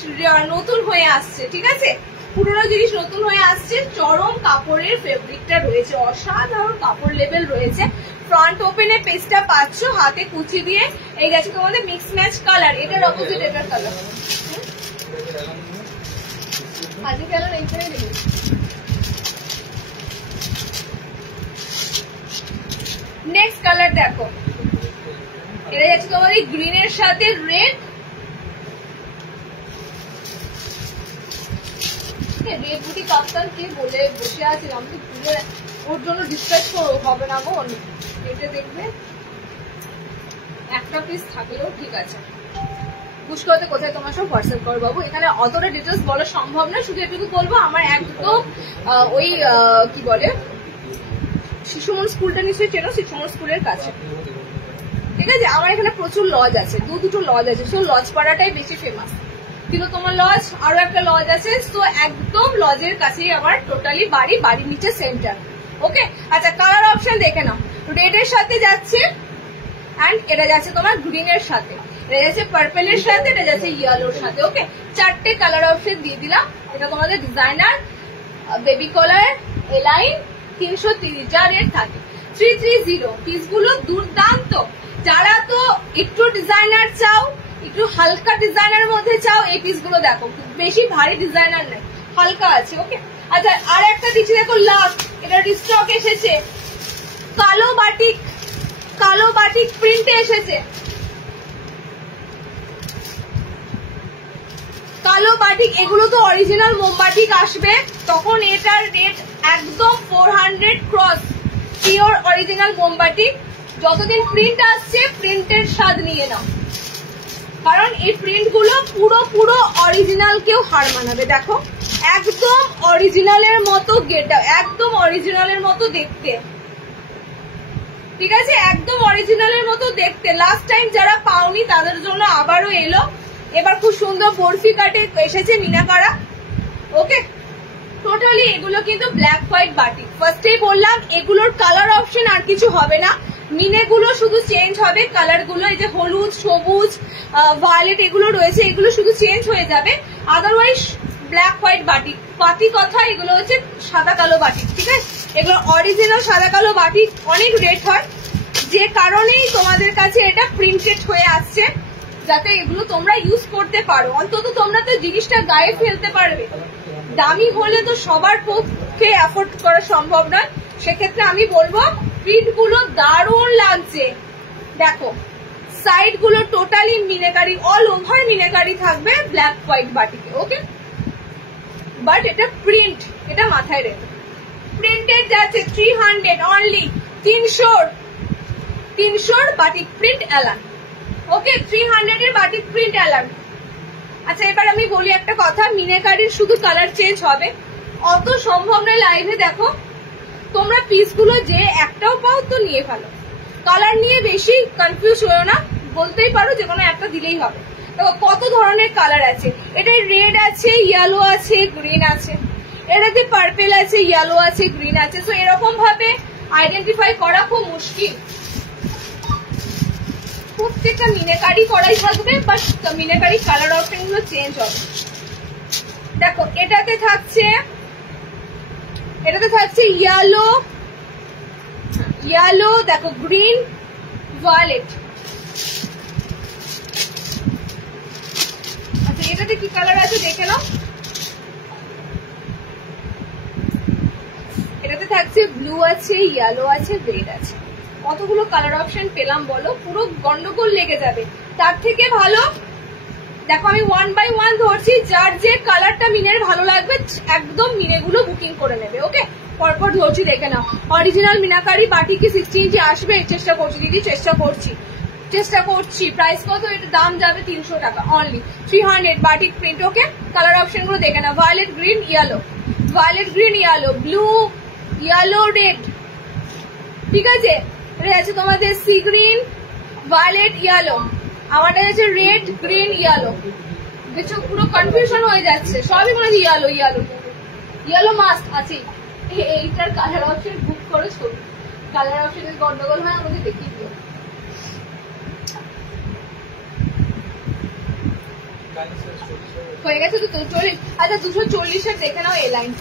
নতুন হয়ে আসছে, ঠিক আছে, পুরোনো জিনিস নতুন হয়ে আসছে। চরম কাপড়ের ফেব্রিকটা রয়েছে, অসাধারণ কাপড় লেভেল রয়েছে। ফ্রন্ট ওপেনে পেজটা পাচ্ছ, হাতে কুচি দিয়ে। এই গেছে তোমাদের মিক্স ম্যাচ কালার, এটার অপোজিট এটার কালার। আজকে কালার এইখানে দেখি। নেক্সট কালার দেখো, এটা যাচ্ছে তোমাদের গ্রিনের সাথে রেড। রেড বুটি কাপ্তান কে বলে বসে আছে, আমি তো ভুলে, ওর জন্য ডিসকাস করবো, হবে না বোন। এটা দেখবে একটা পিস থাকলেও ঠিক আছে। পুষ্করতে কোথায় তোমার সব হোয়াটসঅ্যাপ করো বাবু, এখানে অতটা ডিটেলস বলা সম্ভব না, শুধু এটুকু বলবো আমার একদম ওই কি বলে শিশুমন স্কুলটা নিশ্চয়ই চেনো, শিশুমন স্কুলের কাছে, ঠিক আছে। আমার এখানে প্রচুর লজ আছে, দুটো লজ আছে, সো লজ পাড়াটাই বেশি ফেমাস। কিন্তু তোমার লজ আরো একটা লজ আছে, তো একদম লজের কাছেই আমার টোটালি বাড়ি, বাড়ির নিচে সেন্টার। ওকে, আচ্ছা কালার অপশন দেখে নাও। রেড এর সাথে যাচ্ছে, এন্ড এটা যাচ্ছে তোমার গ্রিন এর সাথে, এটা যাচ্ছে পার্পল এর সাথে, এটা যাচ্ছে ইয়েলোর সাথে। ওকে, চারটে কালার অপশন দিয়ে দিলাম। এটা তোমাদের ডিজাইনার বেবি কলার এলাইন 330, যা রেট থাকে 330। পিসগুলো দুর্দান্ত। যারা তো একটু ডিজাইনার চাও, একটু হালকা ডিজাইনার মধ্যে চাও, এই পিসগুলো দেখো, বেশি ভারী ডিজাইনার নাই, হালকা আছে। ওকে, আচ্ছা আর একটা দিচ্ছি দেখো, লাস্ট, এটা রিস্টক এসেছে, কালো বাটিক, কালো বাটিক প্রিন্টে এসেছে, কালো বাটিক। এগুলো তো অরিজিনাল মোমবাটিক আসবে, তখন এটার রেট একদম 400 ক্রস, পিওর অরিজিনাল মোমবাটিক। যতদিন প্রিন্ট আসছে প্রিন্টের স্বাদ নিয়ে নাও, কারণ এই প্রিন্ট গুলো পুরো পুরো অরিজিনাল কেও হার মানাবে। দেখো একদম অরিজিনালের মতো গেটআপ, একদম অরিজিনালের মতো দেখতে, ঠিক আছে, একদম অরিজিনালের মতো দেখতে। লাস্ট টাইম যারা পাওনি তাদের জন্য আবারও এলো, এবার খুব সুন্দর বরফি কাটে এসেছে মিনাকারা। ওকে, টোটালি এগুলো কিন্তু ব্ল্যাক হোয়াইট বাটিক। ফার্স্টেই বললাম এগুলোর কালার অপশন আর কিছু হবে না, মিনেগুলো শুধু চেঞ্জ হবে, কালার গুলো এই যে হলুদ, সবুজ, ভায়োলেট এগুলো রয়েছে, এগুলো শুধু চেঞ্জ হয়ে যাবে, আদারওয়াইজ ব্ল্যাক হোয়াইট বাটিক। বাটি কথা, এগুলো হচ্ছে সাদা কালো বাটিক, ঠিক আছে। এগুলো অরিজিনাল সাদা কালো বাটিক, অনেক রেট হয়, যে কারণেই তোমাদের কাছে এটা প্রিন্টেড হয়ে আসছে, যাতে এগুলো তোমরা ইউজ করতে পারো, অন্তত তোমরা তো জিনিসটা গায়ে ফেলতে পারবে। দামি হলে তো সবার পক্ষে অ্যাফোর্ড করা সম্ভব নয়, সেক্ষেত্রে আমি বলবো প্রিন্ট গুলো দারুণ লাগছে। দেখো সাইড গুলো totally meenakari, all over meenakari থাকবে ব্ল্যাক হোয়াইট বাটিকে। ওকে, বাট এটা প্রিন্ট, এটা মাথায় রেখে প্রিন্টেড যাচ্ছে 300 অনলি, 300 বাটিক প্রিন্ট অ্যালান। ওকে, 300 এর বাটিক প্রিন্ট অ্যালান। আচ্ছা এবার আমি বলি একটা কথা, মিনেকারির শুধু কালার চেঞ্জ হবে, অত সম্ভব নয় লাইভে। দেখো তোমরা পিসগুলো যে একটাও পাও তো নিয়ে ফেলো, কালার নিয়ে বেশি কনফিউজ হয়েও না, বলতেই পারো যে কোনো একটা দিলেই হবে। দেখো কত ধরনের কালার আছে, এটা রেড আছে, ইয়েলো আছে, গ্রিন আছে, এটাতে পার্পেল আছে, ইয়েলো আছে, গ্রিন আছে, তো এরকম ভাবে আইডেন্টিফাই করা খুব মুশকিল। প্রত্যেকটা মিনেকারি করাই থাকবে, বাট মিনেকারি কালার অপশন গুলো চেঞ্জ হবে। দেখো এটাতে থাকছে ইয়েলো, ইয়েলো, দেখো গ্রিন, ভায়োলেট। আচ্ছা এটাতে কি কালার আছে দেখে নাও, এটাতে থাকছে ব্লু আছে, ইয়েলো আছে, রেড আছে। কতগুলো কালার অপশন পেলাম বলো, পুরো গন্ডগোল লেগে যাবে। তার থেকে ভালো দেখো আমি 1 বাই 1 ধরছি, যার যে কালারটা মিনের ভালো লাগবে একদম মিনেগুলো বুকিং করে নেবে। ওকে, পরপর ধরছি দেখে নাও। অরিজিনাল মিনাকারি বাটি কি 60 ইঞ্চি আসবে? চেষ্টা করছি দিদি, চেষ্টা করছি। প্রাইস কত? এটা দাম যাবে 300 টাকা only, 300 batik print. Okay, colour option গুলো দেখে নাও, violet green yellow, violet green yellow, blue yellow red, ঠিক আছে। এটা আছে তোমাদের সি গ্রিন, ভায়োলেট ইয়েলো, আমারটা হচ্ছে রেড গ্রিন ইয়েলো। দেখছো পুরো কনফিউশন হয়ে যাচ্ছে, সবই মনে হচ্ছে ইয়েলো ইয়েলো ইয়েলো মাস্ট আছে। এইটার কালার অপশন বুক করে ছবি, কালার অপশনের গন্ডগোল হয় আমাকে দেখিয়ে দিও। হয়ে গেছে তো 240। আচ্ছা 240-এর দেখে নাও এ লাইন,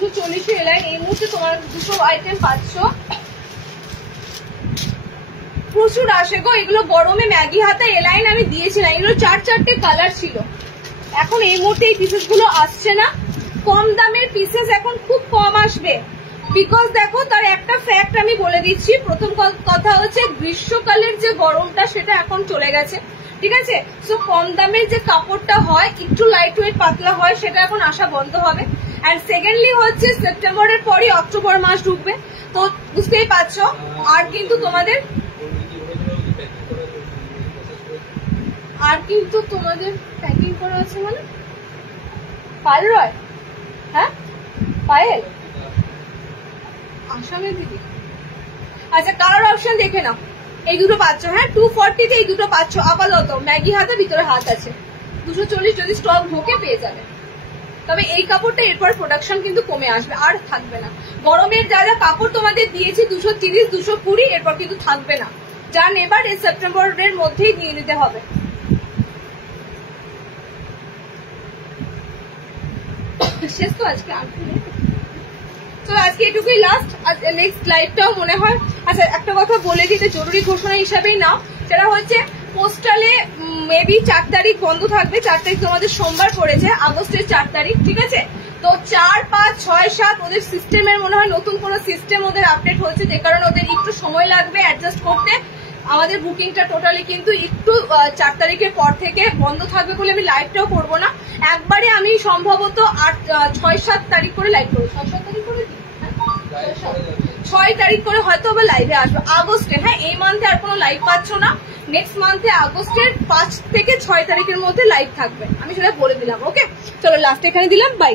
240 এ লাইন। এই মুহূর্তে তোমার 200 আইটেম পাচ্ছ, প্রচুর আসে গো। এগুলো গরমে ম্যাগি হাতে এ লাইন আমি দিয়েছিলাম, এগুলো 4-4টে কালার ছিল। এখন এই মুহূর্তে এই পিসেস গুলো আসছে না, কম দামের পিসেস এখন খুব কম আসবে। বিকজ দেখো তার একটা ফ্যাক্ট আমি বলে দিচ্ছি। প্রথম কথা হচ্ছে গ্রীষ্মকালের যে গরমটা সেটা এখন চলে গেছে, ঠিক আছে। সো কম দামের যে কাপড়টা হয় একটু লাইট ওয়েট পাতলা হয় সেটা এখন আসা বন্ধ হবে। অ্যান্ড সেকেন্ডলি হচ্ছে সেপ্টেম্বরের পরই অক্টোবর মাস ঢুকবে, তো বুঝতেই পারছো। আর কিন্তু তোমাদের প্যাকিং করা আছে মানে পায়েল রয়, হ্যাঁ পায়েল আসামের দিদি। আচ্ছা কালার অপশন দেখে নাও, এই দুটো পাচ্ছ, হ্যাঁ 240-তে এই দুটো পাচ্ছ আপাতত। ম্যাগি হাতে ভিতরে হাত আছে, 240 যদি স্টক ঢোকে পেয়ে যাবে। তবে এই কাপড়টা এরপর প্রোডাকশন কিন্তু কমে আসবে, আর থাকবে না। গরমের যা যা কাপড় তোমাদের দিয়েছি 230, 220, এরপর কিন্তু থাকবে না। যা নেবার এই সেপ্টেম্বরের মধ্যেই নিয়ে নিতে হবে। শেষ তো আজকে, তো আজকে এটুকুই লাস্ট। নেক্সট লাইভটাও মনে হয়। আচ্ছা একটা কথা বলে দিতে জরুরি ঘোষণা হিসাবেই নাও, সেটা হচ্ছে পোস্টালে মেবি 4 তারিখ বন্ধ থাকবে। 4 তারিখ তোমাদের সোমবার পড়েছে, আগস্টের 4 তারিখ, ঠিক আছে। তো 4, 5, 6, 7 ওদের সিস্টেমের মনে হয় নতুন কোনো সিস্টেম ওদের আপডেট হচ্ছে, যে কারণে ওদের একটু সময় লাগবে অ্যাডজাস্ট করতে। আমাদের বুকিংটা টোটালি কিন্তু একটু 4 তারিখের পর থেকে বন্ধ থাকবে বলে আমি লাইভটাও করবো না। একবারে আমি সম্ভবত 6-7 তারিখ করে লাইভ করবো। 6-7 তারিখ করে 6 তারিখ করে হয়তো আবার লাইভে আসবো আগস্টে। হ্যাঁ এই মান্থে আর কোনো লাইভ পাচ্ছ না, নেক্সট মান্থে আগস্টের 5 থেকে 6 তারিখের মধ্যে লাইভ থাকবে, আমি সেটা বলে দিলাম। ওকে চলো লাস্ট এখানে দিলাম, বাই।